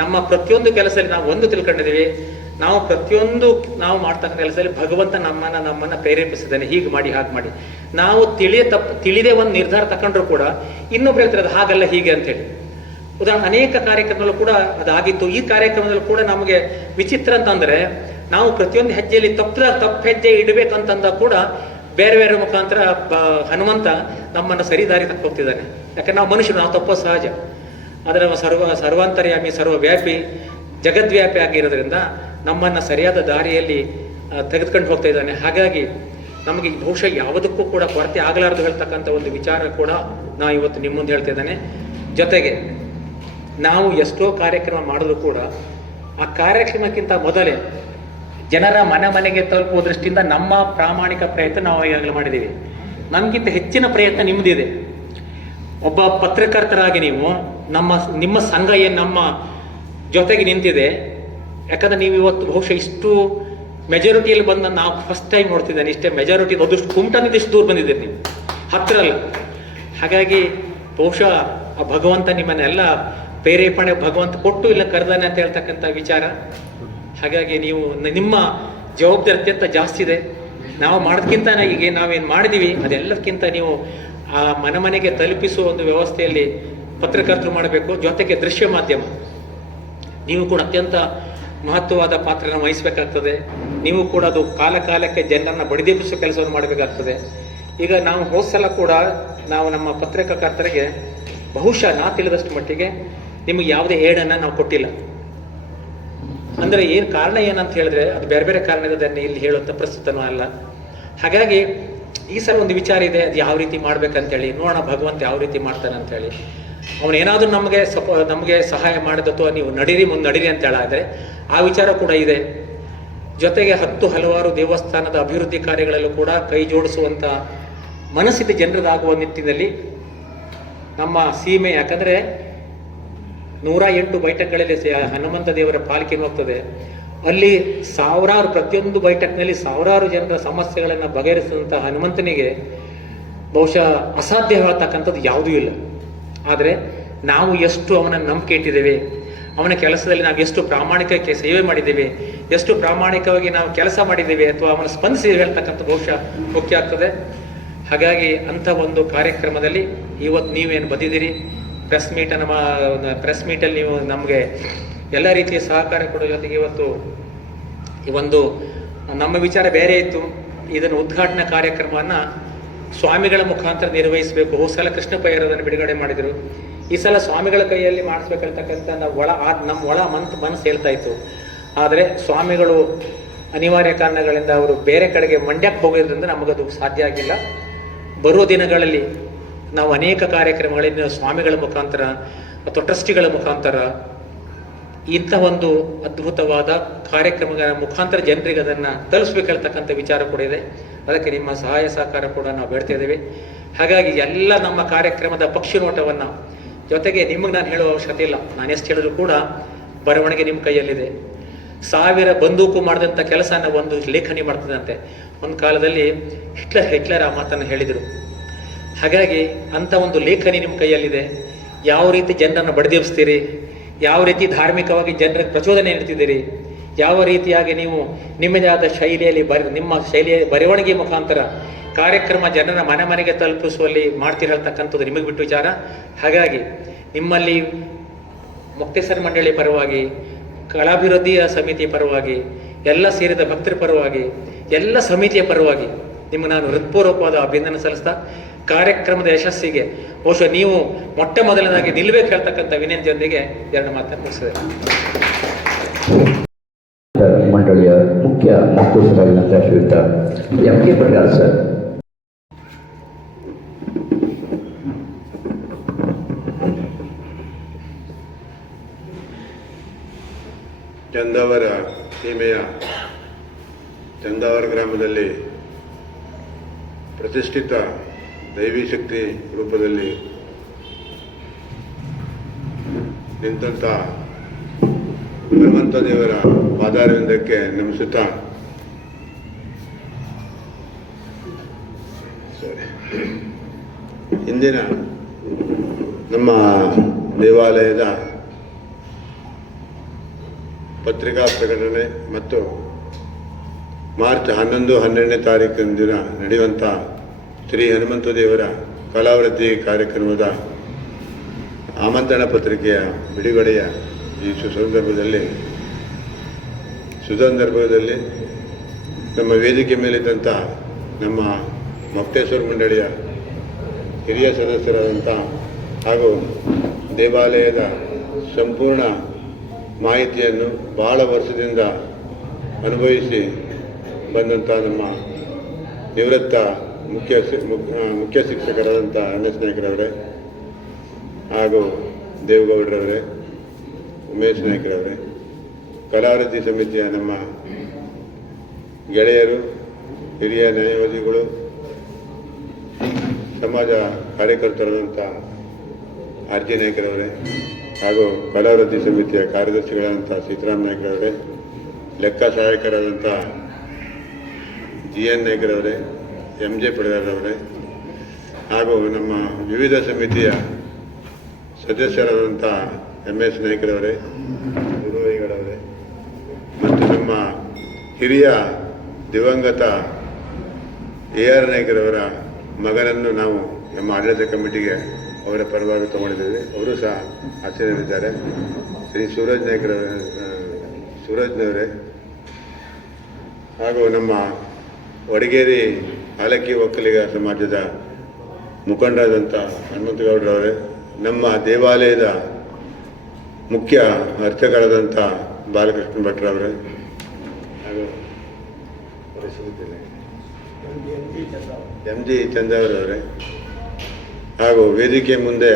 ನಮ್ಮ ಪ್ರತಿಯೊಂದು ಕೆಲಸದಲ್ಲಿ ನಾವು ಒಂದು ತಿಳ್ಕೊಂಡಿದ್ದೀವಿ, ನಾವು ಪ್ರತಿಯೊಂದು ನಾವು ಮಾಡ್ತಕ್ಕಂಥ ಕೆಲಸದಲ್ಲಿ ಭಗವಂತ ನಮ್ಮನ್ನು ಪ್ರೇರೇಪಿಸಿದ್ದಾನೆ, ಹೀಗೆ ಮಾಡಿ ಹಾಗೆ ಮಾಡಿ. ನಾವು ತಿಳಿದೇ ಒಂದು ನಿರ್ಧಾರ ತಗೊಂಡ್ರು ಕೂಡ ಇನ್ನೊಬ್ರು ಹೇಳ್ತಾರೆ ಅದು ಹಾಗಲ್ಲ ಹೀಗೆ ಅಂತೇಳಿ. ಉದಾಹರಣೆ ಅನೇಕ ಕಾರ್ಯಕ್ರಮಗಳು ಕೂಡ ಅದಾಗಿತ್ತು. ಈ ಕಾರ್ಯಕ್ರಮದಲ್ಲಿ ಕೂಡ ನಮಗೆ ವಿಚಿತ್ರ ಅಂತಂದ್ರೆ, ನಾವು ಪ್ರತಿಯೊಂದು ಹೆಜ್ಜೆಯಲ್ಲಿ ತಪ್ಪು ಹೆಜ್ಜೆ ಇಡಬೇಕಂತಂದ ಕೂಡ ಬೇರೆ ಬೇರೆ ಮುಖಾಂತರ ಹನುಮಂತ ನಮ್ಮನ್ನು ಸರಿದಾರಿ ತಕ್ಕೋಗ್ತಿದ್ದಾನೆ. ಯಾಕಂದ್ರೆ ನಾವು ಮನುಷ್ಯರು, ನಾವು ತಪ್ಪೋ ಸಹಜ. ಆದರೆ ನಾವು ಸರ್ವಾಂತರ್ಯಾಮಿ, ಸರ್ವವ್ಯಾಪಿ, ಜಗದ್ವ್ಯಾಪಿ ಆಗಿರೋದ್ರಿಂದ ನಮ್ಮನ್ನು ಸರಿಯಾದ ದಾರಿಯಲ್ಲಿ ತೆಗೆದುಕೊಂಡು ಹೋಗ್ತಾ ಇದ್ದಾನೆ. ಹಾಗಾಗಿ ನಮಗೆ ಬಹುಶಃ ಯಾವುದಕ್ಕೂ ಕೂಡ ಕೊರತೆ ಆಗಲಾರದು ಹೇಳ್ತಕ್ಕಂಥ ಒಂದು ವಿಚಾರ ಕೂಡ ನಾವು ಇವತ್ತು ನಿಮ್ಮ ಮುಂದೆ ಹೇಳ್ತಾ ಇದ್ದಾನೆ. ಜೊತೆಗೆ ನಾವು ಎಷ್ಟೋ ಕಾರ್ಯಕ್ರಮ ಮಾಡಿದ್ರು ಕೂಡ ಆ ಕಾರ್ಯಕ್ರಮಕ್ಕಿಂತ ಮೊದಲೇ ಜನರ ಮನೆಗೆ ತಲುಪುವ ದೃಷ್ಟಿಯಿಂದ ನಮ್ಮ ಪ್ರಾಮಾಣಿಕ ಪ್ರಯತ್ನ ನಾವು ಈಗಾಗಲೇ ಮಾಡಿದ್ದೀವಿ. ನಮಗಿಂತ ಹೆಚ್ಚಿನ ಪ್ರಯತ್ನ ನಿಮ್ಮದಿದೆ. ಒಬ್ಬ ಪತ್ರಕರ್ತರಾಗಿ ನೀವು ನಿಮ್ಮ ಸಂಘ ಏನು ನಮ್ಮ ಜೊತೆಗೆ ನಿಂತಿದೆ. ಯಾಕಂದ್ರೆ ನೀವು ಇವತ್ತು ಬಹುಶಃ ಇಷ್ಟು ಮೆಜಾರಿಟಿಯಲ್ಲಿ ಬಂದ ನಾವು ಫಸ್ಟ್ ಟೈಮ್ ನೋಡ್ತಿದ್ದೇನೆ. ಇಷ್ಟೇ ಮೆಜಾರಿಟಿ, ಅದಷ್ಟು ಕುಮಟನಿಂದ ಇಷ್ಟು ದೂರ ಬಂದಿದ್ದೀರಿ ನೀವು, ಹತ್ತಿರ ಅಲ್ಲ. ಹಾಗಾಗಿ ಬಹುಶಃ ಆ ಭಗವಂತ ನಿಮ್ಮನ್ನೆಲ್ಲ ಪ್ರೇರೇಪಣೆ ಭಗವಂತ ಕೊಟ್ಟು ಇಲ್ಲ ಕರೆದಾನೆ ಅಂತ ಹೇಳ್ತಕ್ಕಂಥ ವಿಚಾರ. ಹಾಗಾಗಿ ನೀವು ನಿಮ್ಮ ಜವಾಬ್ದಾರಿ ಅತ್ಯಂತ ಜಾಸ್ತಿ ಇದೆ. ನಾವು ಮಾಡೋದಕ್ಕಿಂತ ಈಗ ನಾವೇನು ಮಾಡಿದ್ದೀವಿ ಅದೆಲ್ಲದಕ್ಕಿಂತ ನೀವು ಆ ಮನೆಗೆ ತಲುಪಿಸುವ ಒಂದು ವ್ಯವಸ್ಥೆಯಲ್ಲಿ ಪತ್ರಕರ್ತರು ಮಾಡಬೇಕು. ಜೊತೆಗೆ ದೃಶ್ಯ ಮಾಧ್ಯಮ ನೀವು ಕೂಡ ಅತ್ಯಂತ ಮಹತ್ವವಾದ ಪಾತ್ರನ ವಹಿಸಬೇಕಾಗ್ತದೆ. ನೀವು ಕೂಡ ಅದು ಕಾಲಕ್ಕೆ ಜನರನ್ನು ಬಡಿದೆಬ್ಬಿಸುವ ಕೆಲಸವನ್ನು ಮಾಡಬೇಕಾಗ್ತದೆ. ಈಗ ನಾವು ಹೋದ ಸಲ ಕೂಡ ನಾವು ನಮ್ಮ ಪತ್ರಕರ್ತರಿಗೆ ಬಹುಶಃ ನಾ ತಿಳಿದಷ್ಟು ಮಟ್ಟಿಗೆ ನಿಮಗೆ ಯಾವುದೇ ಏಡನ್ನು ನಾವು ಕೊಟ್ಟಿಲ್ಲ. ಅಂದರೆ ಏನು ಕಾರಣ ಏನಂತ ಹೇಳಿದ್ರೆ ಅದು ಬೇರೆ ಬೇರೆ ಕಾರಣ ಇದನ್ನು ಇಲ್ಲಿ ಹೇಳುವಂಥ ಪ್ರಸ್ತುತನೂ ಅಲ್ಲ. ಹಾಗಾಗಿ ಈ ಸಲ ಒಂದು ವಿಚಾರ ಇದೆ, ಅದು ಯಾವ ರೀತಿ ಮಾಡ್ಬೇಕಂತೇಳಿ ನೋಡೋಣ, ಭಗವಂತ ಯಾವ ರೀತಿ ಮಾಡ್ತಾನೆ ಅಂತೇಳಿ. ಅವನೇನಾದರೂ ನಮಗೆ ಸಹಾಯ ಮಾಡಿದ ಅಥವಾ ನೀವು ಮುಂದೆ ನಡೀರಿ ಅಂತ ಹೇಳಿದ್ರೆ ಆ ವಿಚಾರ ಕೂಡ ಇದೆ. ಜೊತೆಗೆ ಹಲವಾರು ದೇವಸ್ಥಾನದ ಅಭಿವೃದ್ಧಿ ಕಾರ್ಯಗಳಲ್ಲೂ ಕೂಡ ಕೈ ಜೋಡಿಸುವಂಥ ಮನಸ್ಥಿತಿ ಜನರದಾಗುವ ನಿಟ್ಟಿನಲ್ಲಿ ನಮ್ಮ ಸೀಮೆ, ಯಾಕಂದರೆ 108 ಬೈಠಕ್ಗಳಲ್ಲಿ ಹನುಮಂತ ದೇವರ ಪಾಲಿಕೆ ಹೋಗ್ತದೆ. ಅಲ್ಲಿ ಪ್ರತಿಯೊಂದು ಬೈಠಕ್ನಲ್ಲಿ ಸಾವಿರಾರು ಜನರ ಸಮಸ್ಯೆಗಳನ್ನು ಬಗೆಹರಿಸಿದಂಥ ಹನುಮಂತನಿಗೆ ಬಹುಶಃ ಅಸಾಧ್ಯವಾಗತಕ್ಕಂಥದ್ದು ಯಾವುದೂ ಇಲ್ಲ. ಆದರೆ ನಾವು ಎಷ್ಟು ಅವನನ್ನು ನಂಬಿಕೆ ಇಟ್ಟಿದ್ದೇವೆ, ಅವನ ಕೆಲಸದಲ್ಲಿ ನಾವು ಎಷ್ಟು ಪ್ರಾಮಾಣಿಕಕ್ಕೆ ಸೇವೆ ಮಾಡಿದ್ದೇವೆ, ಎಷ್ಟು ಪ್ರಾಮಾಣಿಕವಾಗಿ ನಾವು ಕೆಲಸ ಮಾಡಿದ್ದೇವೆ ಅಥವಾ ಅವನ ಸ್ಪಂದಿಸಿ ಹೇಳ್ತಕ್ಕಂಥ ಬಹುಶಃ ಮುಖ್ಯ ಆಗ್ತದೆ. ಹಾಗಾಗಿ ಅಂಥ ಒಂದು ಕಾರ್ಯಕ್ರಮದಲ್ಲಿ ಇವತ್ತು ನೀವೇನು ಬಂದಿದ್ದೀರಿ, ಪ್ರೆಸ್ ಮೀಟಲ್ಲಿ ನೀವು ನಮಗೆ ಎಲ್ಲ ರೀತಿಯ ಸಹಕಾರ ಕೊಡೋ ಜೊತೆಗೆ ಇವತ್ತು ಈ ಒಂದು ನಮ್ಮ ವಿಚಾರ ಬೇರೆ ಇತ್ತು. ಇದನ್ನು ಉದ್ಘಾಟನಾ ಕಾರ್ಯಕ್ರಮವನ್ನು ಸ್ವಾಮಿಗಳ ಮುಖಾಂತರ ನಿರ್ವಹಿಸಬೇಕು. ಹೋದ ಸಲ ಕೃಷ್ಣ ಪೈರದನ್ನು ಬಿಡುಗಡೆ ಮಾಡಿದರು. ಈ ಸಲ ಸ್ವಾಮಿಗಳ ಕೈಯಲ್ಲಿ ಮಾಡಿಸ್ಬೇಕಂತಕ್ಕಂಥ ನಮ್ಮ ಒಳ ಮನಸ್ಸು ಹೇಳ್ತಾ ಇತ್ತು. ಆದರೆ ಸ್ವಾಮಿಗಳು ಅನಿವಾರ್ಯ ಕಾರಣಗಳಿಂದ ಅವರು ಬೇರೆ ಕಡೆಗೆ ಮಂಡ್ಯಕ್ಕೆ ಹೋಗೋದ್ರಿಂದ ನಮಗದು ಸಾಧ್ಯ ಆಗಿಲ್ಲ. ಬರುವ ದಿನಗಳಲ್ಲಿ ನಾವು ಅನೇಕ ಕಾರ್ಯಕ್ರಮಗಳಿಂದ ಸ್ವಾಮಿಗಳ ಮುಖಾಂತರ ಅಥವಾ ಟ್ರಸ್ಟಿಗಳ ಮುಖಾಂತರ ಇಂಥ ಒಂದು ಅದ್ಭುತವಾದ ಕಾರ್ಯಕ್ರಮಗಳ ಮುಖಾಂತರ ಜನರಿಗೆ ಅದನ್ನು ತಲುಪಿಸ್ಬೇಕಂತಕ್ಕಂಥ ವಿಚಾರ ಕೂಡ ಇದೆ. ಅದಕ್ಕೆ ನಿಮ್ಮ ಸಹಾಯ ಸಹಕಾರ ಕೂಡ ನಾವು ಬೇಡ್ತಾ ಇದ್ದೇವೆ. ಹಾಗಾಗಿ ಎಲ್ಲ ನಮ್ಮ ಕಾರ್ಯಕ್ರಮದ ಪಕ್ಷಿ ನೋಟವನ್ನು ಜೊತೆಗೆ ನಿಮಗೆ ನಾನು ಹೇಳುವ ಅವಶ್ಯಕತೆ ಇಲ್ಲ, ನಾನು ಎಷ್ಟು ಹೇಳಿದ್ರು ಕೂಡ ಬರವಣಿಗೆ ನಿಮ್ಮ ಕೈಯಲ್ಲಿದೆ. 1000 ಬಂದೂಕು ಮಾಡಿದಂಥ ಕೆಲಸನ ಒಂದು ಲೇಖನಿ ಮಾಡ್ತದಂತೆ. ಒಂದು ಕಾಲದಲ್ಲಿ ಹಿಟ್ಲರ್ ಆ ಮಾತನ್ನು ಹೇಳಿದರು. ಹಾಗಾಗಿ ಅಂಥ ಒಂದು ಲೇಖನಿ ನಿಮ್ಮ ಕೈಯಲ್ಲಿದೆ. ಯಾವ ರೀತಿ ಜನರನ್ನು ಬಡಿದೆಬ್ಸ್ತೀರಿ, ಯಾವ ರೀತಿ ಧಾರ್ಮಿಕವಾಗಿ ಜನರಿಗೆ ಪ್ರಚೋದನೆ ನೀಡ್ತಿದ್ದೀರಿ, ಯಾವ ರೀತಿಯಾಗಿ ನೀವು ನಿಮ್ಮದೇ ಆದ ಶೈಲಿಯಲ್ಲಿ ನಿಮ್ಮ ಶೈಲಿಯ ಬರವಣಿಗೆ ಮುಖಾಂತರ ಕಾರ್ಯಕ್ರಮ ಜನರ ಮನೆ ಮನೆಗೆ ತಲುಪಿಸುವಲ್ಲಿ ಮಾಡ್ತಿರತಕ್ಕಂಥದ್ದು ನಿಮಗೆ ಬಿಟ್ಟು ವಿಚಾರ. ಹಾಗಾಗಿ ನಿಮ್ಮಲ್ಲಿ ಮೊಕ್ತೇಸರ ಮಂಡಳಿ ಪರವಾಗಿ, ಕಲಾಭಿವೃದ್ಧಿಯ ಸಮಿತಿ ಪರವಾಗಿ, ಎಲ್ಲ ಸೇರಿದ ಭಕ್ತರ ಪರವಾಗಿ, ಎಲ್ಲ ಸಮಿತಿಯ ಪರವಾಗಿ ನಿಮಗೆ ನಾನು ಹೃತ್ಪೂರ್ವಕವಾದ ಅಭಿನಂದನೆ ಸಲ್ಲಿಸ್ತಾ ಕಾರ್ಯಕ್ರಮದ ಯಶಸ್ಸಿಗೆ ಬಹುಶಃ ನೀವು ಮೊಟ್ಟ ಮೊದಲನೇದಾಗಿ ನಿಲ್ಲಬೇಕು ಹೇಳ್ತಕ್ಕಂಥ ವಿನಂತಿಯೊಂದಿಗೆ 2 ಮಾತನ್ನು ಮುಗಿಸಿದೆ. ಮಂಡಳಿಯ ಮುಖ್ಯ ಮೊಕ್ತೇಸರಾಗಿದ್ದಂಥ ಶ್ರೀಯುತ ಎಂ.ಕೆ. ಪಟೇಲ್ ಸರ್. ಚಂದಾವರ ಸೀಮೆಯ ಚಂದಾವರ ಗ್ರಾಮದಲ್ಲಿ ಪ್ರತಿಷ್ಠಿತ ದೈವಿ ಶಕ್ತಿ ರೂಪದಲ್ಲಿ ನಿಂತ ಹನುಮಂತ ದೇವರ ಪಾದಾರವಿಂದಕ್ಕೆ ನಮಿಸುತ್ತಾ ಇಂದಿನ ನಮ್ಮ ದೇವಾಲಯದ ಪತ್ರಿಕಾ ಪ್ರಕಟಣೆ ಮತ್ತು ಮಾರ್ಚ್ 11-12ನೇ ತಾರೀಕಿನ ನಡೆಯುವಂಥ ಶ್ರೀ ಹನುಮಂತ ದೇವರ ಕಲಾವೃತ್ತಿ ಕಾರ್ಯಕ್ರಮದ ಆಮಂತ್ರಣ ಪತ್ರಿಕೆಯ ಬಿಡುಗಡೆಯ ಈ ಸುಸಂದರ್ಭದಲ್ಲಿ ನಮ್ಮ ವೇದಿಕೆ ಮೇಲಿದ್ದಂಥ ನಮ್ಮ ಮೊಕ್ತೇಶ್ವರ ಮಂಡಳಿಯ ಹಿರಿಯ ಸದಸ್ಯರಾದಂಥ ಹಾಗೂ ದೇವಾಲಯದ ಸಂಪೂರ್ಣ ಮಾಹಿತಿಯನ್ನು ಬಹಳ ವರ್ಷದಿಂದ ಅನುಭವಿಸಿ ಬಂದಂಥ ನಮ್ಮ ನಿವೃತ್ತ ಮುಖ್ಯ ಶಿಕ್ಷಕರಾದಂಥ ಎನ್.ಎಸ್. ನಾಯ್ಕರವರೇ ಹಾಗೂ ದೇವೇಗೌಡರವರೇ, ಉಮೇಶ್ ನಾಯ್ಕರವರೇ, ಕಲಾವೃತ್ತಿ ಸಮಿತಿಯ ನಮ್ಮ ಗೆಳೆಯರು, ಹಿರಿಯ ನ್ಯಾಯವಾದಿಗಳು, ಸಮಾಜ ಕಾರ್ಯಕರ್ತರಾದಂಥ ಆರ್.ಜಿ. ನಾಯ್ಕರವರೇ ಹಾಗೂ ಕಲಾವೃತ್ತಿ ಸಮಿತಿಯ ಕಾರ್ಯದರ್ಶಿಗಳಾದಂಥ ಸೀತಾರಾಮ್ ನಾಯ್ಕರವರೇ, ಲೆಕ್ಕ ಸಹಾಯಕರಾದಂಥ ಜಿ.ಎನ್. ನಾಯ್ಕರವರೇ, ಎಂ.ಜೆ. ಪಡೆದಾರವರೇ ಹಾಗೂ ನಮ್ಮ ವಿವಿಧ ಸಮಿತಿಯ ಸದಸ್ಯರಾದಂಥ ಎಂ.ಎಸ್. ನಾಯ್ಕರವರೇ, ಗುರುವೈಗಳವರೇ ಮತ್ತು ನಮ್ಮ ಹಿರಿಯ ದಿವಂಗತ ಎ.ಆರ್. ನಾಯ್ಕರವರ ಮಗನನ್ನು ನಾವು ನಮ್ಮ ಆಡಳಿತ ಕಮಿಟಿಗೆ ಅವರ ಪರವಾಗಿ ತಗೊಂಡಿದ್ದೇವೆ. ಅವರು ಸಹ ಆಚರಣೆಯಲ್ಲಿದ್ದಾರೆ. ಶ್ರೀ ಸೂರಜ್ನವರೇ ಹಾಗೂ ನಮ್ಮ ವಡಗೇರಿ ಆಲಕ್ಕಿ ಒಕ್ಕಲಿಗ ಸಮಾಜದ ಮುಖಂಡರಾದಂಥ ಹನುಮಂತಗೌಡರವರೇ, ನಮ್ಮ ದೇವಾಲಯದ ಮುಖ್ಯ ಅರ್ಚಕರಾದಂಥ ಬಾಲಕೃಷ್ಣ ಭಟ್ರವರೇ ಹಾಗೂ ಎಂ.ಜಿ. ಚಂದಾವರವರೇ ಹಾಗೂ ವೇದಿಕೆ ಮುಂದೆ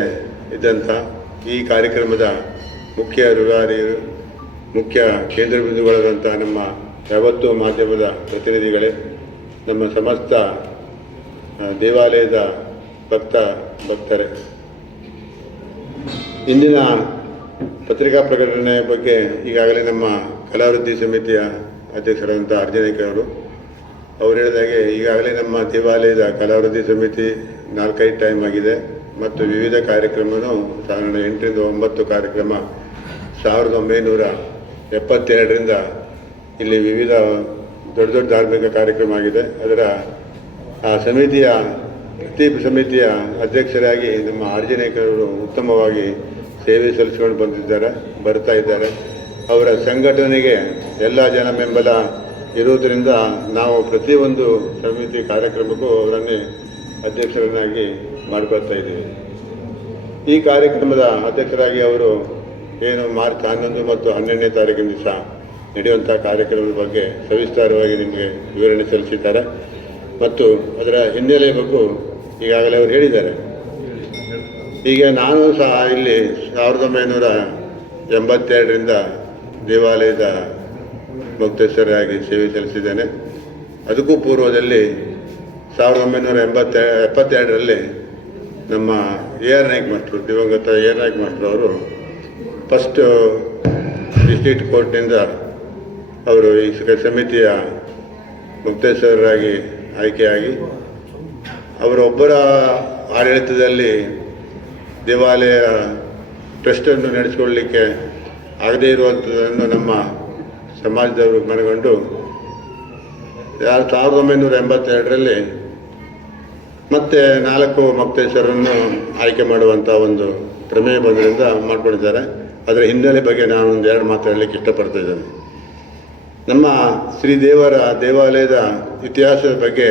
ಇದ್ದಂಥ ಈ ಕಾರ್ಯಕ್ರಮದ ಮುಖ್ಯ ರೂವಾರಿಯರು, ಮುಖ್ಯ ಕೇಂದ್ರ ಬಿಂದುಗಳಾದಂಥ ನಮ್ಮ ಯಾವತ್ತೂ ಮಾಧ್ಯಮದ ಪ್ರತಿನಿಧಿಗಳೇ, ನಮ್ಮ ಸಮಸ್ತ ದೇವಾಲಯದ ಭಕ್ತರೇ, ಇಂದಿನ ಪತ್ರಿಕಾ ಪ್ರಕಟಣೆಯ ಬಗ್ಗೆ ಈಗಾಗಲೇ ನಮ್ಮ ಕಲಾವೃತ್ತಿ ಸಮಿತಿಯ ಅಧ್ಯಕ್ಷರಾದಂಥ ಆರ್.ಜಿ. ನಾಯ್ಕರವರು ಅವರು ಹೇಳಿದಾಗೆ ಈಗಾಗಲೇ ನಮ್ಮ ದೇವಾಲಯದ ಕಲಾವೃತ್ತಿ ಸಮಿತಿ 4-5 ಟೈಮ್ ಆಗಿದೆ ಮತ್ತು ವಿವಿಧ ಕಾರ್ಯಕ್ರಮವೂ ಸಾಧಾರಣ 8ರಿಂದ 9 ಕಾರ್ಯಕ್ರಮ 1972ರಿಂದ ಇಲ್ಲಿ ವಿವಿಧ ದೊಡ್ಡ ದೊಡ್ಡ ಧಾರ್ಮಿಕ ಕಾರ್ಯಕ್ರಮ ಆಗಿದೆ. ಅದರ ಆ ಸಮಿತಿಯ ಪ್ರತಿ ಸಮಿತಿಯ ಅಧ್ಯಕ್ಷರಾಗಿ ನಮ್ಮ ಆರ್.ಜಿ. ನಾಯ್ಕರವರು ಉತ್ತಮವಾಗಿ ಸೇವೆ ಸಲ್ಲಿಸಿಕೊಂಡು ಬರ್ತಾ ಇದ್ದಾರೆ. ಅವರ ಸಂಘಟನೆಗೆ ಎಲ್ಲ ಜನ ಬೆಂಬಲ ಇರುವುದರಿಂದ ನಾವು ಪ್ರತಿಯೊಂದು ಸಮಿತಿ ಕಾರ್ಯಕ್ರಮಕ್ಕೂ ಅವರನ್ನೇ ಅಧ್ಯಕ್ಷರನ್ನಾಗಿ ಮಾಡ್ಕೊಳ್ತಾ ಇದ್ದೀವಿ. ಈ ಕಾರ್ಯಕ್ರಮದ ಅಧ್ಯಕ್ಷರಾಗಿ ಅವರು ಏನು ಮಾರ್ಚ್ 11 ಮತ್ತು 12ನೇ ತಾರೀಕಿನ ದಿವಸ ನಡೆಯುವಂಥ ಕಾರ್ಯಕ್ರಮದ ಬಗ್ಗೆ ಸವಿಸ್ತಾರವಾಗಿ ನಿಮಗೆ ವಿವರಣೆ ಸಲ್ಲಿಸಿದ್ದಾರೆ ಮತ್ತು ಅದರ ಹಿನ್ನೆಲೆ ಬಗ್ಗೆ ಈಗಾಗಲೇ ಅವರು ಹೇಳಿದ್ದಾರೆ. ಈಗ ನಾನು ಸಹ ಇಲ್ಲಿ 82ರಿಂದ ದೇವಾಲಯದ ಮುಕ್ತೇಶ್ವರರಾಗಿ ಸೇವೆ ಸಲ್ಲಿಸಿದ್ದೇನೆ. ಅದಕ್ಕೂ ಪೂರ್ವದಲ್ಲಿ 1972ರಲ್ಲಿ ನಮ್ಮ ಎ ಆರ್ ನಾಯ್ಕ ಮಾಸ್ಟ್ರು, ದಿವಂಗತ ಎ ಆರ್ ನಾಯ್ಕ ಮಾಸ್ಟ್ರು ಅವರು ಫಸ್ಟ್ ಡಿಸ್ಟ್ರಿಕ್ಟ್ ಕೋರ್ಟ್ನಿಂದ ಅವರು ಈ ಸಮಿತಿಯ ಮುಕ್ತೇಶ್ವರರಾಗಿ ಆಯ್ಕೆಯಾಗಿ ಅವರೊಬ್ಬರ ಆಡಳಿತದಲ್ಲಿ ದೇವಾಲಯ ಟ್ರಸ್ಟನ್ನು ನಡೆಸಿಕೊಳ್ಳಲಿಕ್ಕೆ ಆಗದೇ ಇರುವಂಥದ್ದನ್ನು ನಮ್ಮ ಸಮಾಜದವರು ಮನಗಂಡು 1982ರಲ್ಲಿ ಮತ್ತೆ 4 ಮುಕ್ತೇಶ್ವರನ್ನು ಆಯ್ಕೆ ಮಾಡುವಂಥ ಒಂದು ಪ್ರಮೇಯ ಬಂದರಿಂದ ಮಾಡ್ಕೊಂಡಿದ್ದಾರೆ. ಅದರ ಹಿನ್ನೆಲೆ ಬಗ್ಗೆ ನಾನು ಒಂದು 2 ಮಾತು ಹೇಳಲಿಕ್ಕೆ ಇಷ್ಟಪಡ್ತಾ ಇದ್ದೇನೆ. ನಮ್ಮ ಶ್ರೀದೇವರ ದೇವಾಲಯದ ಇತಿಹಾಸದ ಬಗ್ಗೆ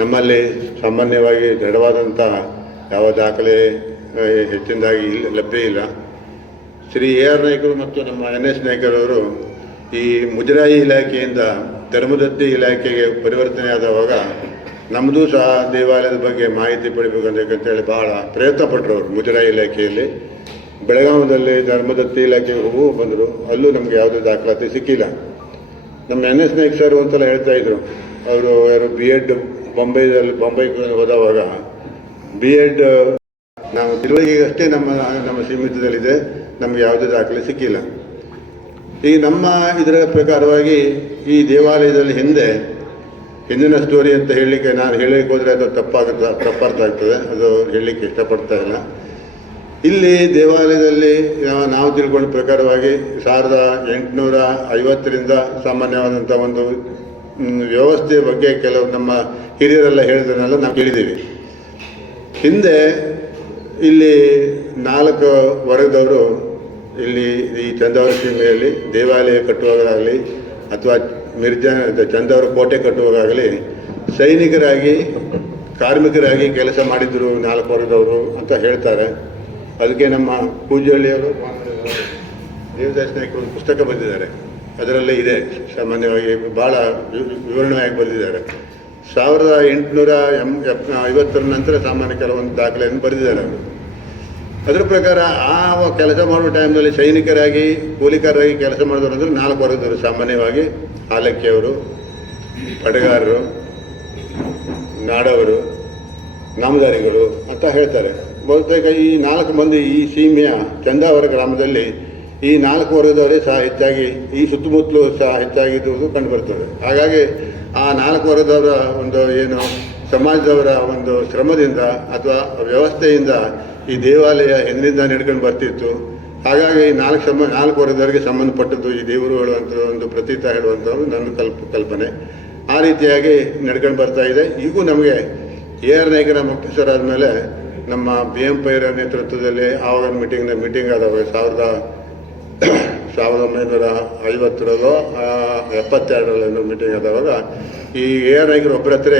ನಮ್ಮಲ್ಲಿ ಸಾಮಾನ್ಯವಾಗಿ ದೃಢವಾದಂಥ ಯಾವ ದಾಖಲೆ ಹೆಚ್ಚಿನದಾಗಿ ಲಭ್ಯ ಇಲ್ಲ. ಶ್ರೀ ಎ ಆರ್ ನಾಯ್ಕರು ಮತ್ತು ನಮ್ಮ NS ನಾಯ್ಕರವರು ಈ ಮುಜರಾಯಿ ಇಲಾಖೆಯಿಂದ ಧರ್ಮದತ್ತಿ ಇಲಾಖೆಗೆ ಪರಿವರ್ತನೆ ಆದವಾಗ ನಮ್ಮದು ಸಹ ದೇವಾಲಯದ ಬಗ್ಗೆ ಮಾಹಿತಿ ಪಡಿಬೇಕಂತೇಳಿ ಭಾಳ ಪ್ರಯತ್ನ ಪಟ್ಟರು ಅವರು. ಮುಜರಾಯಿ ಇಲಾಖೆಯಲ್ಲಿ ಬೆಳಗಾವಿಯಲ್ಲಿ ಧರ್ಮದತ್ತಿ ಇಲಾಖೆಗೆ ಹೋಗು ಬಂದರು, ಅಲ್ಲೂ ನಮಗೆ ಯಾವುದೇ ದಾಖಲಾತಿ ಸಿಕ್ಕಿಲ್ಲ. ನಮ್ಮ NS ನಾಯ್ಕ ಸರ್ ಒಂದ್ಸಲ ಹೇಳ್ತಾ ಇದ್ರು, ಅವರು ಯಾರು B.Ed ಬಾಂಬೆಗೆ ಹೋದವಾಗ B.Ed ನಾವು ತಿಳುವಳಿಕೆಗೆ ಅಷ್ಟೇ ನಮ್ಮ ಸೀಮಿತದಲ್ಲಿದೆ, ನಮಗೆ ಯಾವುದೇ ದಾಖಲೆ ಸಿಕ್ಕಿಲ್ಲ. ಈ ನಮ್ಮ ಇದರ ಪ್ರಕಾರವಾಗಿ ಈ ದೇವಾಲಯದಲ್ಲಿ ಹಿಂದಿನ ಸ್ಟೋರಿ ಅಂತ ಹೇಳಲಿಕ್ಕೆ ನಾನು ಹೇಳಲಿಕ್ಕೆ ಹೋದರೆ ಅದು ತಪ್ಪಾರ್ಥ ಆಗ್ತದೆ, ಅದು ಹೇಳಲಿಕ್ಕೆ ಇಷ್ಟಪಡ್ತಾ ಇಲ್ಲ. ಇಲ್ಲಿ ದೇವಾಲಯದಲ್ಲಿ ನಾವು ತಿಳ್ಕೊಂಡ ಪ್ರಕಾರವಾಗಿ 1850ರಿಂದ ಸಾಮಾನ್ಯವಾದಂಥ ಒಂದು ವ್ಯವಸ್ಥೆಯ ಬಗ್ಗೆ ಕೆಲವು ನಮ್ಮ ಹಿರಿಯರೆಲ್ಲ ಹೇಳಿದ್ರನ್ನೆಲ್ಲ ನಾವು ಕೇಳಿದ್ದೀವಿ. ಹಿಂದೆ ಇಲ್ಲಿ 4 ವರ್ಗದವರು ಇಲ್ಲಿ ಈ ಚಂದಾವರ ಸೀಮೆಯಲ್ಲಿ ದೇವಾಲಯ ಕಟ್ಟುವಾಗಲಿ ಅಥವಾ ಚಂದಾವರ ಕೋಟೆ ಕಟ್ಟುವಾಗಲಿ ಸೈನಿಕರಾಗಿ ಕಾರ್ಮಿಕರಾಗಿ ಕೆಲಸ ಮಾಡಿದ್ರು 4 ವರ್ಗದವರು ಅಂತ ಹೇಳ್ತಾರೆ. ಅದಕ್ಕೆ ನಮ್ಮ ಪೂಜಾರಿಯವರು ದೇವದಾಸ್ ನಾಯ್ಕ ಒಂದು ಪುಸ್ತಕ ಬರೆದಿದ್ದಾರೆ, ಅದರಲ್ಲೇ ಇದೆ, ಸಾಮಾನ್ಯವಾಗಿ ಭಾಳ ವಿವರಣೆಯಾಗಿ ಬರೆದಿದ್ದಾರೆ. 1850ರ ನಂತರ ಸಾಮಾನ್ಯ ಕೆಲವೊಂದು ದಾಖಲೆಯನ್ನು ಬರೆದಿದ್ದಾರೆ ಅವರು. ಅದರ ಪ್ರಕಾರ ಆ ಕೆಲಸ ಮಾಡುವ ಟೈಮ್ನಲ್ಲಿ ಸೈನಿಕರಾಗಿ ಕೂಲಿಕಾರರಾಗಿ ಕೆಲಸ ಮಾಡಿದವರು ಅಂದರೆ 4 ವರ್ಗದವರು, ಸಾಮಾನ್ಯವಾಗಿ ಹಾಲಕ್ಕಿಯವರು, ಪಡಗಾರರು, ನಾಡವರು, ನಾಮದಾರಿಗಳು ಅಂತ ಹೇಳ್ತಾರೆ. ಬಹುತೇಕ ಈ 4 ಮಂದಿ ಈ ಸೀಮೆಯ ಚಂದಾವರ ಗ್ರಾಮದಲ್ಲಿ ಈ 4 ವರ್ಗದವರೇ ಸಹ ಹೆಚ್ಚಾಗಿ ಈ ಸುತ್ತಮುತ್ತಲೂ ಸಹ ಹೆಚ್ಚಾಗಿದ್ದುವುದು ಕಂಡುಬರ್ತದೆ. ಹಾಗಾಗಿ ಆ 4 ವರ್ಗದವರ ಒಂದು ಏನು ಸಮಾಜದವರ ಒಂದು ಶ್ರಮದಿಂದ ಅಥವಾ ವ್ಯವಸ್ಥೆಯಿಂದ ಈ ದೇವಾಲಯ ಎಂದಿನಿಂದ ನಡ್ಕೊಂಡು ಬರ್ತಿತ್ತು. ಹಾಗಾಗಿ 4 ವರ್ಗದವರಿಗೆ ಸಂಬಂಧಪಟ್ಟದ್ದು ಈ ದೇವರು ಹೇಳುವಂಥ ಒಂದು ಪ್ರತೀತ ಹೇಳುವಂಥದ್ದು ನನ್ನ ಕಲ್ಪನೆ. ಆ ರೀತಿಯಾಗಿ ನಡ್ಕೊಂಡು ಬರ್ತಾ ಇದೆ. ಈಗೂ ನಮಗೆ ಎ ಆರ್ ನಾಯ್ಕರ ಮುಕ್ತೇಶ್ವರ ಆದಮೇಲೆ ನಮ್ಮ BM ಪೈರ ನೇತೃತ್ವದಲ್ಲಿ ಆವಾಗ ಮೀಟಿಂಗ್ ಆದವಾಗ 1950ರಲ್ಲೋ 72ರಲ್ಲಿ ಮೀಟಿಂಗ್ ಆದವಾಗ ಈ ಎ ಆರ್ ನಾಯ್ಕರು ಒಬ್ಬರ ಹತ್ರ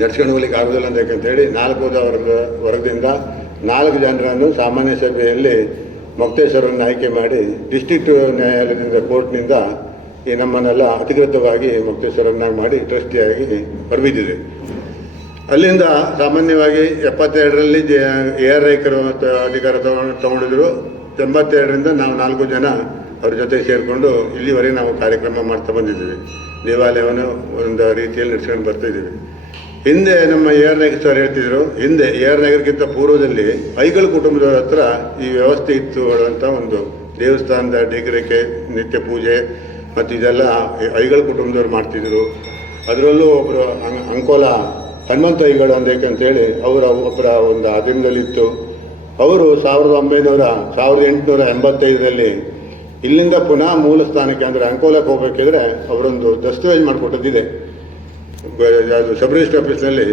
ನಡ್ಸ್ಕೊಂಡು ಹೋಗ್ಲಿಕ್ಕೆ ಆಗೋದಿಲ್ಲ ಅಂತೇಳಿ 4 ವರ್ಗದಿಂದ 4 ಜನರನ್ನು ಸಾಮಾನ್ಯ ಸಭೆಯಲ್ಲಿ ಮುಕ್ತೇಶ್ವರನ್ನು ಆಯ್ಕೆ ಮಾಡಿ ಡಿಸ್ಟ್ರಿಕ್ಟ್ ನ್ಯಾಯಾಲಯದಿಂದ ಕೋರ್ಟ್ನಿಂದ ಈ ನಮ್ಮನ್ನೆಲ್ಲ ಅಧಿಕೃತವಾಗಿ ಮುಕ್ತೇಶ್ವರನ್ನಾಗಿ ಮಾಡಿ ಟ್ರಸ್ಟಿಯಾಗಿ ಹೊರಬಿದ್ದಿದೆ. ಅಲ್ಲಿಂದ ಸಾಮಾನ್ಯವಾಗಿ 72ರಲ್ಲಿ ಎ ಆರ್ ನಾಯ್ಕರು ಅಧಿಕಾರ ತಗೊಂಡಿದ್ರು. 82ರಿಂದ ನಾವು 4 ಜನ ಅವ್ರ ಜೊತೆ ಸೇರಿಕೊಂಡು ಇಲ್ಲಿವರೆಗೆ ನಾವು ಕಾರ್ಯಕ್ರಮ ಮಾಡ್ತಾ ಬಂದಿದ್ದೀವಿ. ದೇವಾಲಯವನ್ನು ಒಂದು ರೀತಿಯಲ್ಲಿ ನಡೆಸ್ಕೊಂಡು ಬರ್ತಾಯಿದ್ದೀವಿ. ಹಿಂದೆ ನಮ್ಮ ಎ ಆರ್ ನಾಯ್ಕ ಸರ್ ಹೇಳ್ತಿದ್ರು, ಹಿಂದೆ ಎ ಆರ್ ನಾಯ್ಕರಿಗಿಂತ ಪೂರ್ವದಲ್ಲಿ ಐಗಳ ಕುಟುಂಬದವರ ಹತ್ರ ಈ ವ್ಯವಸ್ಥೆ ಇತ್ತು ಹೇಳುವಂಥ ಒಂದು ದೇವಸ್ಥಾನದ ಡೇಕರೇಕೆ, ನಿತ್ಯ ಪೂಜೆ ಮತ್ತು ಇದೆಲ್ಲ ಐಗಳ ಕುಟುಂಬದವ್ರು ಮಾಡ್ತಿದ್ರು. ಅದರಲ್ಲೂ ಒಬ್ಬರು ಅಂಕೋಲ ಹನುಮಂತ ಐಗಳು ಅಂತೇಳಿ ಒಬ್ಬರ ಒಂದು ಅಧೀನದಲ್ಲಿತ್ತು. ಅವರು 1885ರಲ್ಲಿ ಇಲ್ಲಿಂದ ಪುನಃ ಮೂಲ ಸ್ಥಾನಕ್ಕೆ ಅಂದರೆ ಅಂಕೋಲಕ್ಕೆ ಹೋಗಬೇಕಿದ್ರೆ ಅವರೊಂದು ದಸ್ತಾವೇಜ್ ಮಾಡಿಕೊಟ್ಟದ್ದಿದೆ. ಅದು ಸಬ್ ರಿಜಿಸ್ಟ್ರಿ ಆಫೀಸ್ನಲ್ಲಿ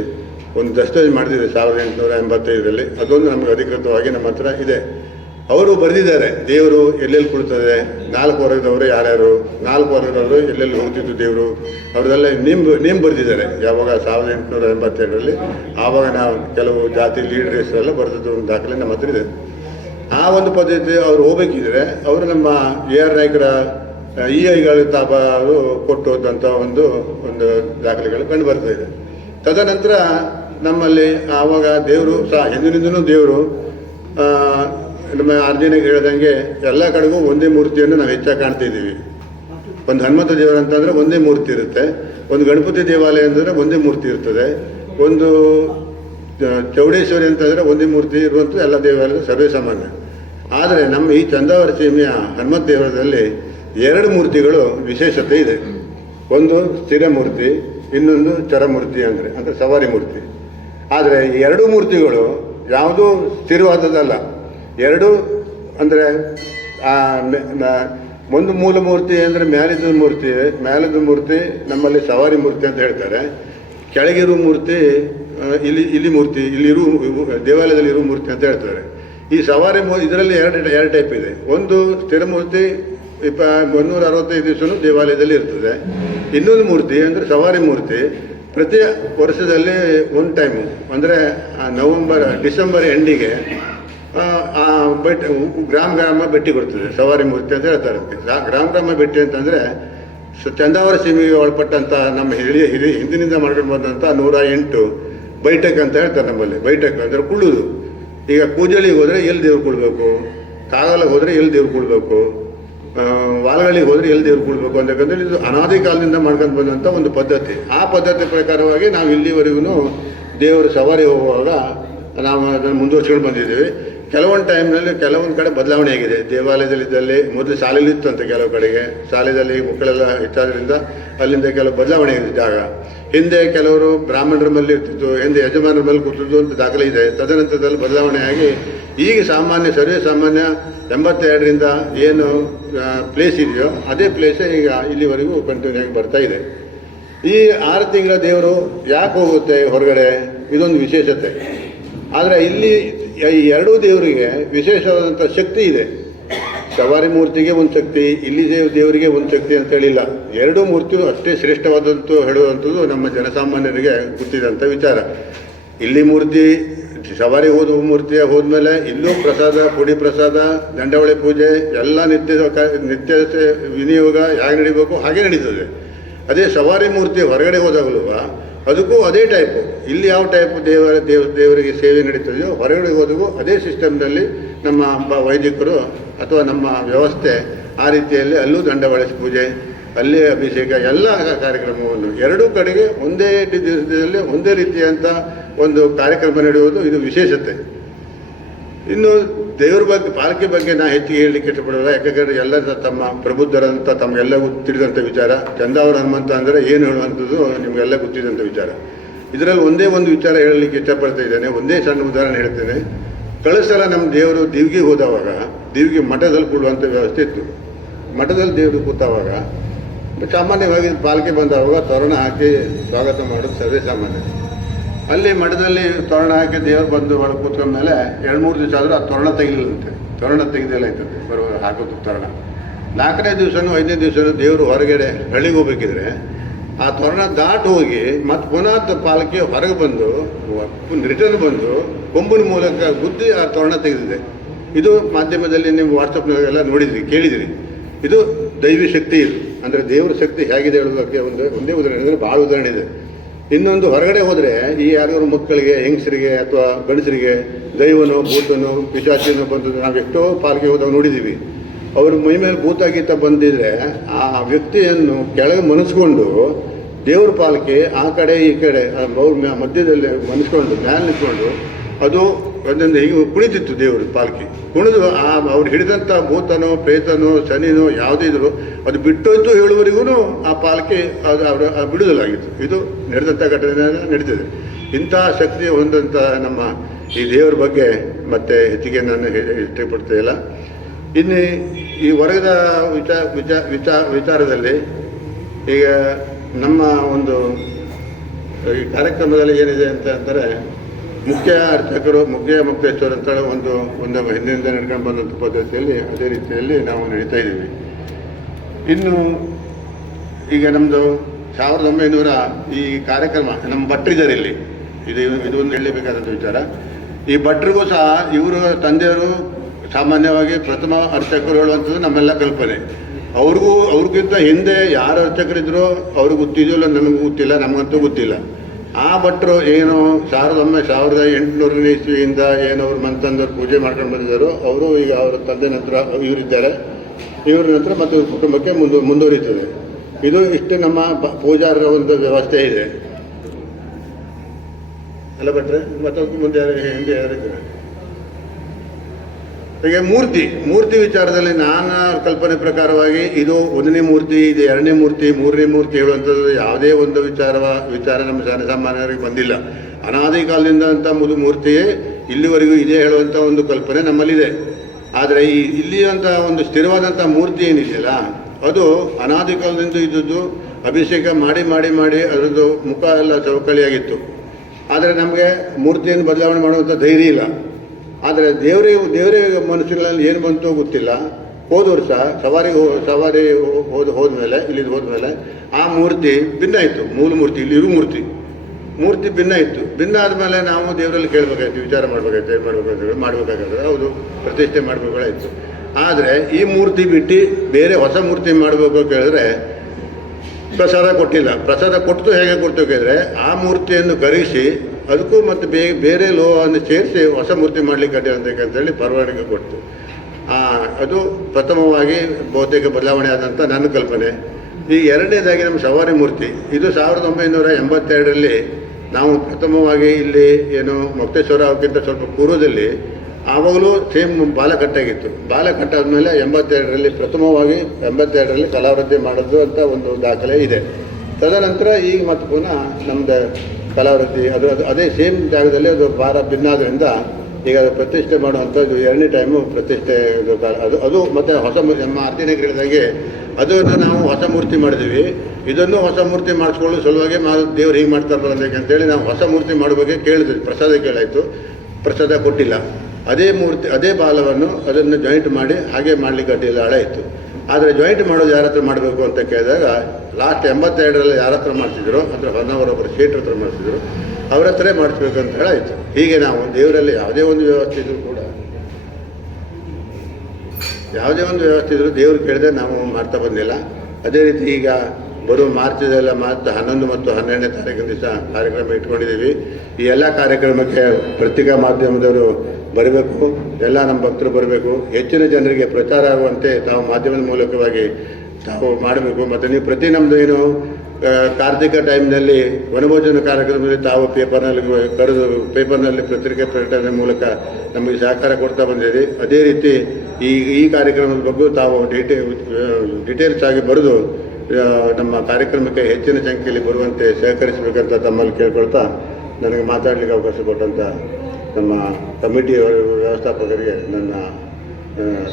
ಒಂದು ದಸ್ತಾವೇಜ್ ಮಾಡಿದೆ 1885ರಲ್ಲಿ. ಅದೊಂದು ನಮಗೆ ಅಧಿಕೃತವಾಗಿ ನಮ್ಮ ಹತ್ರ ಇದೆ. ಅವರು ಬರೆದಿದ್ದಾರೆ, ದೇವರು ಎಲ್ಲೆಲ್ಲಿ ಕುಳಿತದೆ, 4 ವರ್ಗದವರು ಯಾರ್ಯಾರು, 4 ವರ್ಗದವರು ಎಲ್ಲೆಲ್ಲಿ ಹೋಗ್ತಿದ್ದು ದೇವರು, ಅವ್ರದ್ದೆಲ್ಲ ನೇಮ್ ಬರೆದಿದ್ದಾರೆ. ಯಾವಾಗ 1882ರಲ್ಲಿ ಆವಾಗ ನಾವು ಕೆಲವು ಜಾತಿ ಲೀಡರ್ ಹೆಸರೆಲ್ಲ ಬರೆದಿದ್ದು ಒಂದು ದಾಖಲೆ ನಮ್ಮ ಹತ್ರ ಇದೆ. ಆ ಒಂದು ಪದ್ಧತಿ ಅವರು ಹೋಗ್ಬೇಕಿದ್ರೆ ಅವರು ನಮ್ಮ ಎ ಆರ್ ನಾಯ್ಕರ EIಗಳ ತಾಬಾರು ಕೊಟ್ಟು ಹೋದಂಥ ಒಂದು ದಾಖಲೆಗಳು ಕಂಡು ಬರ್ತಾ ಇದೆ. ತದನಂತರ ನಮ್ಮಲ್ಲಿ ಆವಾಗ ದೇವರು ಸಹ ಹಿಂದಿನಿಂದನೂ ದೇವರು ನಮ್ಮ ಆರ್ಜಿನಿಗೆ ಹೇಳ್ದಂಗೆ ಎಲ್ಲ ಕಡೆಗೂ ಒಂದೇ ಮೂರ್ತಿಯನ್ನು ನಾವು ಹೆಚ್ಚಾಗಿ ಕಾಣ್ತಿದ್ದೀವಿ. ಒಂದು ಹನುಮಂತ ದೇವರ ಅಂತಂದರೆ ಒಂದೇ ಮೂರ್ತಿ ಇರುತ್ತೆ, ಒಂದು ಗಣಪತಿ ದೇವಾಲಯ ಅಂತಂದರೆ ಒಂದೇ ಮೂರ್ತಿ ಇರ್ತದೆ, ಒಂದು ಚೌಡೇಶ್ವರಿ ಅಂತಂದರೆ ಒಂದೇ ಮೂರ್ತಿ ಇರುವಂಥದ್ದು ಎಲ್ಲ ದೇವಾಲಯದ ಸರ್ವೇ ಸಾಮಾನ್ಯ. ಆದರೆ ನಮ್ಮ ಈ ಚಂದಾವರ ಸೀಮೆಯ ಹನುಮಂತ ದೇವರದಲ್ಲಿ 2 ಮೂರ್ತಿಗಳು ವಿಶೇಷತೆ ಇದೆ. ಒಂದು ಸ್ಥಿರ ಮೂರ್ತಿ, ಇನ್ನೊಂದು ಚರಮೂರ್ತಿ ಅಂದರೆ ಸವಾರಿ ಮೂರ್ತಿ. ಆದರೆ ಈ 2 ಮೂರ್ತಿಗಳು ಯಾವುದೂ ಸ್ಥಿರವಾದದ್ದಲ್ಲ. 2 ಅಂದರೆ ಒಂದು ಮೂಲ ಮೂರ್ತಿ ಅಂದರೆ ಮ್ಯಾಲಿದ ಮೂರ್ತಿ ನಮ್ಮಲ್ಲಿ ಸವಾರಿ ಮೂರ್ತಿ ಅಂತ ಹೇಳ್ತಾರೆ. ಕೆಳಗಿರುವ ಮೂರ್ತಿ ಇಲ್ಲಿ ಮೂರ್ತಿ, ಇಲ್ಲಿರುವ ದೇವಾಲಯದಲ್ಲಿ ಇರುವ ಮೂರ್ತಿ ಅಂತ ಹೇಳ್ತಾರೆ. ಈ ಸವಾರಿ ಇದರಲ್ಲಿ ಎರಡು ಟೈಪ್ ಇದೆ. ಒಂದು ಸ್ಥಿರ ಮೂರ್ತಿ 165 ದಿವಸನೂ ದೇವಾಲಯದಲ್ಲಿ ಇರ್ತದೆ. ಇನ್ನೊಂದು ಮೂರ್ತಿ ಅಂದರೆ ಸವಾರಿ ಮೂರ್ತಿ ಪ್ರತಿ ವರ್ಷದಲ್ಲಿ ಒಂದು ಟೈಮು ಅಂದರೆ ಡಿಸೆಂಬರ್ ಎಂಡಿಗೆ ಗ್ರಾಮ ಭೇಟಿ ಕೊಡ್ತದೆ. ಸವಾರಿ ಮೂರ್ತಿ ಅಂತ ಹೇಳ್ತಾರೆ. ಗ್ರಾಮ ಭೇಟಿ ಅಂತಂದರೆ ಚಂದಾವರ ಸೀಮೆಗೆ ಒಳಪಟ್ಟಂಥ ನಮ್ಮ ಹಿಂದಿನಿಂದ ಮಾಡ್ಕೊಂಡು ಬಂದಂಥ 108 ಬೈಠಕ್ ಅಂತ ಹೇಳ್ತಾರೆ ನಮ್ಮಲ್ಲಿ. ಬೈಠಕ್ ಅಂದರೆ ಕುಳ್ಳುದು. ಈಗ ಕೂಜಳಿಗೆ ಹೋದರೆ ಎಲ್ಲಿ ದೇವ್ರು ಕೊಡಬೇಕು, ಕಾಗಲಿಗೆ ಹೋದರೆ ಎಲ್ಲಿ ದೇವ್ರು ಕೊಡಬೇಕು, ವಾಲ್ಗಳಿಗೆ ಹೋದರೆ ಎಲ್ಲಿ ದೇವ್ರು ಕೊಡಬೇಕು ಅಂತಕ್ಕಂದ್ರೆ ಇದು ಅನಾದಿ ಕಾಲದಿಂದ ಮಾಡ್ಕೊಂಡು ಬಂದಂಥ ಒಂದು ಪದ್ಧತಿ. ಆ ಪದ್ಧತಿ ಪ್ರಕಾರವಾಗಿ ನಾವು ಇಲ್ಲಿವರೆಗೂ ದೇವರು ಸವಾರಿ ಹೋಗುವಾಗ ನಾವು ಅದನ್ನು ಮುಂದುವರ್ಸ್ಕೊಂಡು ಬಂದಿದ್ದೀವಿ. ಕೆಲವೊಂದು ಟೈಮ್ನಲ್ಲಿ ಕೆಲವೊಂದು ಕಡೆ ಬದಲಾವಣೆ ಆಗಿದೆ. ದೇವಾಲಯದಲ್ಲಿದ್ದಲ್ಲಿ ಮೊದಲು ಶಾಲೆಯಲ್ಲಿ ಇತ್ತಂತೆ, ಕೆಲವು ಕಡೆಗೆ ಶಾಲೆಯಲ್ಲಿ ಮಕ್ಕಳೆಲ್ಲ ಹೆಚ್ಚಾದ್ರಿಂದ ಅಲ್ಲಿಂದ ಕೆಲವು ಬದಲಾವಣೆ ಆಗಿದೆ ಜಾಗ. ಹಿಂದೆ ಕೆಲವರು ಬ್ರಾಹ್ಮಣರ ಮೇಲೆ ಇರ್ತಿತ್ತು, ಹಿಂದೆ ಯಜಮಾನರ ಮೇಲೆ ಕೂತಿದ್ದು ಅಂತ ದಾಖಲೆ ಇದೆ. ತದನಂತರದಲ್ಲಿ ಬದಲಾವಣೆ ಆಗಿ ಈಗ ಸರ್ವೇ ಸಾಮಾನ್ಯ 82ರಿಂದ ಏನು ಪ್ಲೇಸ್ ಇದೆಯೋ ಅದೇ ಪ್ಲೇಸೇ ಈಗ ಇಲ್ಲಿವರೆಗೂ ಕಂಟಿನ್ಯೂ ಆಗಿ ಬರ್ತಾ ಇದೆ. ಈ 6 ತಿಂಗಳ ದೇವರು ಯಾಕೆ ಹೋಗುತ್ತೆ ಹೊರಗಡೆ, ಇದೊಂದು ವಿಶೇಷತೆ. ಆದರೆ ಇಲ್ಲಿ ಈ 2 ದೇವರಿಗೆ ವಿಶೇಷವಾದಂಥ ಶಕ್ತಿ ಇದೆ. ಸವಾರಿ ಮೂರ್ತಿಗೆ ಒಂದು ಶಕ್ತಿ, ಇಲ್ಲಿ ದೇವರಿಗೆ ಒಂದು ಶಕ್ತಿ ಅಂತ ಹೇಳಿಲ್ಲ. 2 ಮೂರ್ತಿಯು ಅಷ್ಟೇ ಶ್ರೇಷ್ಠವಾದಂತೂ ಹೇಳುವಂಥದ್ದು ನಮ್ಮ ಜನಸಾಮಾನ್ಯರಿಗೆ ಗೊತ್ತಿದ್ದಂಥ ವಿಚಾರ. ಇಲ್ಲಿ ಮೂರ್ತಿ ಸವಾರಿ ಮೂರ್ತಿಯ ಹೋದ್ಮೇಲೆ ಇಲ್ಲೂ ಪ್ರಸಾದ, ಪುಡಿ ಪ್ರಸಾದ, ದಂಡಾವಳಿ ಪೂಜೆ ಎಲ್ಲ ನಿತ್ಯ ವಿನಿಯೋಗ ಹೇಗೆ ನಡೀಬೇಕು ಹಾಗೆ ನಡೀತದೆ. ಅದೇ ಸವಾರಿ ಮೂರ್ತಿ ಹೊರಗಡೆ ಹೋದಾಗಲೂ ಅದಕ್ಕೂ ಅದೇ ಟೈಪು. ಇಲ್ಲಿ ಯಾವ ಟೈಪ್ ದೇವರಿಗೆ ಸೇವೆ ನಡೀತದೆಯೋ ಹೊರಗಡೆ ಹೋದಾಗೂ ಅದೇ ಸಿಸ್ಟಮ್ನಲ್ಲಿ ನಮ್ಮ ವೈದಿಕರು ಅಥವಾ ನಮ್ಮ ವ್ಯವಸ್ಥೆ ಆ ರೀತಿಯಲ್ಲಿ ಅಲ್ಲೂ ದಂಡಾವಳಿ ಪೂಜೆ, ಅಲ್ಲಿ ಅಭಿಷೇಕ ಎಲ್ಲ ಕಾರ್ಯಕ್ರಮವನ್ನು 2 ಕಡೆಗೆ ಒಂದೇ ದಿವಸದಲ್ಲಿ ಒಂದೇ ರೀತಿಯಂಥ ಒಂದು ಕಾರ್ಯಕ್ರಮ ನಡೆಯುವುದು ಇದು ವಿಶೇಷತೆ. ಇನ್ನು ದೇವರ ಬಗ್ಗೆ, ಪಾಲಕಿ ಬಗ್ಗೆ ನಾನು ಹೆಚ್ಚಿಗೆ ಹೇಳಲಿಕ್ಕೆ ಇಷ್ಟಪಡೋಲ್ಲ. ಯಾಕಂದರೆ ಎಲ್ಲ ತಮ್ಮ ಪ್ರಬುದ್ಧರಂತ ತಮಗೆಲ್ಲ ಗೊತ್ತಿಡಿದಂಥ ವಿಚಾರ. ಚಂದಾವರ ಹನುಮಂತ ಅಂದರೆ ಏನು ಹೇಳುವಂಥದ್ದು ನಿಮಗೆಲ್ಲ ಗೊತ್ತಿದ್ದಂಥ ವಿಚಾರ. ಇದರಲ್ಲಿ ಒಂದೇ ಒಂದು ವಿಚಾರ ಹೇಳಲಿಕ್ಕೆ ಇಷ್ಟಪಡ್ತಾ ಇದ್ದೇನೆ. ಒಂದೇ ಸಣ್ಣ ಉದಾಹರಣೆ ಹೇಳ್ತೇನೆ. ಕಳೆದ ಸಲ ನಮ್ಮ ದೇವರು ದಿವ್ಗೆ ಹೋದವಾಗ ದಿವ್ಗೆ ಮಠದಲ್ಲಿ ಕೊಡುವಂಥ ವ್ಯವಸ್ಥೆ ಇತ್ತು. ಮಠದಲ್ಲಿ ದೇವರು ಕೂತಾವಾಗ ಸಾಮಾನ್ಯವಾಗಿ ಪಾಲಕಿ ಬಂದಾಗ ತೋರಣ ಹಾಕಿ ಸ್ವಾಗತ ಮಾಡೋದು ಸರ್ವೇ ಸಾಮಾನ್ಯ. ಅಲ್ಲಿ ಮಠದಲ್ಲಿ ತೋರಣ ಹಾಕಿ ದೇವರು ಬಂದು ಒಳಗೆ ಕೂತ್ಕೊಂಡ ಮೇಲೆ 2-3 ದಿವಸ ಆದರೂ ಆ ತೋರಣ ತೆಗಿಲಿಲ್ಲಂತೆ. ತೋರಣ ತೆಗೆದಿಲ್ಲ ಆಯ್ತದೆ ಬರುವ ಹಾಕೋದು ತೋರಣ. 4ನೇ ದಿವಸನೂ 5ನೇ ದಿವಸನೂ ದೇವರು ಹೊರಗಡೆ ಹಳ್ಳಿಗೆ ಹೋಗ್ಬೇಕಿದ್ರೆ ಆ ತೋರಣ ದಾಟಿ ಹೋಗಿ ಮತ್ತು ಪುನಃ ಪಾಲಕಿ ಹೊರಗೆ ಬಂದು ರಿಟರ್ನ್ ಬಂದು ಕೊಂಬಿನ ಮೂಲಕ ಗುದ್ದಿ ಆ ತೋರಣ ತೆಗೆದಿದೆ. ಇದು ಮಾಧ್ಯಮದಲ್ಲಿ ನೀವು ವಾಟ್ಸಪ್ನಾಗೆಲ್ಲ ನೋಡಿದ್ರಿ, ಕೇಳಿದಿರಿ. ಇದು ದೈವಿ ಶಕ್ತಿ. ಇದು ಅಂದರೆ ದೇವರ ಶಕ್ತಿ ಹೇಗಿದೆ ಹೇಳೋದಕ್ಕೆ ಒಂದೇ ಉದಾಹರಣೆ ಅಂದರೆ ಭಾಳ ಉದಾಹರಣೆ ಇದೆ. ಇನ್ನೊಂದು ಹೊರಗಡೆ ಹೋದರೆ ಈ ಯಾರ್ಯಾರು ಮಕ್ಕಳಿಗೆ, ಹೆಂಗಸರಿಗೆ ಅಥವಾ ಗಂಡಸರಿಗೆ ದೈವನೋ ಭೂತನೋ ಪಿಶಾಚಿನೋ ಬಂದು ನಾವು ಎಷ್ಟೋ ಪಾಲ್ಗೆ ಹೋದಾಗ ನೋಡಿದ್ದೀವಿ. ಅವರು ಮೈ ಮೇಲೆ ಭೂತ ಗೀತ ಬಂದಿದ್ರೆ ಆ ವ್ಯಕ್ತಿಯನ್ನು ಕೆಳಗೆ ಮನಸ್ಕೊಂಡು ದೇವ್ರ ಪಾಲಕಿ ಆ ಕಡೆ ಈ ಕಡೆ ಅವ್ರ ಮಧ್ಯದಲ್ಲಿ ಮನಸ್ಕೊಂಡು ಮ್ಯಾಲೆ ನಿಂತ್ಕೊಂಡು ಅದು ಒಂದೊಂದು ಹೀಗೆ ಕುಣಿತಿತ್ತು ದೇವರು ಪಾಲಕಿ. ಕುಣಿದು ಅವ್ರು ಹಿಡಿದಂಥ ಭೂತನೋ ಪ್ರೇತನೋ ಶನಿನೋ ಯಾವುದೇ ಇದ್ರು ಅದು ಬಿಟ್ಟೋಯ್ತು ಹೇಳುವವರೆಗೂ ಆ ಪಾಲಕಿ ಅದು ಅವರ ಬಿಡುದಲಾಗಿತ್ತು. ಇದು ನಡೆದಂಥ ಘಟನೆ ನಡೀತದೆ. ಇಂತಹ ಶಕ್ತಿ ಹೊಂದಂಥ ನಮ್ಮ ಈ ದೇವರ ಬಗ್ಗೆ ಮತ್ತೆ ಹೆಚ್ಚಿಗೆ ನಾನು ಇಷ್ಟಪಡ್ತಾ ಇಲ್ಲ. ಇನ್ನು ಈ ವರ್ಗದ ವಿಚಾರದಲ್ಲಿ ಈಗ ನಮ್ಮ ಒಂದು ಈ ಕಾರ್ಯಕ್ರಮದಲ್ಲಿ ಏನಿದೆ ಅಂತ ಅಂದರೆ ಮುಖ್ಯ ಅರ್ಚಕರು, ಮುಖ್ಯ ಮುಕ್ತೇಶ್ವರ ಅಂತ ಒಂದು ಹಿಂದಿನಿಂದ ನಡ್ಕೊಂಡು ಬಂದಂಥ ಪದ್ಧತಿಯಲ್ಲಿ ಅದೇ ರೀತಿಯಲ್ಲಿ ನಾವು ನಡೀತಾ ಇದ್ದೀವಿ. ಇನ್ನು ಈಗ ನಮ್ಮದು 1900 ಈ ಕಾರ್ಯಕ್ರಮ ನಮ್ಮ ಭಟ್ರಿದ್ದಾರೆ ಇಲ್ಲಿ. ಇದೊಂದು ಹೇಳಲೇಬೇಕಾದಂಥ ವಿಚಾರ. ಈ ಭಟ್ರಿಗೂ ಸಹ ಇವರು ತಂದೆಯವರು ಸಾಮಾನ್ಯವಾಗಿ ಪ್ರಥಮ ಅರ್ಚಕರು ಹೇಳುವಂಥದ್ದು ನಮ್ಮೆಲ್ಲ ಕಲ್ಪನೆ. ಅವ್ರಿಗಿಂತ ಹಿಂದೆ ಯಾರು ಅರ್ಚಕರಿದ್ರೋ ಅವ್ರಿಗೆ ಗೊತ್ತಿದೆಯೋ ನಮಗೂ ಗೊತ್ತಿಲ್ಲ, ನಮಗಂತೂ ಗೊತ್ತಿಲ್ಲ. ಆ ಭಟ್ರು ಏನು 1800ನೇ ಇಸ್ವಿಯಿಂದ ಏನು ಅವ್ರು ಮಂತಂದವ್ರು ಪೂಜೆ ಮಾಡ್ಕೊಂಡು ಬಂದಿದ್ದಾರೋ ಅವರು ಈಗ ಅವರ ತಂದೆ ನಂತರ ಇವರಿದ್ದಾರೆ. ಇವ್ರ ನಂತರ ಮತ್ತು ಕುಟುಂಬಕ್ಕೆ ಮುಂದುವರಿತದೆ. ಇದು ಇಷ್ಟು ನಮ್ಮ ಪೂಜಾರರ ಒಂದು ವ್ಯವಸ್ಥೆ ಇದೆ ಅಲ್ಲ ಭಟ್ರೆ. ಮತ್ತು ಮುಂದೆ ಹಿಂದೆ ಯಾರಿದ್ದಾರೆ ಹೀಗೆ ಮೂರ್ತಿ ವಿಚಾರದಲ್ಲಿ ನನ್ನ ಕಲ್ಪನೆ ಪ್ರಕಾರವಾಗಿ ಇದು 1ನೇ ಮೂರ್ತಿ, ಇದು 2ನೇ ಮೂರ್ತಿ, 3ನೇ ಮೂರ್ತಿ ಹೇಳುವಂಥದ್ದು ಯಾವುದೇ ಒಂದು ವಿಚಾರ ನಮ್ಮ ಜನಸಾಮಾನ್ಯರಿಗೆ ಬಂದಿಲ್ಲ. ಅನಾದಿ ಕಾಲದಿಂದ ಅಂತ ಮೂರ್ತಿಯೇ ಇಲ್ಲಿವರೆಗೂ ಇದೆ ಹೇಳುವಂಥ ಒಂದು ಕಲ್ಪನೆ ನಮ್ಮಲ್ಲಿದೆ. ಆದರೆ ಇಲ್ಲಿಯಂಥ ಒಂದು ಸ್ಥಿರವಾದಂಥ ಮೂರ್ತಿ ಏನಿದೆಯಲ್ಲ ಅದು ಅನಾದಿ ಕಾಲದಿಂದ ಇದ್ದದ್ದು. ಅಭಿಷೇಕ ಮಾಡಿ ಮಾಡಿ ಮಾಡಿ ಅದರದ್ದು ಮುಖ ಎಲ್ಲ ಚೌಕಳಿಯಾಗಿತ್ತು. ಆದರೆ ನಮಗೆ ಮೂರ್ತಿಯನ್ನು ಬದಲಾವಣೆ ಮಾಡುವಂಥ ಧೈರ್ಯ ಇಲ್ಲ. ಆದರೆ ದೇವರೇ ಮನಸ್ಸುಗಳಲ್ಲಿ ಏನು ಬಂತೋ ಗೊತ್ತಿಲ್ಲ. ಹೋದ ವರ್ಷ ಸವಾರಿ ಹೋದ್ಮೇಲೆ ಇಲ್ಲಿದ್ದು ಹೋದ್ಮೇಲೆ ಆ ಮೂರ್ತಿ ಭಿನ್ನ ಇತ್ತು. ಮೂಲ ಮೂರ್ತಿ ಇಲ್ಲಿರೋ ಮೂರ್ತಿ ಭಿನ್ನ ಇತ್ತು. ಭಿನ್ನ ಆದಮೇಲೆ ನಾವು ದೇವರಲ್ಲಿ ಕೇಳಬೇಕಾಯ್ತು, ವಿಚಾರ ಮಾಡಬೇಕಾಯ್ತು, ಮಾಡಬೇಕಾದ್ರೆ ಹೌದು ಪ್ರತಿಷ್ಠೆ ಮಾಡಬೇಕಾಯ್ತು. ಆದರೆ ಈ ಮೂರ್ತಿ ಬಿಟ್ಟು ಬೇರೆ ಹೊಸ ಮೂರ್ತಿ ಮಾಡಬೇಕು ಕೇಳಿದ್ರೆ ಪ್ರಸಾದ ಕೊಟ್ಟಿಲ್ಲ. ಪ್ರಸಾದ ಕೊಟ್ಟು ಹೇಗೆ ಕೊಡ್ತೀವಿ ಕೇಳಿದ್ರೆ ಆ ಮೂರ್ತಿಯನ್ನು ಕರಗಿಸಿ ಅದಕ್ಕೂ ಮತ್ತು ಬೇರೆ ಲೋಹವನ್ನು ಸೇರಿಸಿ ಹೊಸ ಮೂರ್ತಿ ಮಾಡಲಿಕ್ಕೆ ಅಡ್ಡಿ ಅಂತೇಳಿ ಪರವಾನಗಿ ಕೊಡ್ತು. ಅದು ಪ್ರಥಮವಾಗಿ ಬಹುತೇಕ ಬದಲಾವಣೆ ಆದಂಥ ನನ್ನ ಕಲ್ಪನೆ. ಈ ಎರಡನೇದಾಗಿ ನಮ್ಮ ಸವಾರಿ ಮೂರ್ತಿ ಇದು 1982ರಲ್ಲಿ ನಾವು ಪ್ರಥಮವಾಗಿ ಇಲ್ಲಿ ಏನು ಮೊಕ್ತೇಶ್ವರ ಅವಕ್ಕಿಂತ ಸ್ವಲ್ಪ ಪೂರ್ವದಲ್ಲಿ ಆವಾಗಲೂ ಸೇಮ್ ಬಾಲಕಟ್ಟಾಗಿತ್ತು. ಬಾಲಕಟ್ಟಾದ್ಮೇಲೆ 82ರಲ್ಲಿ ಪ್ರಥಮವಾಗಿ 82ರಲ್ಲಿ ಕಲಾವೃತ್ತಿ ಮಾಡೋದು ಅಂತ ಒಂದು ದಾಖಲೆ ಇದೆ. ತದನಂತರ ಈಗ ಮತ್ತು ಪುನಃ ನಮ್ಮದು ಕಲಾವೃತ್ತಿ ಅದೇ ಸೇಮ್ ಜಾಗದಲ್ಲಿ ಅದು ಭಾರ ಭಿನ್ನ ಆದ್ದರಿಂದ ಈಗ ಅದು ಪ್ರತಿಷ್ಠೆ ಮಾಡುವಂಥದ್ದು 2ನೇ ಟೈಮು ಪ್ರತಿಷ್ಠೆ ಅದು ಮತ್ತು ಹೊಸ ನಮ್ಮ ಆರ್ತಿನಾಗ ಹೇಳಿದಾಗೆ ಅದನ್ನು ನಾವು ಹೊಸ ಮೂರ್ತಿ ಮಾಡಿದ್ವಿ. ಇದನ್ನು ಹೊಸ ಮೂರ್ತಿ ಮಾಡಿಸ್ಕೊಳ್ಳೋ ಸಲುವಾಗಿ ದೇವ್ರು ಹೀಗೆ ಮಾಡ್ತಾರಲ್ಲ ಅಂತೇಳಿ ನಾವು ಹೊಸ ಮೂರ್ತಿ ಮಾಡಬೇಕು ಕೇಳಿದ್ವಿ. ಪ್ರಸಾದ ಕೇಳಾಯಿತು, ಪ್ರಸಾದ ಕೊಟ್ಟಿಲ್ಲ. ಅದೇ ಮೂರ್ತಿ ಅದೇ ಬಾಲವನ್ನು ಅದನ್ನು ಜಾಯಿಂಟ್ ಮಾಡಿ ಹಾಗೆ ಮಾಡಲಿಕ್ಕೆ ಅಡ್ಡಿಲ್ಲ, ಹಳೆ ಇತ್ತು. ಆದರೆ ಜಾಯಿಂಟ್ ಮಾಡೋದು ಯಾರ ಹತ್ರ ಮಾಡಬೇಕು ಅಂತ ಕೇಳಿದಾಗ ಲಾಸ್ಟ್ 82ರಲ್ಲಿ ಯಾರ ಹತ್ರ ಮಾಡಿಸಿದ್ರು ಅಂದರೆ ಹೊನ್ನಾವರೊಬ್ಬರು ಶೇಟ್ರ ಹತ್ರ ಮಾಡಿಸಿದ್ರು, ಅವ್ರ ಹತ್ರೇ ಮಾಡಿಸ್ಬೇಕು ಅಂತ ಹೇಳಾಯಿತು. ಹೀಗೆ ನಾವು ದೇವರಲ್ಲಿ ಯಾವುದೇ ಒಂದು ವ್ಯವಸ್ಥೆ ಇದ್ರೂ ಕೂಡ ದೇವರು ಕೇಳಿದ್ರೆ ನಾವು ಮಾಡ್ತಾ ಬಂದಿಲ್ಲ. ಅದೇ ರೀತಿ ಈಗ ಬರೋ ಮಾರ್ಚ್ 11 ಮತ್ತು 12ನೇ ತಾರೀಕಿನ ದಿವಸ ಕಾರ್ಯಕ್ರಮ ಇಟ್ಕೊಂಡಿದ್ದೀವಿ. ಈ ಎಲ್ಲ ಕಾರ್ಯಕ್ರಮಕ್ಕೆ ಪತ್ರಿಕಾ ಮಾಧ್ಯಮದವರು ಬರಬೇಕು, ಎಲ್ಲ ನಮ್ಮ ಭಕ್ತರು ಬರಬೇಕು. ಹೆಚ್ಚಿನ ಜನರಿಗೆ ಪ್ರಚಾರ ಆಗುವಂತೆ ತಾವು ಮಾಧ್ಯಮದ ಮೂಲಕವಾಗಿ ತಾವು ಮಾಡಬೇಕು. ಮತ್ತು ನೀವು ಪ್ರತಿ ನಮ್ಮದು ಏನು ಕಾರ್ತಿಕ ಟೈಮ್ನಲ್ಲಿ ವನಭೋಜನ ಕಾರ್ಯಕ್ರಮದಲ್ಲಿ ತಾವು ಪೇಪರ್ನಲ್ಲಿ ಕರೆದು ಪೇಪರ್ನಲ್ಲಿ ಪತ್ರಿಕೆ ಪ್ರಕಟಣೆ ಮೂಲಕ ನಮಗೆ ಸಹಕಾರ ಕೊಡ್ತಾ ಬಂದಿದ್ದೀರಿ. ಅದೇ ರೀತಿ ಈ ಕಾರ್ಯಕ್ರಮದ ಬಗ್ಗೆ ತಾವು ಡೀಟೇಲ್ಸ್ ಆಗಿ ಬರೆದು ನಮ್ಮ ಕಾರ್ಯಕ್ರಮಕ್ಕೆ ಹೆಚ್ಚಿನ ಸಂಖ್ಯೆಯಲ್ಲಿ ಬರುವಂತೆ ಸಹಕರಿಸಬೇಕಂತ ತಮ್ಮಲ್ಲಿ ಕೇಳ್ಕೊಳ್ತಾ ನನಗೆ ಮಾತಾಡಲಿಕ್ಕೆ ಅವಕಾಶ ಕೊಟ್ಟಂಥ ನಮ್ಮ ಕಮಿಟಿಯ ವ್ಯವಸ್ಥಾಪಕರಿಗೆ ನನ್ನ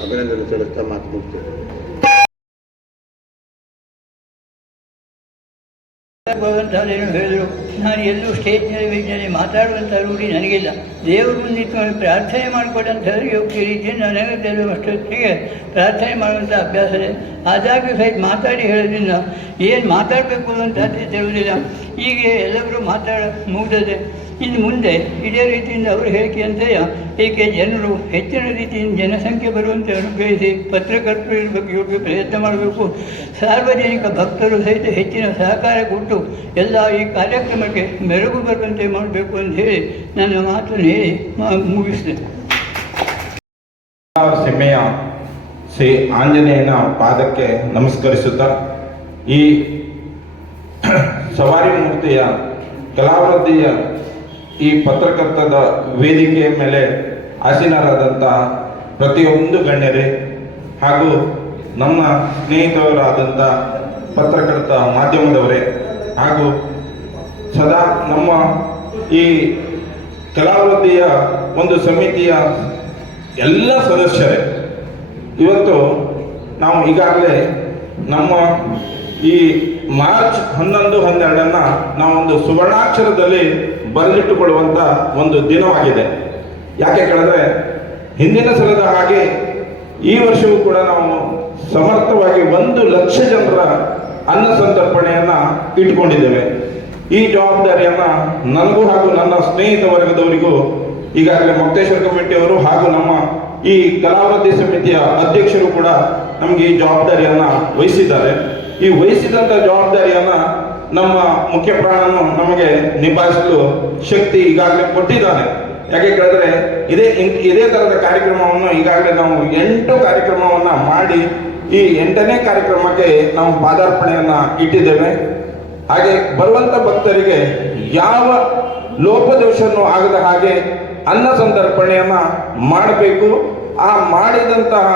ಅಭಿನಂದನೆ ಸಲ್ಲಿಸ್ತಾ ಮಾತು ಮುಗಿಸ್ತೇನೆ. ಏನು ಹೇಳಿದ್ರು, ನಾನು ಎಲ್ಲೂ ಸ್ಟೇಜ್ನಲ್ಲಿ ಮಾತಾಡುವಂಥ ರೂಢಿ ನನಗಿಲ್ಲ. ದೇವರು ಮುಂದಿಟ್ಟು ಪ್ರಾರ್ಥನೆ ಮಾಡಿಕೊಟ್ಟಂತ ಯೋಗ್ಯ ರೀತಿಯಲ್ಲಿ ನನಗೆ ಅಷ್ಟೊತ್ತಿಗೆ ಪ್ರಾರ್ಥನೆ ಮಾಡುವಂಥ ಅಭ್ಯಾಸ ಇದೆ. ಆದಾಗ್ಯೂ ಸಹಿತ ಮಾತಾಡಿ ಹೇಳೋದ್ರಿಂದ ಏನು ಮಾತಾಡಬೇಕು ಅಂತ ತಿಳಿಯುವುದಿಲ್ಲ. ಈಗ ಎಲ್ಲರೂ ಮುಗಿದದೆ. ಇನ್ನು ಮುಂದೆ ಇದೇ ರೀತಿಯಿಂದ ಅವರು ಹೇಳಿಕೆಯಂತೆಯೇ ಏಕೆ ಜನರು ಹೆಚ್ಚಿನ ರೀತಿಯಿಂದ ಜನಸಂಖ್ಯೆ ಬರುವಂತೆ ಅನುಗ್ರಹಿಸಿ ಪತ್ರಕರ್ತರು ಬಗ್ಗೆ ಯೋಗ್ಯ ಪ್ರಯತ್ನ ಮಾಡಬೇಕು. ಸಾರ್ವಜನಿಕ ಭಕ್ತರು ಸಹಿತ ಹೆಚ್ಚಿನ ಸಹಕಾರ ಕೊಟ್ಟು ಎಲ್ಲ ಈ ಕಾರ್ಯಕ್ರಮಕ್ಕೆ ಮೆರುಗು ಬರುವಂತೆ ಮಾಡಬೇಕು ಅಂತ ಹೇಳಿ ನನ್ನ ಮಾತನ್ನು ಹೇಳಿ ಮುಗಿಸ್ತೇನೆ. ಸೀಮೆಯ ಶ್ರೀ ಆಂಜನೇಯನ ಪಾದಕ್ಕೆ ನಮಸ್ಕರಿಸುತ್ತಾ ಈ ಸವಾರಿ ಮೂರ್ತಿಯ ಕಲಾವೃತ್ತಿಯ ಈ ಪತ್ರಕರ್ತದ ವೇದಿಕೆಯ ಮೇಲೆ ಆಸೀನರಾದಂಥ ಪ್ರತಿಯೊಂದು ಗಣ್ಯರೇ ಹಾಗೂ ನಮ್ಮ ಸ್ನೇಹಿತರಾದಂಥ ಪತ್ರಕರ್ತ ಮಾಧ್ಯಮದವರೇ ಹಾಗೂ ಸದಾ ನಮ್ಮ ಈ ಕಲಾವೃತ್ತಿಯ ಒಂದು ಸಮಿತಿಯ ಎಲ್ಲ ಸದಸ್ಯರೇ, ಇವತ್ತು ನಾವು ಈಗಾಗಲೇ ನಮ್ಮ ಈ ಮಾರ್ಚ್ 11-12 ನಾವೊಂದು ಸುವರ್ಣಾಕ್ಷರದಲ್ಲಿ ಬರೆದಿಟ್ಟುಕೊಳ್ಳುವಂಥ ಒಂದು ದಿನವಾಗಿದೆ. ಯಾಕೆ ಕೇಳಿದ್ರೆ ಹಿಂದಿನ ಸಲದ ಹಾಗೆ ಈ ವರ್ಷವೂ ಕೂಡ ನಾವು ಸಮರ್ಥವಾಗಿ 1 ಲಕ್ಷ ಜನರ ಅನ್ನ ಸಂತರ್ಪಣೆಯನ್ನು ಇಟ್ಕೊಂಡಿದ್ದೇವೆ. ಈ ಜವಾಬ್ದಾರಿಯನ್ನು ನನಗೂ ಹಾಗೂ ನನ್ನ ಸ್ನೇಹಿತ ವರ್ಗದವರಿಗೂ ಈಗಾಗಲೇ ಮೊಕ್ತೇಶ್ವರ ಕಮಿಟಿಯವರು ಹಾಗೂ ನಮ್ಮ ಈ ಕಲಾವೃತ್ತಿ ಸಮಿತಿಯ ಅಧ್ಯಕ್ಷರು ಕೂಡ ನಮಗೆ ಈ ಜವಾಬ್ದಾರಿಯನ್ನು ವಹಿಸಿದ್ದಾರೆ. ಈ ವಹಿಸಿದಂಥ ಜವಾಬ್ದಾರಿಯನ್ನು ನಮ್ಮ ಮುಖ್ಯ ಪ್ರಾಣನು ನಮಗೆ ನಿಭಾಯಿಸಲು ಶಕ್ತಿ ಈಗಾಗಲೇ ಕೊಟ್ಟಿದ್ದಾನೆ. ಯಾಕೆ ಕೇಳಿದ್ರೆ ಇದೇ ತರದ ಕಾರ್ಯಕ್ರಮವನ್ನು ಈಗಾಗಲೇ ನಾವು 8 ಕಾರ್ಯಕ್ರಮವನ್ನ ಮಾಡಿ ಈ 8ನೇ ಕಾರ್ಯಕ್ರಮಕ್ಕೆ ನಾವು ಪಾದಾರ್ಪಣೆಯನ್ನ ಇಟ್ಟಿದ್ದೇವೆ. ಹಾಗೆ ಬರುವಂತ ಭಕ್ತರಿಗೆ ಯಾವ ಲೋಪದೋಷವನ್ನು ಆಗದ ಹಾಗೆ ಅನ್ನ ಸಂತರ್ಪಣೆಯನ್ನ ಮಾಡಬೇಕು. ಆ ಮಾಡಿದಂತಹ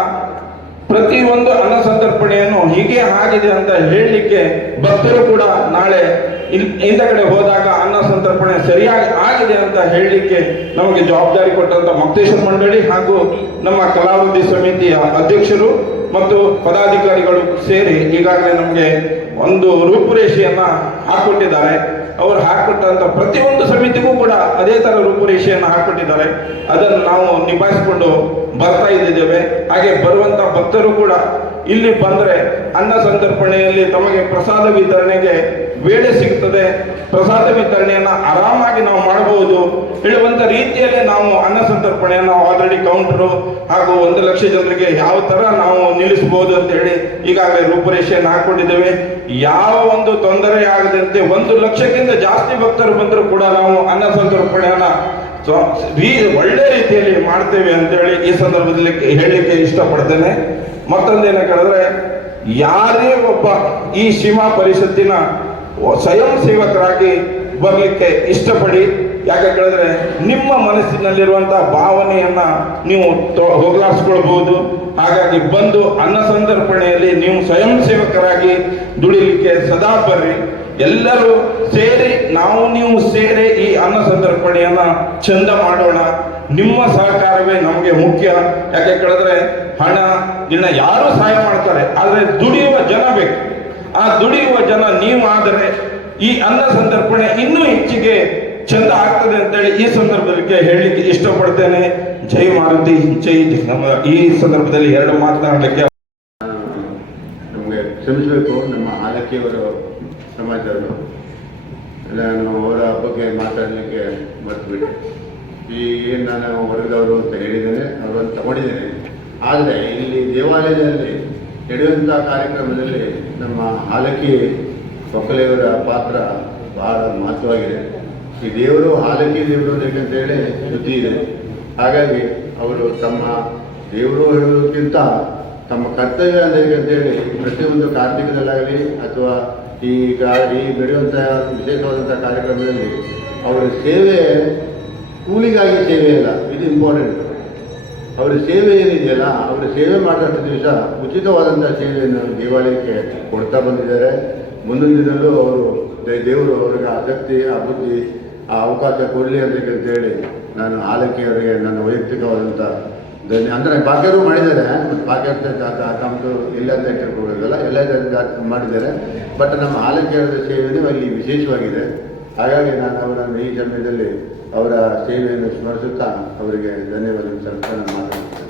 ಪ್ರತಿಯೊಂದು ಅನ್ನ ಸಂತರ್ಪಣೆಯನ್ನು ಹೀಗೆ ಆಗಿದೆ ಅಂತ ಹೇಳಲಿಕ್ಕೆ ಭಕ್ತರು ಕೂಡ ನಾಳೆ ಹಿಂದಗಡೆ ಹೋದಾಗ ಅನ್ನ ಸಂತರ್ಪಣೆ ಸರಿಯಾಗಿ ಆಗಿದೆ ಅಂತ ಹೇಳಲಿಕ್ಕೆ ನಮಗೆ ಜವಾಬ್ದಾರಿ ಕೊಟ್ಟಂತ ಮಕ್ತೇಶ್ವರ ಮಂಡಳಿ ಹಾಗೂ ನಮ್ಮ ಕಲಾವೃದ್ಧಿ ಸಮಿತಿಯ ಅಧ್ಯಕ್ಷರು ಮತ್ತು ಪದಾಧಿಕಾರಿಗಳು ಸೇರಿ ಈಗಾಗಲೇ ನಮಗೆ ಒಂದು ರೂಪುರೇಷೆಯನ್ನ ಹಾಕೊಟ್ಟಿದ್ದಾರೆ. ಅವರು ಹಾಕೊಟ್ಟಂತ ಪ್ರತಿಯೊಂದು ಸಮಿತಿಗೂ ಕೂಡ ಅದೇ ತರ ರೂಪುರೇಷೆಯನ್ನು ಹಾಕೊಟ್ಟಿದ್ದಾರೆ. ಅದನ್ನು ನಾವು ನಿಭಾಯಿಸಿಕೊಂಡು ಬರ್ತಾ ಇದ್ದೇವೆ. ಹಾಗೆ ಬರುವಂತ ಭಕ್ತರು ಕೂಡ ಇಲ್ಲಿ ಬಂದರೆ ಅನ್ನ ಸಂತರ್ಪಣೆಯಲ್ಲಿ ತಮಗೆ ಪ್ರಸಾದ ವಿತರಣೆಗೆ ವೇಳೆ ಸಿಗ್ತದೆ. ಪ್ರಸಾದ ವಿತರಣೆಯನ್ನ ಆರಾಮಾಗಿ ನಾವು ಮಾಡಬಹುದು ಹೇಳುವಂತ ರೀತಿಯಲ್ಲಿ ನಾವು ಅನ್ನ ಸಂತರ್ಪಣೆಯನ್ನು ಆಲ್ರೆಡಿ ಕೌಂಟರು ಹಾಗೂ 1 ಲಕ್ಷ ಜನರಿಗೆ ಯಾವ ತರ ನಾವು ನಿಲ್ಲಿಸಬಹುದು ಅಂತ ಹೇಳಿ ಈಗಾಗಲೇ ರೂಪುರೇಷೆಯನ್ನು ಹಾಕೊಂಡಿದ್ದೇವೆ. ಯಾವ ಒಂದು ತೊಂದರೆ ಆಗದಂತೆ 1 ಲಕ್ಷಕ್ಕಿಂತ ಜಾಸ್ತಿ ಭಕ್ತರು ಬಂದರೂ ಕೂಡ ನಾವು ಅನ್ನ ಸಂತರ್ಪಣೆಯನ್ನ ಒಳ್ಳೆ ರೀತಿಯಲ್ಲಿ ಮಾಡ್ತೇವೆ ಅಂತೇಳಿ ಈ ಸಂದರ್ಭದಲ್ಲಿ ಹೇಳಲಿಕ್ಕೆ ಇಷ್ಟಪಡ್ತೇನೆ. ಮತ್ತೊಂದೇನ ಕೇಳಿದ್ರೆ, ಯಾರೇ ಒಬ್ಬ ಈ ಸೀಮಾ ಪರಿಷತ್ತಿನ ಸ್ವಯಂ ಸೇವಕರಾಗಿ ಬರಲಿಕ್ಕೆ ಇಷ್ಟಪಡಿ. ಯಾಕೆ ಕೇಳಿದ್ರೆ ನಿಮ್ಮ ಮನಸ್ಸಿನಲ್ಲಿರುವಂತಹ ಭಾವನೆಯನ್ನ ನೀವು ಹೋಗ್ಲಾಡಿಸ್ಕೊಳ್ಬಹುದು. ಹಾಗಾಗಿ ಬಂದು ಅನ್ನ ಸಂತರ್ಪಣೆಯಲ್ಲಿ ನೀವು ಸ್ವಯಂ ಸೇವಕರಾಗಿ ದುಡಿಲಿಕ್ಕೆ ಸದಾ ಬರ್ರಿ. ಎಲ್ಲರೂ ಸೇರಿ ನೀವು ಸೇರಿ ಈ ಅನ್ನ ಸಂತರ್ಪಣೆಯನ್ನ ಚಂದ ಮಾಡೋಣ. ನಿಮ್ಮ ಸಹಕಾರವೇ ನಮಗೆ ಮುಖ್ಯ. ಯಾಕೆ ಕೇಳಿದ್ರೆ ಹಣ ಇನ್ನ ಯಾರು ಸಹಾಯ ಮಾಡ್ತಾರೆ, ಆದ್ರೆ ದುಡಿಯುವ ಜನ ಬೇಕು. ಆ ದುಡಿಯುವ ಜನ ನೀವು ಆದರೆ ಈ ಅನ್ನ ಸಂತರ್ಪಣೆ ಇನ್ನೂ ಹೆಚ್ಚಿಗೆ ಚಂದ ಆಗ್ತದೆ ಅಂತೇಳಿ ಈ ಸಂದರ್ಭದಲ್ಲಿ ಹೇಳಲಿಕ್ಕೆ ಇಷ್ಟಪಡ್ತೇನೆ. ಜೈ ಮಾರುತಿ ಜೈ. ನಮ್ಮ ಈ ಸಂದರ್ಭದಲ್ಲಿ 2 ಮಾತನಾಡಲಿಕ್ಕೆ ನಮಗೆ ಕ್ಷಮಿಸಬೇಕು. ನಮ್ಮ ಆಲಕ್ಕಿಯವರು ಸಮಾಜದವರು ನಾನು ಅವರ ಬಗ್ಗೆ ಮಾತಾಡಲಿಕ್ಕೆ ಮರೆತುಬಿಟ್ಟೆ. ಏನು ನಾನು ವರ್ಗದವರು ಅಂತ ಹೇಳಿದ್ದೇನೆ, ಅವರನ್ನು ತಗೊಂಡಿದ್ದೇನೆ. ಆದರೆ ಇಲ್ಲಿ ದೇವಾಲಯದಲ್ಲಿ ನಡೆಯುವಂಥ ಕಾರ್ಯಕ್ರಮದಲ್ಲಿ ನಮ್ಮ ಆಲಕ್ಕಿ ಒಕ್ಕಲೆಯವರ ಪಾತ್ರ ಬಹಳ ಮಹತ್ವವಾಗಿದೆ. ಈ ದೇವರು ಆಲಕ್ಕಿ ದೇವರು ಅಂತೇಳಿ ಸುದ್ದಿ ಇದೆ. ಹಾಗಾಗಿ ಅವರು ತಮ್ಮ ದೇವರು ಹೇಳೋದಕ್ಕಿಂತ ತಮ್ಮ ಕರ್ತವ್ಯ ಅಂತೇಳಿ ಪ್ರತಿಯೊಂದು ಕಾರ್ತಿಕದಲ್ಲಾಗಲಿ ಅಥವಾ ಈಗ ಈ ನಡೆಯುವಂಥ ವಿಶೇಷವಾದಂಥ ಕಾರ್ಯಕ್ರಮದಲ್ಲಿ ಅವರ ಸೇವೆ ಕೂಲಿಗಾಗಿ ಸೇವೆ ಅಲ್ಲ, ಇದು ಇಂಪಾರ್ಟೆಂಟ್. ಅವರ ಸೇವೆ ಏನಿದೆಯಲ್ಲ, ಅವರ ಸೇವೆ ಮಾಡಿದಷ್ಟು ದಿವಸ ಉಚಿತವಾದಂಥ ಸೇವೆಯನ್ನು ದೇವಾಲಯಕ್ಕೆ ಕೊಡ್ತಾ ಬಂದಿದ್ದಾರೆ. ಮುಂದಿನ ದಿನದಲ್ಲೂ ಅವರು ದೇವರು ಅವರಿಗೆ ಆಸಕ್ತಿ, ಆ ಬುದ್ಧಿ, ಆ ಅವಕಾಶ ಕೊಡಲಿ ಅಂತೇಳಿ ನಾನು ಆಲಕ್ಕಿಯವರಿಗೆ ನನ್ನ ವೈಯಕ್ತಿಕವಾದಂಥ ಅಂದರೆ ಭಾಗ್ಯರು ಮಾಡಿದ್ದಾರೆ. ಭಾಗ್ಯ ತಮ್ಮದು ಇಲ್ಲ ಅಂತ ಕೇಳ್ಕೊಡೋದಲ್ಲ, ಎಲ್ಲ ಮಾಡಿದ್ದಾರೆ. ಬಟ್ ನಮ್ಮ ಆಲಕ್ಕಿಯವರ ಸೇವೆಯೂ ಅಲ್ಲಿ ವಿಶೇಷವಾಗಿದೆ. ಹಾಗಾಗಿ ನಾನು ಅವರನ್ನು ಈ ಸಮಯದಲ್ಲಿ ಅವರ ಸೇವೆಯನ್ನು ಸ್ಮರಿಸುತ್ತಾ ಅವರಿಗೆ ಧನ್ಯವಾದ ಸಲ್ಲಿಸ್ತಾ ನಾನು ಮಾತಾಡ್ತೇನೆ.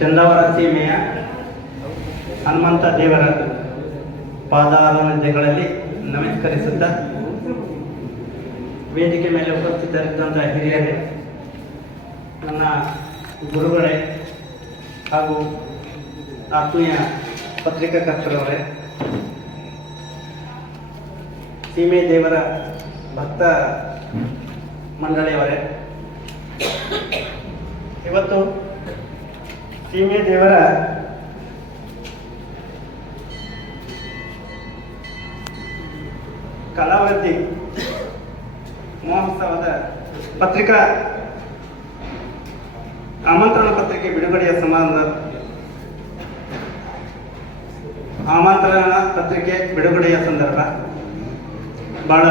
ಚಂದಾವರ ಸೀಮೆಯ ಹನುಮಂತ ದೇವರ ಪಾದಾರಗಳಲ್ಲಿ ನಮಸ್ಕರಿಸುತ್ತಾ, ವೇದಿಕೆ ಮೇಲೆ ಉಪಸ್ಥಿತರಿದ್ದಂಥ ಹಿರಿಯರೇ, ನನ್ನ ಗುರುಗಳೇ ಹಾಗೂ ಆತ್ಮೀಯ ಪತ್ರಿಕಾಕರ್ತರವರೇ, ಸೀಮೆ ದೇವರ ಭಕ್ತ ಮಂಡಳಿಯವರೇ, ಇವತ್ತು ಸೀಮೆ ದೇವರ ಕಲಾವೃದ್ಧಿ ಮಹೋತ್ಸವದ ಪತ್ರಿಕಾ ಆಮಂತ್ರಣ ಪತ್ರಿಕೆ ಬಿಡುಗಡೆಯ ಸಂಬಂಧ ಆಮಂತ್ರಣ ಪತ್ರಿಕೆ ಬಿಡುಗಡೆಯ ಸಂದರ್ಭ ಬಹಳ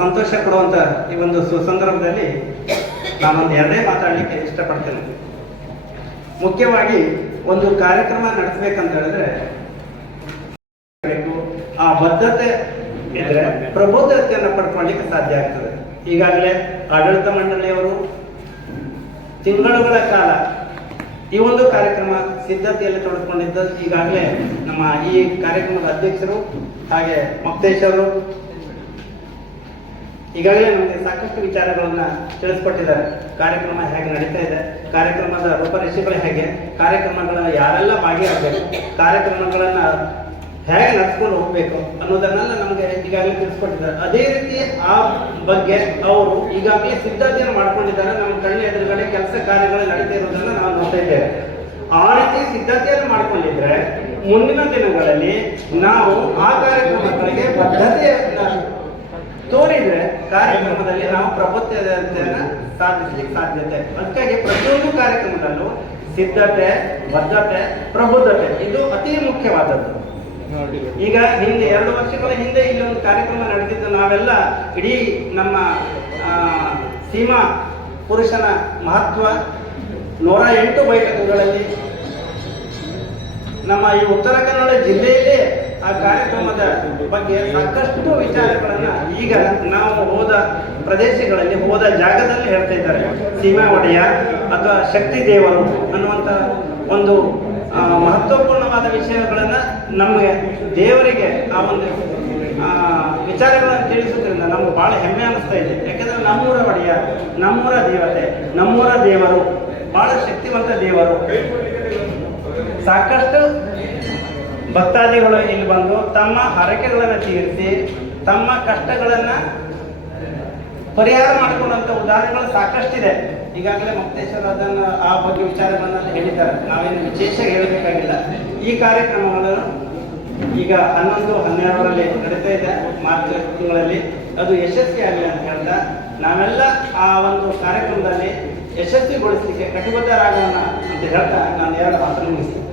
ಸಂತೋಷ ಕೊಡುವಂಥ ಈ ಒಂದು ಸುಸಂದರ್ಭದಲ್ಲಿ ನಾನೊಂದು 2 ಮಾತಾಡಲಿಕ್ಕೆ ಇಷ್ಟಪಡ್ತೇನೆ. ಮುಖ್ಯವಾಗಿ ಒಂದು ಕಾರ್ಯಕ್ರಮ ನಡೆಸಬೇಕಂತ ಹೇಳಿದ್ರೆ ಆ ಬದ್ಧತೆ ಇದ್ರೆ ಪ್ರಬುದ್ಧತೆಯನ್ನು ಪಡ್ಕೊಳ್ಳಿಕ್ಕೆ ಸಾಧ್ಯ ಆಗ್ತದೆ. ಈಗಾಗಲೇ ಆಡಳಿತ ಮಂಡಳಿಯವರು ತಿಂಗಳುಗಳ ಕಾಲ ಈ ಒಂದು ಕಾರ್ಯಕ್ರಮ ಸಿದ್ಧತೆಯಲ್ಲಿ ತೊಡಗಿಕೊಂಡಿದ್ದು ಈಗಾಗಲೇ ನಮ್ಮ ಈ ಕಾರ್ಯಕ್ರಮದ ಅಧ್ಯಕ್ಷರು ಹಾಗೆ ಮಕ್ತೇಶವರು ಈಗಾಗಲೇ ನಮಗೆ ಸಾಕಷ್ಟು ವಿಚಾರಗಳನ್ನ ತಿಳಿಸ್ಕೊಟ್ಟಿದ್ದಾರೆ. ಕಾರ್ಯಕ್ರಮ ಹೇಗೆ ನಡೀತಾ ಇದೆ, ಕಾರ್ಯಕ್ರಮದ ರೂಪರೇಷೆಗಳು ಹೇಗೆ, ಕಾರ್ಯಕ್ರಮಗಳನ್ನ ಯಾರೆಲ್ಲ ಭಾಗಿಯಾಗಬೇಕು, ಕಾರ್ಯಕ್ರಮಗಳನ್ನ ಹೇಗೆ ನಡೆಸ್ಕೊಂಡು ಹೋಗ್ಬೇಕು ಅನ್ನೋದನ್ನೆಲ್ಲ ನಮಗೆ ಈಗಾಗಲೇ ತಿಳಿಸ್ಕೊಟ್ಟಿದ್ದಾರೆ. ಅದೇ ರೀತಿ ಆ ಬಗ್ಗೆ ಅವರು ಈಗಾಗಲೇ ಸಿದ್ಧತೆಯನ್ನು ಮಾಡ್ಕೊಂಡಿದ್ದಾರೆ. ನಮ್ಮ ಕಣ್ಣ ಎದುರುಗಡೆ ಕೆಲಸ ಕಾರ್ಯಗಳು ನಡೀತಾ ಇರೋದನ್ನ ನಾವು ನೋಡ್ತಾ ಇದ್ದೇವೆ. ಆ ರೀತಿ ಸಿದ್ಧತೆಯನ್ನು ಮಾಡ್ಕೊಂಡಿದ್ರೆ ಮುಂದಿನ ದಿನಗಳಲ್ಲಿ ನಾವು ಆ ಕಾರ್ಯಕ್ರಮಗಳಿಗೆ ಬದ್ಧತೆಯನ್ನ ತೋರಿದ್ರೆ ಕಾರ್ಯಕ್ರಮದಲ್ಲಿ ನಾವು ಪ್ರಬುದ್ಧತೆಯನ್ನು ಸಾಧಿಸಲಿಕ್ಕೆ ಸಾಧ್ಯತೆ. ಅದಕ್ಕಾಗಿ ಪ್ರತಿಯೊಂದು ಕಾರ್ಯಕ್ರಮದಲ್ಲೂ ಸಿದ್ಧತೆ, ಬದ್ಧತೆ, ಪ್ರಬುದ್ಧತೆ ಇದು ಅತಿ ಮುಖ್ಯವಾದದ್ದು. ಈಗ ಹಿಂದೆ 2 ವರ್ಷಗಳ ಹಿಂದೆ ಇಲ್ಲೊಂದು ಕಾರ್ಯಕ್ರಮ ನಡೆದಿದ್ದು. ನಾವೆಲ್ಲ ಇಡೀ ನಮ್ಮ ಸೀಮಾ ಪುರುಷನ ಮಹತ್ವ 108 ಬೈಠಕಗಳಲ್ಲಿ ನಮ್ಮ ಈ ಉತ್ತರ ಕನ್ನಡ ಜಿಲ್ಲೆಯಲ್ಲೇ ಆ ಕಾರ್ಯಕ್ರಮದ ಬಗ್ಗೆ ಸಾಕಷ್ಟು ವಿಚಾರಗಳನ್ನ ಈಗ ನಾವು ಹೋದ ಪ್ರದೇಶಗಳಲ್ಲಿ, ಹೋದ ಜಾಗದಲ್ಲಿ ಹೇಳ್ತಾ ಇದ್ದಾರೆ. ಸೀಮಾ ಒಡೆಯ ಅಥವಾ ಶಕ್ತಿ ದೇವರು ಅನ್ನುವಂಥ ಒಂದು ಮಹತ್ವಪೂರ್ಣವಾದ ವಿಷಯಗಳನ್ನ ನಮಗೆ ದೇವರಿಗೆ ಆ ಒಂದು ವಿಚಾರಗಳನ್ನು ತಿಳಿಸುವುದರಿಂದ ನಮ್ಗೆ ಬಹಳ ಹೆಮ್ಮೆ ಅನಿಸ್ತಾ ಇದೆ. ಯಾಕೆಂದ್ರೆ ನಮ್ಮೂರ ಒಡೆಯ, ನಮ್ಮೂರ ದೇವತೆ, ನಮ್ಮೂರ ದೇವರು ಬಹಳ ಶಕ್ತಿವಂತ ದೇವರು. ಸಾಕಷ್ಟು ಭಕ್ತಾದಿಗಳು ಇಲ್ಲಿ ಬಂದು ತಮ್ಮ ಹರಕೆಗಳನ್ನು ತೀರಿಸಿ ತಮ್ಮ ಕಷ್ಟಗಳನ್ನ ಪರಿಹಾರ ಮಾಡಿಕೊಂಡಂತ ಉದಾಹರಣೆಗಳು ಸಾಕಷ್ಟಿದೆ. ಈಗಾಗಲೇ ಮಕ್ತೇಶ್ವರ ಅದನ್ನ ಆ ಬಗ್ಗೆ ವಿಚಾರಗಳನ್ನೆಲ್ಲ ಹೇಳಿದ್ದಾರೆ. ನಾವೇನು ವಿಶೇಷ ಹೇಳಬೇಕಾಗಿಲ್ಲ. ಈ ಕಾರ್ಯಕ್ರಮಗಳನ್ನು ಈಗ 11, 12ರಲ್ಲಿ ನಡೀತಾ ಇದೆ, ಮಾರ್ಚ್ ತಿಂಗಳಲ್ಲಿ. ಅದು ಯಶಸ್ವಿಯಾಗಲಿ ಅಂತ ಹೇಳ್ತಾ ನಾವೆಲ್ಲ ಆ ಒಂದು ಕಾರ್ಯಕ್ರಮದಲ್ಲಿ ಯಶಸ್ವಿಗೊಳಿಸಲಿಕ್ಕೆ ಕಟಿಬದ್ಧರಾಗೋಣ ಅಂತ ಹೇಳ್ತಾ ನಾನು 2 ಮಾತನ್ನು ಮುಗಿಸ್ತೀನಿ.